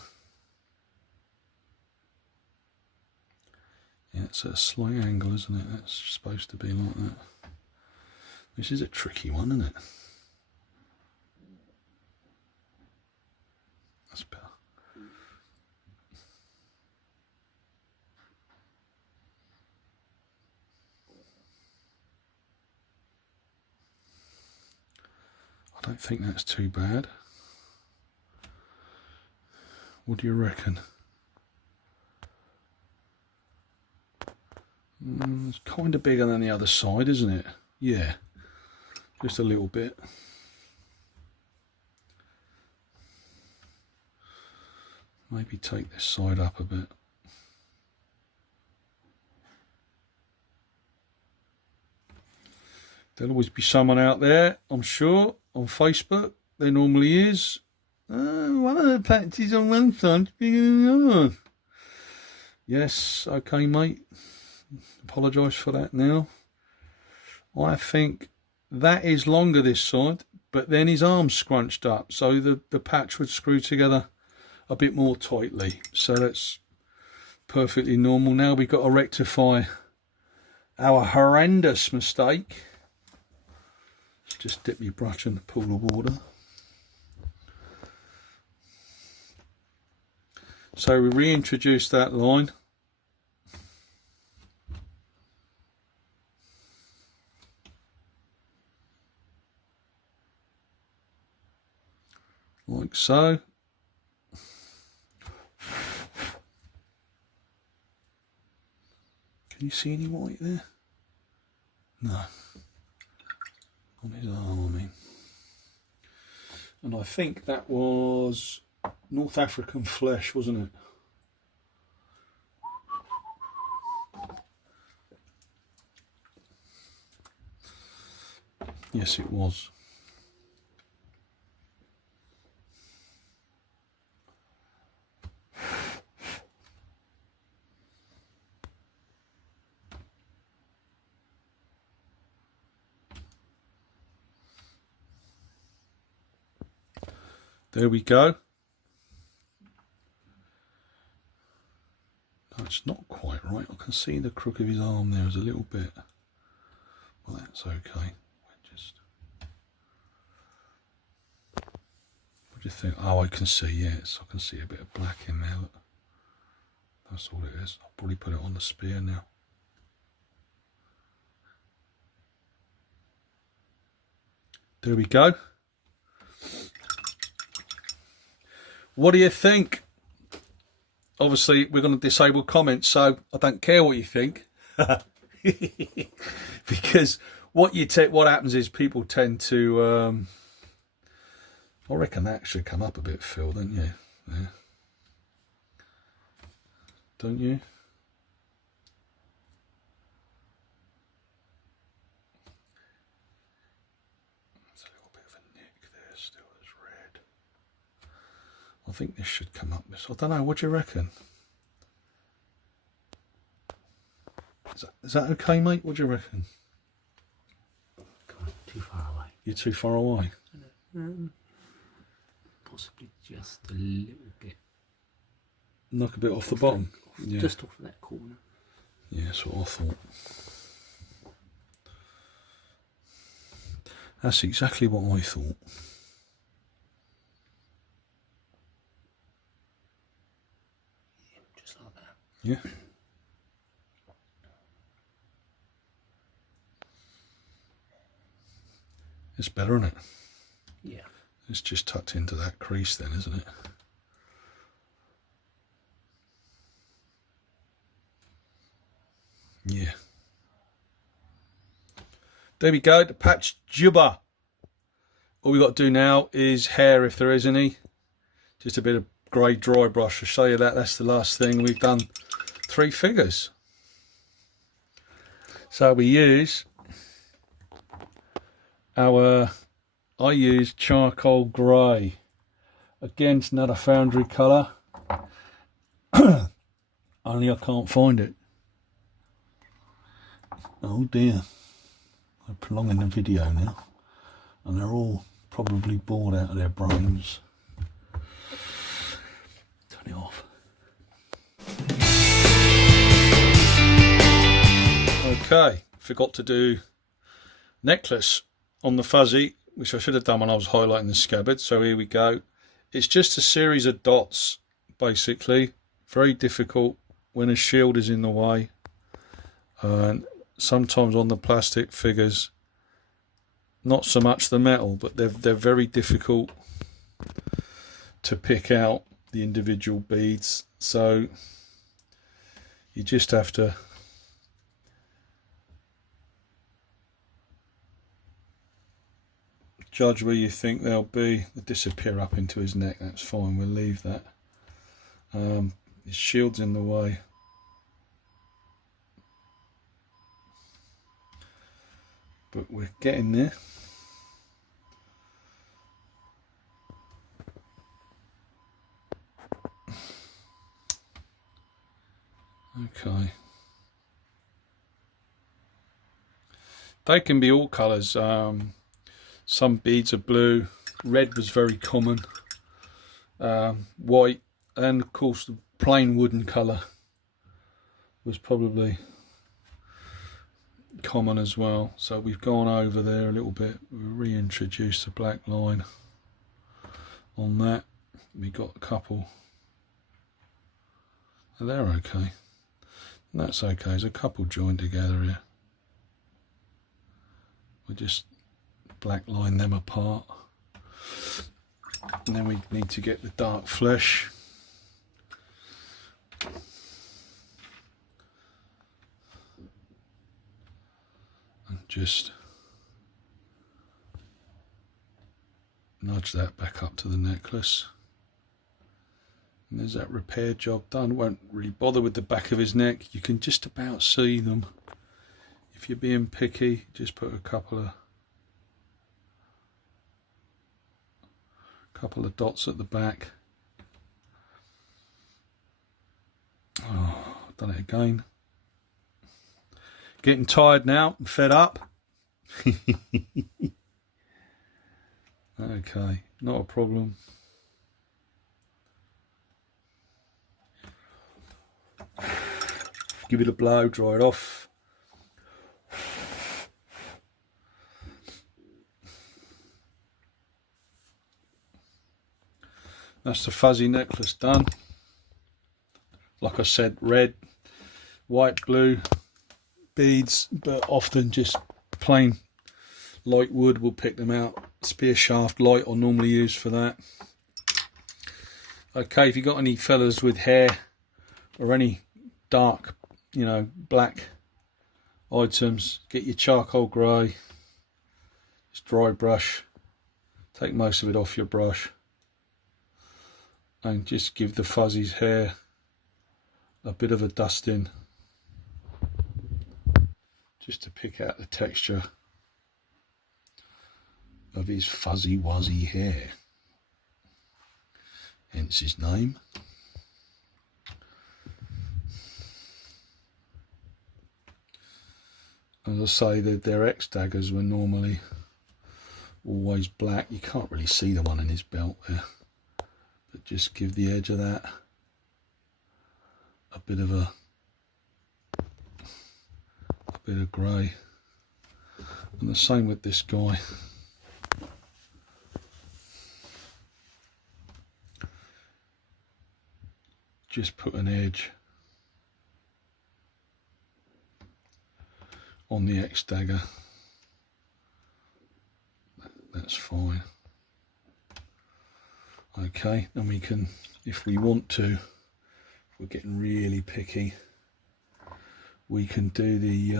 Yeah, it's at a slight angle, isn't it? That's supposed to be like that. This is a tricky one, isn't it? That's better. I don't think that's too bad. What do you reckon? It's kind of bigger than the other side, isn't it? Yeah, just a little bit. Maybe take this side up a bit. There'll always be someone out there, I'm sure, on Facebook. There normally is. One of the patches on one side bigger than the other one. Yes, okay, mate. Apologise for that now. I think that is longer this side, but then his arm's scrunched up, so the patch would screw together a bit more tightly. So that's perfectly normal. Now we've got to rectify our horrendous mistake. Just dip your brush in the pool of water. So we reintroduce that line. Like so. Can you see any white there? No. On his arm, I mean. And I think that was North African flesh, wasn't it? Yes, it was. There we go. That's not quite right. I can see the crook of his arm there is a little bit. Well, that's okay. What do you think? Oh, I can see, yes. I can see a bit of black in there. Look. That's all it is. I'll probably put it on the spear now. There we go. What do you think? Obviously, we're going to disable comments, so I don't care what you think. Because what happens is people tend to... I reckon that should come up a bit, Phil, don't you? Yeah. Don't you? There's a little bit of a nick there still, it's red. I think this should come up. I don't know, what do you reckon? Is that okay, mate? What do you reckon? Too far away. You're too far away? Possibly just a little bit. Knock a bit off the bottom? Yeah. Just off of that corner. Yeah, that's what I thought. That's exactly what I thought. Just like that. Yeah. It's better, isn't it? Yeah. It's just tucked into that crease then, isn't it? Yeah. There we go, the patch jubba. All we got to do now is hair, if there is any. Just a bit of grey dry brush. I'll show you that. That's the last thing. We've done 3 figures. So we use I use charcoal grey. Again, it's not a foundry colour. Only I can't find it. Oh dear. I'm prolonging the video now. And they're all probably bored out of their brains. Okay, forgot to do necklace on the fuzzy, which I should have done when I was highlighting the scabbard. So here we go. It's just a series of dots, basically. Very difficult when a shield is in the way. And sometimes on the plastic figures, not so much the metal, but they're very difficult to pick out the individual beads. So you just have to judge where you think they'll be. They disappear up into his neck, that's fine, we'll leave that. His shield's in the way. But we're getting there. Okay. They can be all colours. Some beads are blue. Red was very common. White, and of course the plain wooden colour was probably common as well. So we've gone over there a little bit. We reintroduced the black line on that. We got a couple. They're okay. That's okay. There's a couple joined together here. We just black line them apart. And then we need to get the dark flesh. And just nudge that back up to the necklace. And there's that repair job done. Won't really bother with the back of his neck. You can just about see them. If you're being picky, just put a couple of dots at the back. Oh, I've done it again. Getting tired now, I'm fed up. Okay, not a problem. Give it a blow, dry it off. That's the fuzzy necklace done. Like I said, red, white, blue beads, but often just plain light wood will pick them out. Spear shaft light are normally used for that. Okay, if you've got any fellas with hair or any dark, you know, black items, get your charcoal grey, just dry brush, take most of it off your brush, and just give the fuzzy's hair a bit of a dusting, just to pick out the texture of his fuzzy wuzzy hair, hence his name. As I say, their X daggers were normally always black. You can't really see the one in his belt there, but just give the edge of that a bit of grey. And the same with this guy. Just put an edge on the X dagger. That's fine. Okay, then we can, if we want to, if we're getting really picky, we can do the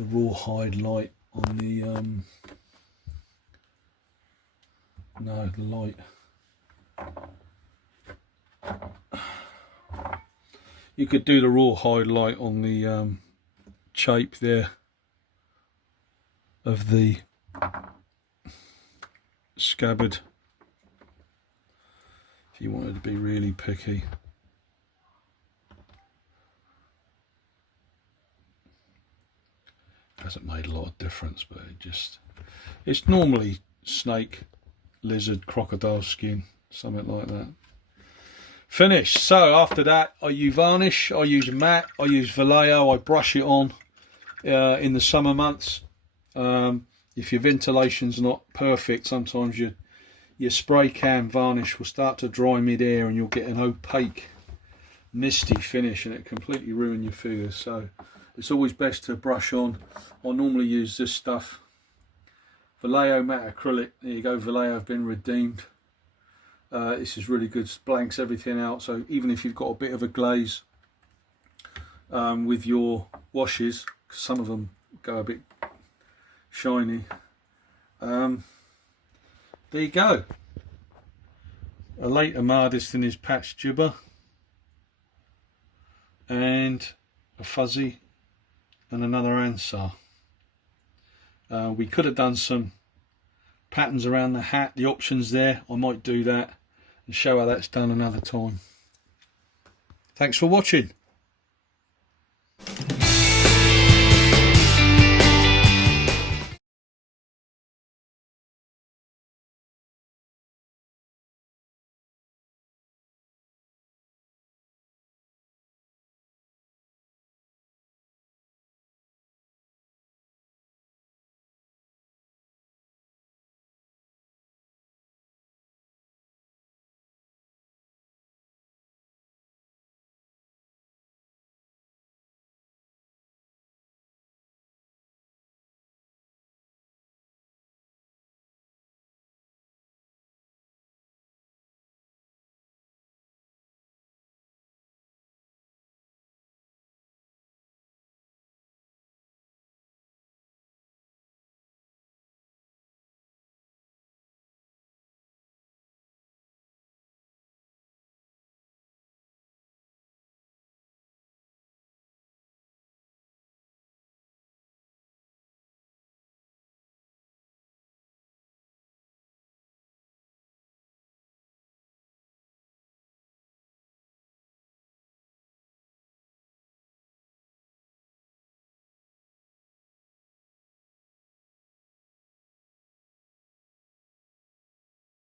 rawhide light on the the light. You could do the rawhide light on the shape there of the scabbard if you wanted to be really picky. Hasn't made a lot of difference, but it's normally snake, lizard, crocodile skin, something like that. Finished. So after that, I use varnish, I use matte, I use Vallejo, I brush it on in the summer months. If your ventilation's not perfect, sometimes your spray can varnish will start to dry mid-air and you'll get an opaque, misty finish and it completely ruin your figures. So it's always best to brush on. I normally use this stuff. Vallejo matte acrylic. There you go, Vallejo have been redeemed. This is really good, blanks everything out, so even if you've got a bit of a glaze with your washes, 'cause some of them go a bit shiny, there you go. A later Mahdist in his patch jibber and a fuzzy and another answer. We could have done some patterns around the hat, the options there. I might do that and show how that's done another time. Thanks for watching.